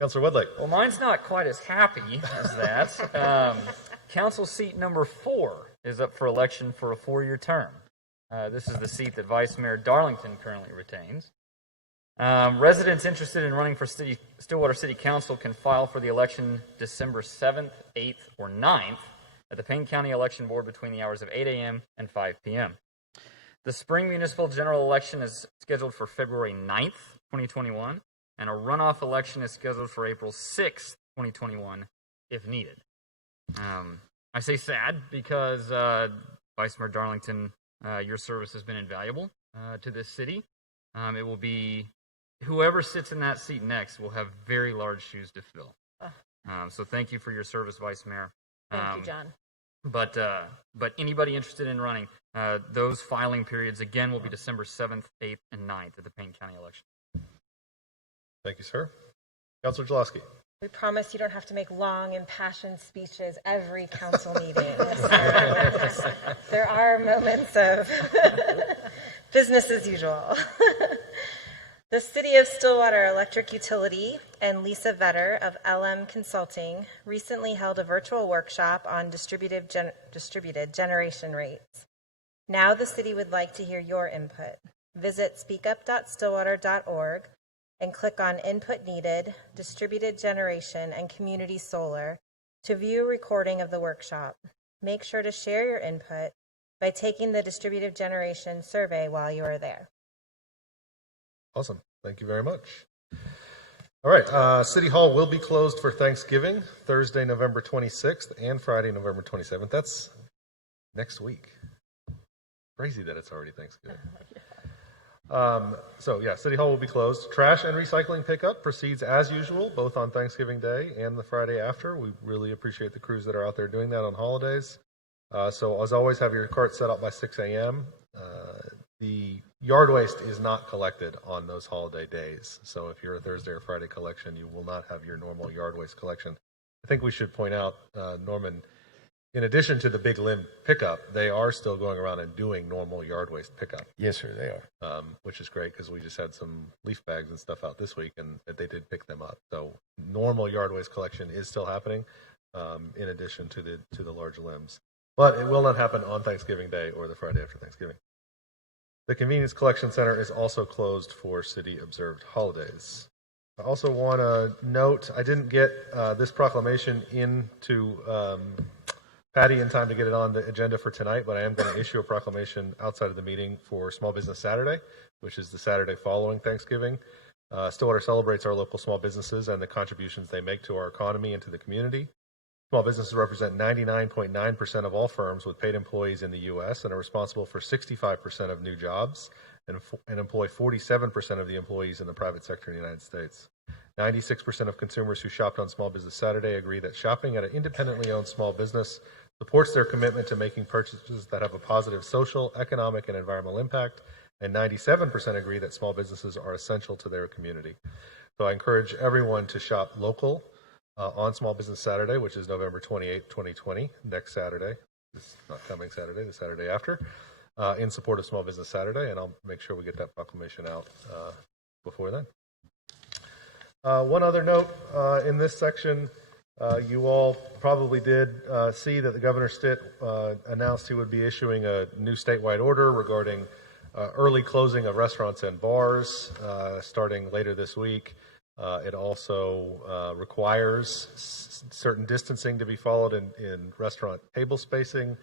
Councilor Wedlake. Well, mine's not quite as happy as that. Council seat number 4 is up for election for a 4-year term. This is the seat that Vice Mayor Darlington currently retains. Residents interested in running for Stillwater City Council can file for the election December 7th, 8th, or 9th at the Payne County Election Board between the hours of 8 a.m. and 5 p.m. The spring municipal general election is scheduled for February 9th, 2021. And a runoff election is scheduled for April 6th, 2021, if needed. I say sad because, Vice Mayor Darlington, your service has been invaluable to this city. It will be, whoever sits in that seat next will have very large shoes to fill. So thank you for your service, Vice Mayor. Thank you, John. But anybody interested in running, those filing periods, again, will be December 7th, 8th, and 9th at the Payne County election. Thank you, sir. Councilor Jaloski. We promise you don't have to make long, impassioned speeches every council meeting. There are moments of business as usual. The City of Stillwater Electric Utility and Lisa Vetter of LM Consulting recently held a virtual workshop on distributed generation rates. Now the city would like to hear your input. Visit speakup.stillwater.org and click on Input Needed, Distributed Generation, and Community Solar to view a recording of the workshop. Make sure to share your input by taking the distributed generation survey while you are there. Awesome. Thank you very much. All right. City Hall will be closed for Thanksgiving, Thursday, November 26th, and Friday, November 27th. That's next week. Crazy that it's already Thanksgiving. City Hall will be closed. Trash and recycling pickup proceeds as usual, both on Thanksgiving Day and the Friday after. We really appreciate the crews that are out there doing that on holidays. So as always, have your cart set up by 6 a.m. The yard waste is not collected on those holiday days. So if you're a Thursday or Friday collection, you will not have your normal yard waste collection. I think we should point out, Norman, in addition to the big limb pickup, they are still going around and doing normal yard waste pickup. Yes, sir, they are. Which is great because we just had some leaf bags and stuff out this week, and they did pick them up. So normal yard waste collection is still happening, in addition to the large limbs. But it will not happen on Thanksgiving Day or the Friday after Thanksgiving. The Convenience Collection Center is also closed for city-observed holidays. I also want to note, I didn't get this proclamation into Patty in time to get it on the agenda for tonight, but I am going to issue a proclamation outside of the meeting for Small Business Saturday, which is the Saturday following Thanksgiving. Stillwater celebrates our local small businesses and the contributions they make to our economy and to the community. Small businesses represent 99.9% of all firms with paid employees in the U.S. and are responsible for 65% of new jobs and employ 47% of the employees in the private sector in the United States. 96% of consumers who shopped on Small Business Saturday agree that shopping at an independently owned small business supports their commitment to making purchases that have a positive social, economic, and environmental impact, and 97% agree that small businesses are essential to their community. So I encourage everyone to shop local on Small Business Saturday, which is November 28, 2020, next Saturday. This not coming Saturday, the Saturday after, in support of Small Business Saturday, and I'll make sure we get that proclamation out before then. One other note in this section, you all probably did see that the Governor Stitt announced he would be issuing a new statewide order regarding early closing of restaurants and bars starting later this week. It also requires certain distancing to be followed in restaurant table spacing,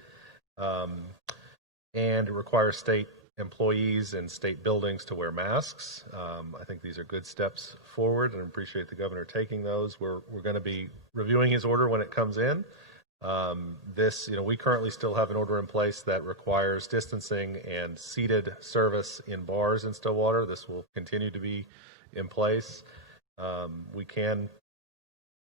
and it requires state employees in state buildings to wear masks. I think these are good steps forward, and I appreciate the governor taking those. We're going to be reviewing his order when it comes in. We currently still have an order in place that requires distancing and seated service in bars in Stillwater. This will continue to be in place. We can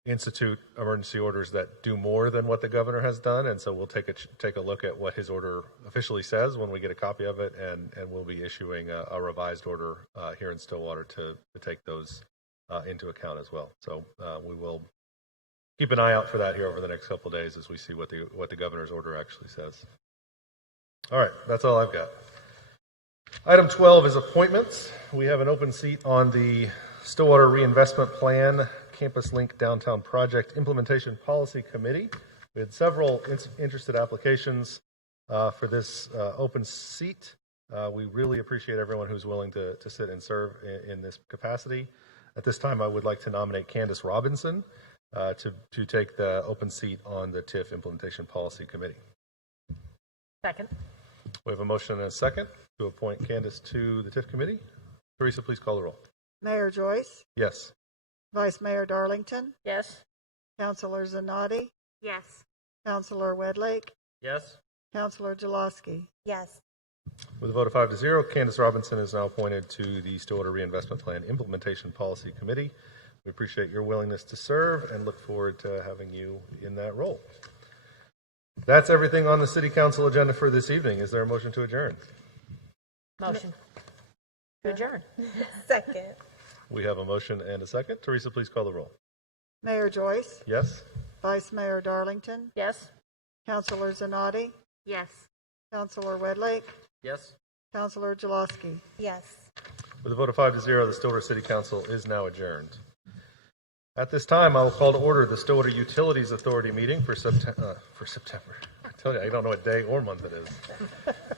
institute emergency orders that do more than what the governor has done, and so we'll take a look at what his order officially says when we get a copy of it, and we'll be issuing a revised order here in Stillwater to take those into account as well. So we will keep an eye out for that here over the next couple of days as we see what the governor's order actually says. All right, that's all I've got. Item 12 is appointments. We have an open seat on the Stillwater Reinvestment Plan Campus Link Downtown Project Implementation Policy Committee. We had several interested applications for this open seat. We really appreciate everyone who's willing to sit and serve in this capacity. At this time, I would like to nominate Candace Robinson to take the open seat on the TIF Implementation Policy Committee. Second. We have a motion and a second to appoint Candace to the TIF Committee. Teresa, please call the roll. Mayor Joyce, Yes. Vice Mayor Darlington, Yes. Councilor Zanotti, Yes. Councilor Wedlake, Yes. Councilor Jaloski. Yes. With a vote of 5-0, Candace Robinson is now appointed to the Stillwater Reinvestment Plan Implementation Policy Committee. We appreciate your willingness to serve and look forward to having you in that role. That's everything on the City Council agenda for this evening. Is there a motion to adjourn? Motion to adjourn. Second. We have a motion and a second. Teresa, please call the roll. Mayor Joyce, Yes? Vice Mayor Darlington, Yes. Councilor Zanotti, Yes. Councilor Wedlake, Yes. Councilor Jaloski. Yes. With With a vote of 5-0, the Stillwater City Council is now adjourned. At this time, I will call to order the Stillwater Utilities Authority meeting for September. I tell you, I don't know what day or month it is.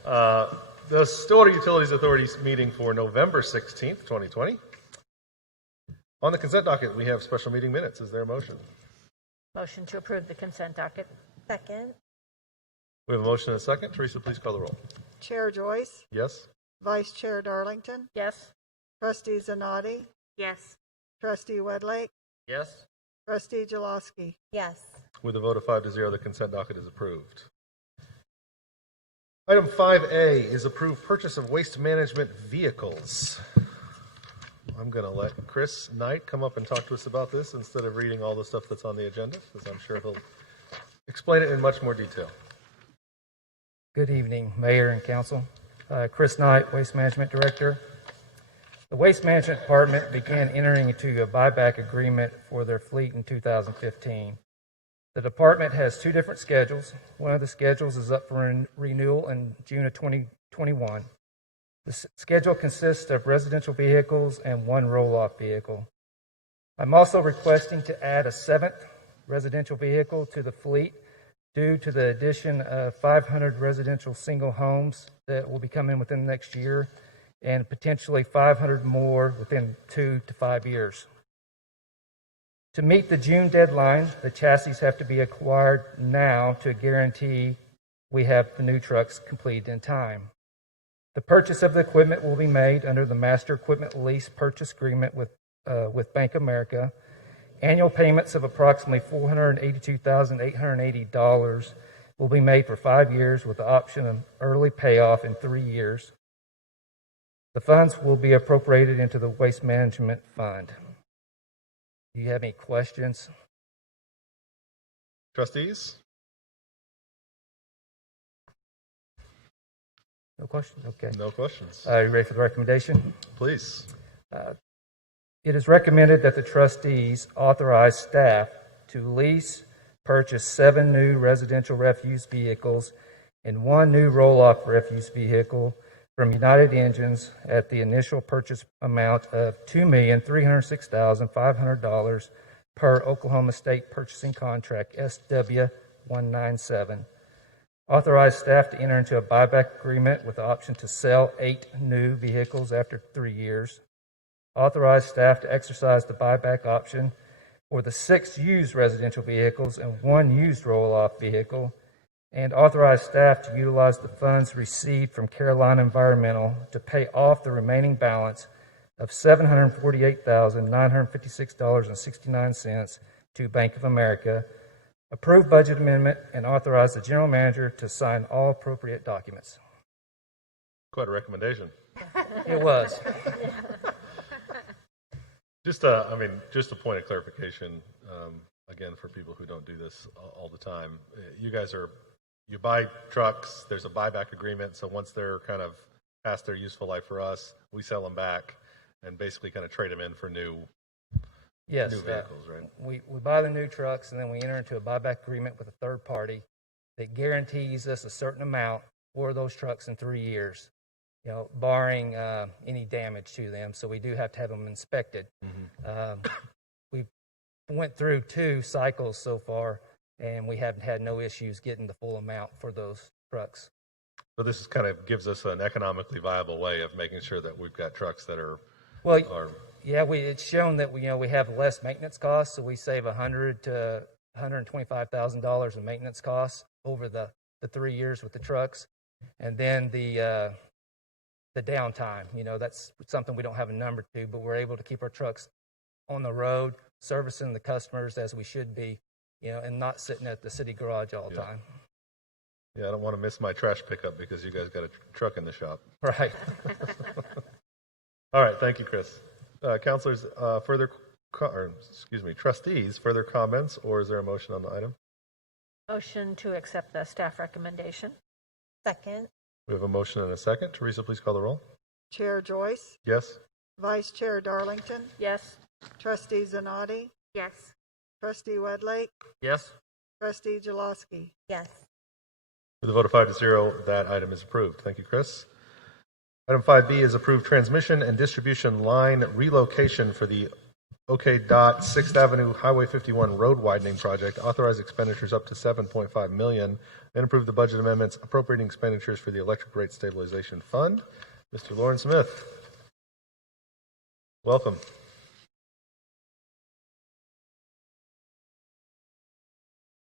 The Stillwater Utilities Authority meeting for November 16th, 2020. On the consent docket, we have special meeting minutes. Is there a motion? Motion to approve the consent docket. Second. We have a motion and a second. Teresa, please call the roll. Chair Joyce, Yes? Vice Chair Darlington, Yes. Trustee Zanotti, Yes. Trustee Wedlake, Yes. Trustee Jaloski. Yes. With a vote of 5-0, the consent docket is approved. Item 5A is approved purchase of waste management vehicles. I'm going to let Chris Knight come up and talk to us about this instead of reading all the stuff that's on the agenda, because I'm sure he'll explain it in much more detail. Good evening, Mayor and Council. Chris Knight, Waste Management Director. The Waste Management Department began entering into a buyback agreement for their fleet in 2015. The department has two different schedules. One of the schedules is up for renewal in June of 2021. The schedule consists of residential vehicles and one roll-off vehicle. I'm also requesting to add a seventh residential vehicle to the fleet due to the addition of 500 residential single homes that will be coming within the next year and potentially 500 more within 2 to 5 years. To meet the June deadline, the chassis have to be acquired now to guarantee we have the new trucks completed in time. The purchase of the equipment will be made under the Master Equipment Lease Purchase Agreement with Bank of America. Annual payments of approximately $482,880 will be made for 5 years with the option of early payoff in 3 years. The funds will be appropriated into the Waste Management Fund. Do you have any questions? Trustees? No questions? Okay. No questions. Are you ready for the recommendation? Please. It is recommended that the trustees authorize staff to lease, purchase 7 new residential refuse vehicles and 1 new roll-off refuse vehicle from United Engines at the initial purchase amount of $2,306,500 per Oklahoma State Purchasing Contract SW197. Authorize staff to enter into a buyback agreement with the option to sell 8 new vehicles after 3 years. Authorize staff to exercise the buyback option for the 6 used residential vehicles and 1 used roll-off vehicle, and authorize staff to utilize the funds received from Carolina Environmental to pay off the remaining balance of $748,956.69 to Bank of America, approve budget amendment, and authorize the general manager to sign all appropriate documents. Quite a recommendation. It was. Just a point of clarification, again, for people who don't do this all the time. You buy trucks, there's a buyback agreement, so once they're kind of past their useful life for us, we sell them back and basically kind of trade them in for new vehicles, right? We buy the new trucks, and then we enter into a buyback agreement with a third party that guarantees us a certain amount for those trucks in 3 years, barring any damage to them. So we do have to have them inspected. We went through 2 cycles so far, and we haven't had no issues getting the full amount for those trucks. So this kind of gives us an economically viable way of making sure that we've got trucks that are... Yeah, it's shown that we have less maintenance costs, so we save $100,000 to $125,000 in maintenance costs over the 3 years with the trucks, and then the downtime. That's something we don't have a number to, but we're able to keep our trucks on the road, servicing the customers as we should be, and not sitting at the city garage all the time. Yeah, I don't want to miss my trash pickup because you guys got a truck in the shop. Right. All right, thank you, Chris. Councilors, trustees, further comments, or is there a motion on the item? Motion to accept the staff recommendation. Second. We have a motion and a second. Teresa, please call the roll. Chair Joyce, Yes? Vice Chair Darlington, Yes. Trustee Zanotti, Yes. Trustee Wedlake, Yes. Trustee Jaloski. Yes. With a vote of 5-0, that item is approved. Thank you, Chris. Item 5B is approved transmission and distribution line relocation for the OK-Dot 6th Avenue Highway 51 road widening project. Authorize expenditures up to $7.5 million and approve the budget amendments appropriating expenditures for the electric rate stabilization fund. Mr. Lauren Smith. Welcome.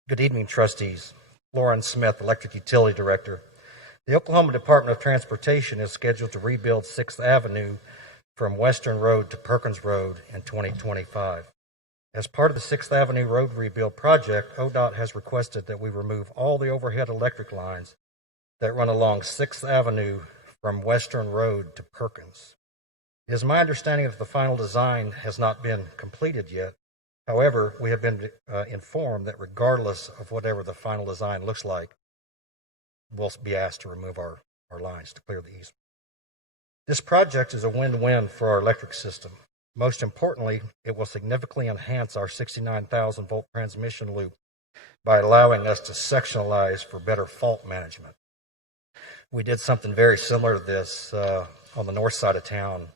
Good evening, trustees. Lauren Smith, Electric Utility Director. The Oklahoma Department of Transportation is scheduled to rebuild 6th Avenue from Western Road to Perkins Road in 2025. As part of the 6th Avenue Road rebuild project, ODOT has requested that we remove all the overhead electric lines that run along 6th Avenue from Western Road to Perkins. It is my understanding that the final design has not been completed yet. However, we have been informed that regardless of whatever the final design looks like, we'll be asked to remove our lines to clear the easement. This project is a win-win for our electric system. Most importantly, it will significantly enhance our 69,000 volt transmission loop by allowing us to sectionalize for better fault management. We did something very similar to this on the north side of town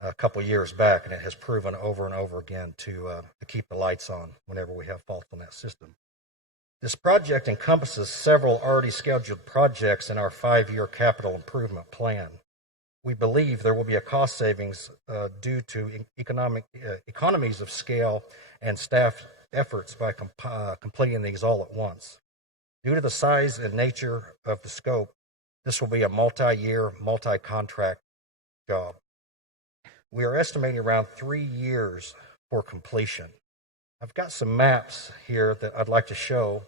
a couple years back, and it has proven over and over again to keep the lights on whenever we have faults on that system. This project encompasses several already scheduled projects in our 5-year capital improvement plan. We believe there will be a cost savings due to economies of scale and staff efforts by completing these all at once. Due to the size and nature of the scope, this will be a multi-year, multi-contract job. We are estimating around 3 years for completion. I've got some maps here that I'd like to show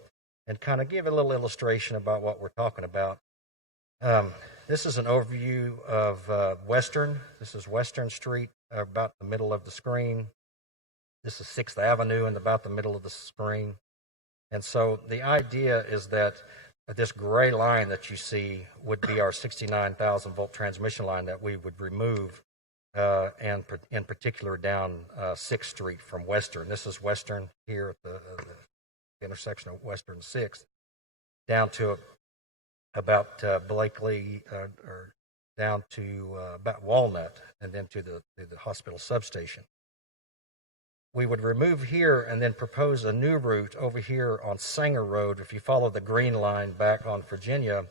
and kind of give a little illustration about what we're talking about. This is an overview of Western. This is Western Street, about the middle of the screen. This is 6th Avenue in about the middle of the screen. And so the idea is that this gray line that you see would be our 69,000 volt transmission line that we would remove, and in particular down 6th Street from Western. This is Western here at the intersection of Western and 6th, down to about Blakely, or down to about Walnut, and then to the hospital substation. We would remove here and then propose a new route over here on Sanger Road. If you follow the green line back on Virginia,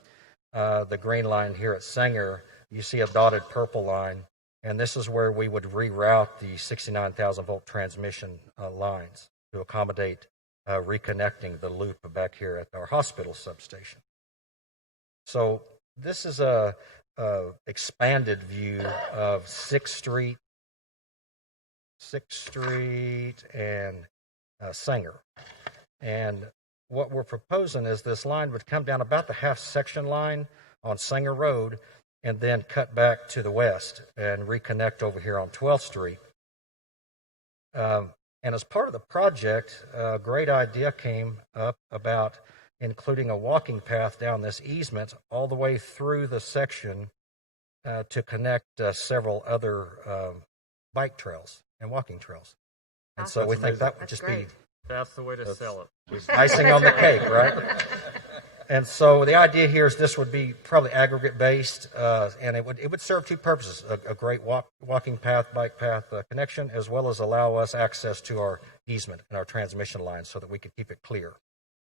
the green line here at Sanger, you see a dotted purple line, and this is where we would reroute the 69,000 volt transmission lines to accommodate reconnecting the loop back here at our hospital substation. So this is a expanded view of 6th Street and Sanger. And what we're proposing is this line would come down about the half section line on Sanger Road and then cut back to the west and reconnect over here on 12th Street. And as part of the project, a great idea came up about including a walking path down this easement all the way through the section to connect several other bike trails and walking trails. And so we think that would just be... That's the way to sell it. Icing on the cake, right? And so the idea here is this would be probably aggregate based, and it would serve two purposes: a great walking path, bike path connection, as well as allow us access to our easement and our transmission lines so that we could keep it clear.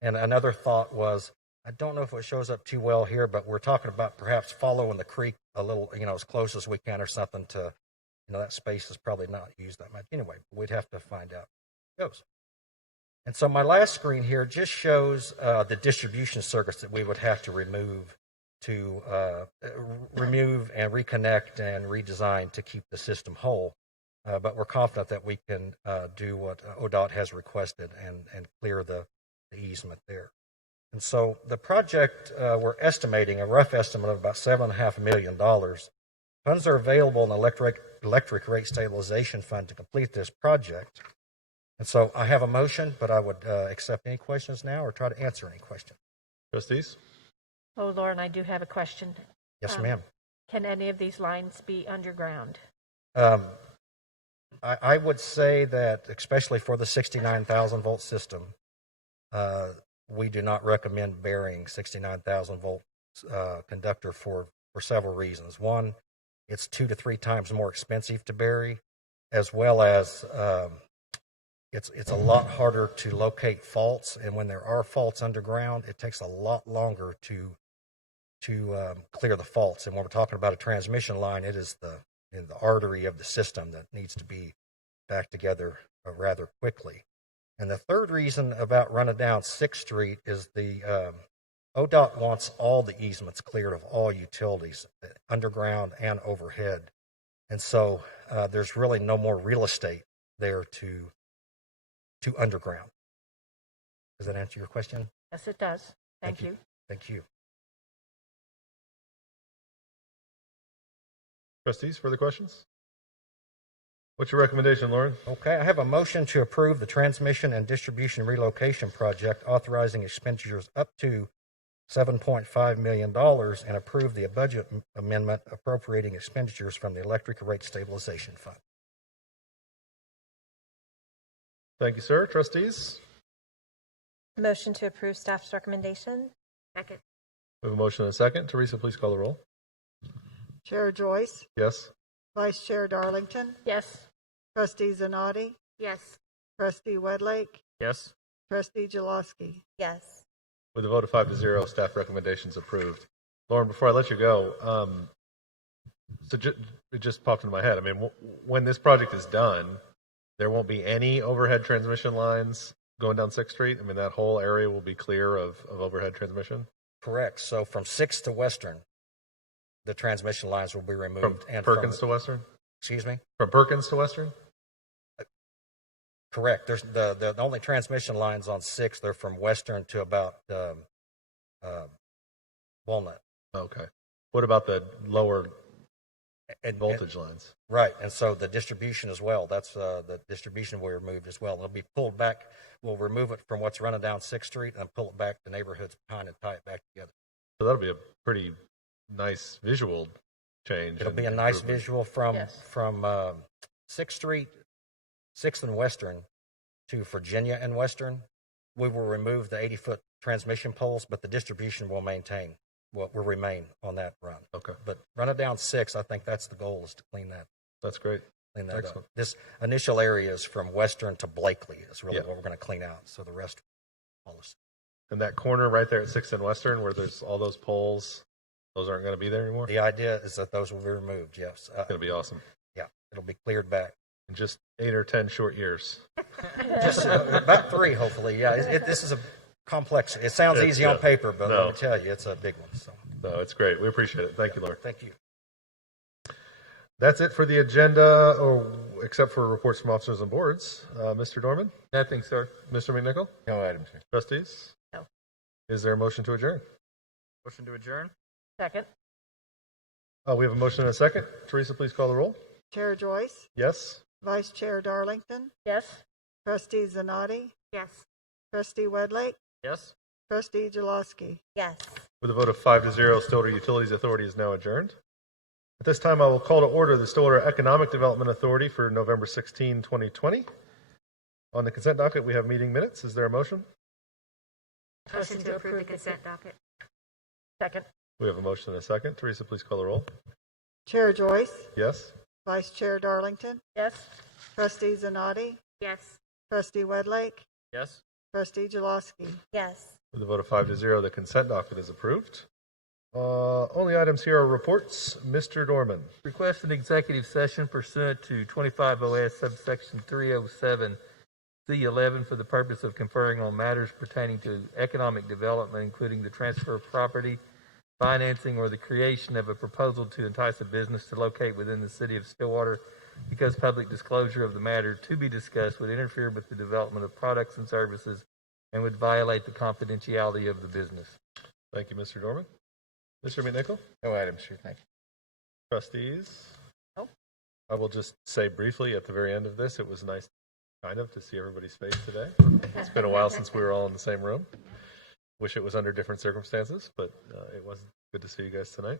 And another thought was, I don't know if it shows up too well here, but we're talking about perhaps following the creek a little, as close as we can or something to, that space is probably not used that much. Anyway, we'd have to find out how it goes. And so my last screen here just shows the distribution circuits that we would have to remove and reconnect and redesign to keep the system whole. But we're confident that we can do what ODOT has requested and clear the easement there. And so the project, we're estimating a rough estimate of about $7.5 million. Funds are available in the electric rate stabilization fund to complete this project. And so I have a motion, but I would accept any questions now or try to answer any questions. Trustees? Oh, Lauren, I do have a question. Yes, ma'am. Can any of these lines be underground? I would say that, especially for the 69,000 volt system, we do not recommend burying 69,000 volt conductor for several reasons. One, it's 2 to 3 times more expensive to bury, as well as it's a lot harder to locate faults. And when there are faults underground, it takes a lot longer to clear the faults. And when we're talking about a transmission line, it is the artery of the system that needs to be back together rather quickly. And the third reason about running down 6th Street is the ODOT wants all the easements cleared of all utilities, underground and overhead. And so there's really no more real estate there to underground. Does that answer your question? Yes, it does. Thank you. Thank you. Trustees, further questions? What's your recommendation, Lauren? Okay, I have a motion to approve the transmission and distribution relocation project, authorizing expenditures up to $7.5 million, and approve the budget amendment appropriating expenditures from the Electric Rate Stabilization Fund. Thank you, sir. Trustees? Motion to approve staff's recommendation. Second. We have a motion and a second. Teresa, please call the roll. Chair Joyce, Yes. Vice Chair Darlington, Yes. Trustee Zanotti, Yes. Trustee Wedlake, Yes. Trustee Jalowski. Yes. With a vote of 5-0, staff recommendations approved. Lauren, before I let you go, it just popped into my head. I mean, when this project is done, there won't be any overhead transmission lines going down 6th Street. I mean, that whole area will be clear of overhead transmission. Correct. So from 6th to Western, the transmission lines will be removed. From Perkins to Western? Excuse me? From Perkins to Western? Correct. There's the only transmission lines on 6th, they're from Western to about Walnut. Okay. What about the lower voltage lines? Right, and so the distribution as well. That's the distribution will be removed as well. It'll be pulled back. We'll remove it from what's running down 6th Street and pull it back to neighborhoods behind and tie it back together. So that'll be a pretty nice visual change. It'll be a nice visual from 6th Street, 6th and Western to Virginia and Western. We will remove the 80-foot transmission poles, but the distribution will remain on that run. Okay. But run it down 6th. I think that's the goal, is to clean that. That's great. Clean that Excellent. up. This initial area is from Western to Blakely is really what we're going to clean out. So the rest, all this. And that corner right there at 6th and Western, where there's all those poles, those aren't going to be there anymore? The idea is that those will be removed, yes. It's going to be awesome. Yeah, it'll be cleared back. In just 8 or 10 short years. Just about 3, hopefully. Yeah, this is a complex. It sounds easy on paper, but let me tell you, it's a big one. So. No, it's great. We appreciate it. Thank you, Lauren. Thank you. That's it for the agenda, except for reports from officers and boards. Mr. Dorman? Nothing, sir. Mr. McNichol? No items, sir. Trustees? No. Is there a motion to adjourn? Motion to adjourn? Second. We have a motion and a second. Teresa, please call the roll. Chair Joyce, Yes. Vice Chair Darlington, Yes. Trustee Zanotti, Yes. Trustee Wedlake, Yes. Trustee Jalowski. Yes. With a vote of 5-0, Stillwater Utilities Authority is now adjourned. At this time, I will call to order the Stillwater Economic Development Authority for November 16, 2020. On the consent docket, we have meeting minutes. Is there a motion? Motion to approve the consent docket. Second. We have a motion and a second. Teresa, please call the roll. Chair Joyce, Yes. Vice Chair Darlington, Yes. Trustee Zanotti, Yes. Trustee Wedlake, Yes. Trustee Jalowski. Yes. With a vote of 5-0, the consent docket is approved. Only items here are reports. Mr. Dorman. Request an executive session pursuant to 25 OS subsection 307 C11 for the purpose of conferring on matters pertaining to economic development, including the transfer of property, financing, or the creation of a proposal to entice a business to locate within the city of Stillwater, because public disclosure of the matter to be discussed would interfere with the development of products and services and would violate the confidentiality of the business. Thank you, Mr. Dorman. Mr. McNichol? No items, sir. Thank you. Trustees? No. I will just say briefly at the very end of this, it was nice to see everybody's face today. It's been a while since we were all in the same room. Wish it was under different circumstances, but it was good to see you guys tonight.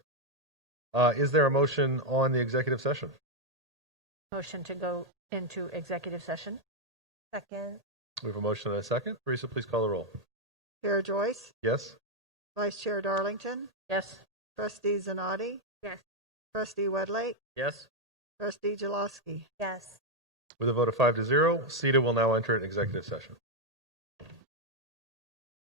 Is there a motion on the executive session? Motion to go into executive session. Second. We have a motion and a second. Teresa, please call the roll. Chair Joyce, Yes. Vice Chair Darlington, Yes. Trustee Zanotti, Yes. Trustee Wedlake, Yes? Trustee Jaloski. Yes. With a vote of 5-0, SEDA will now enter an executive session.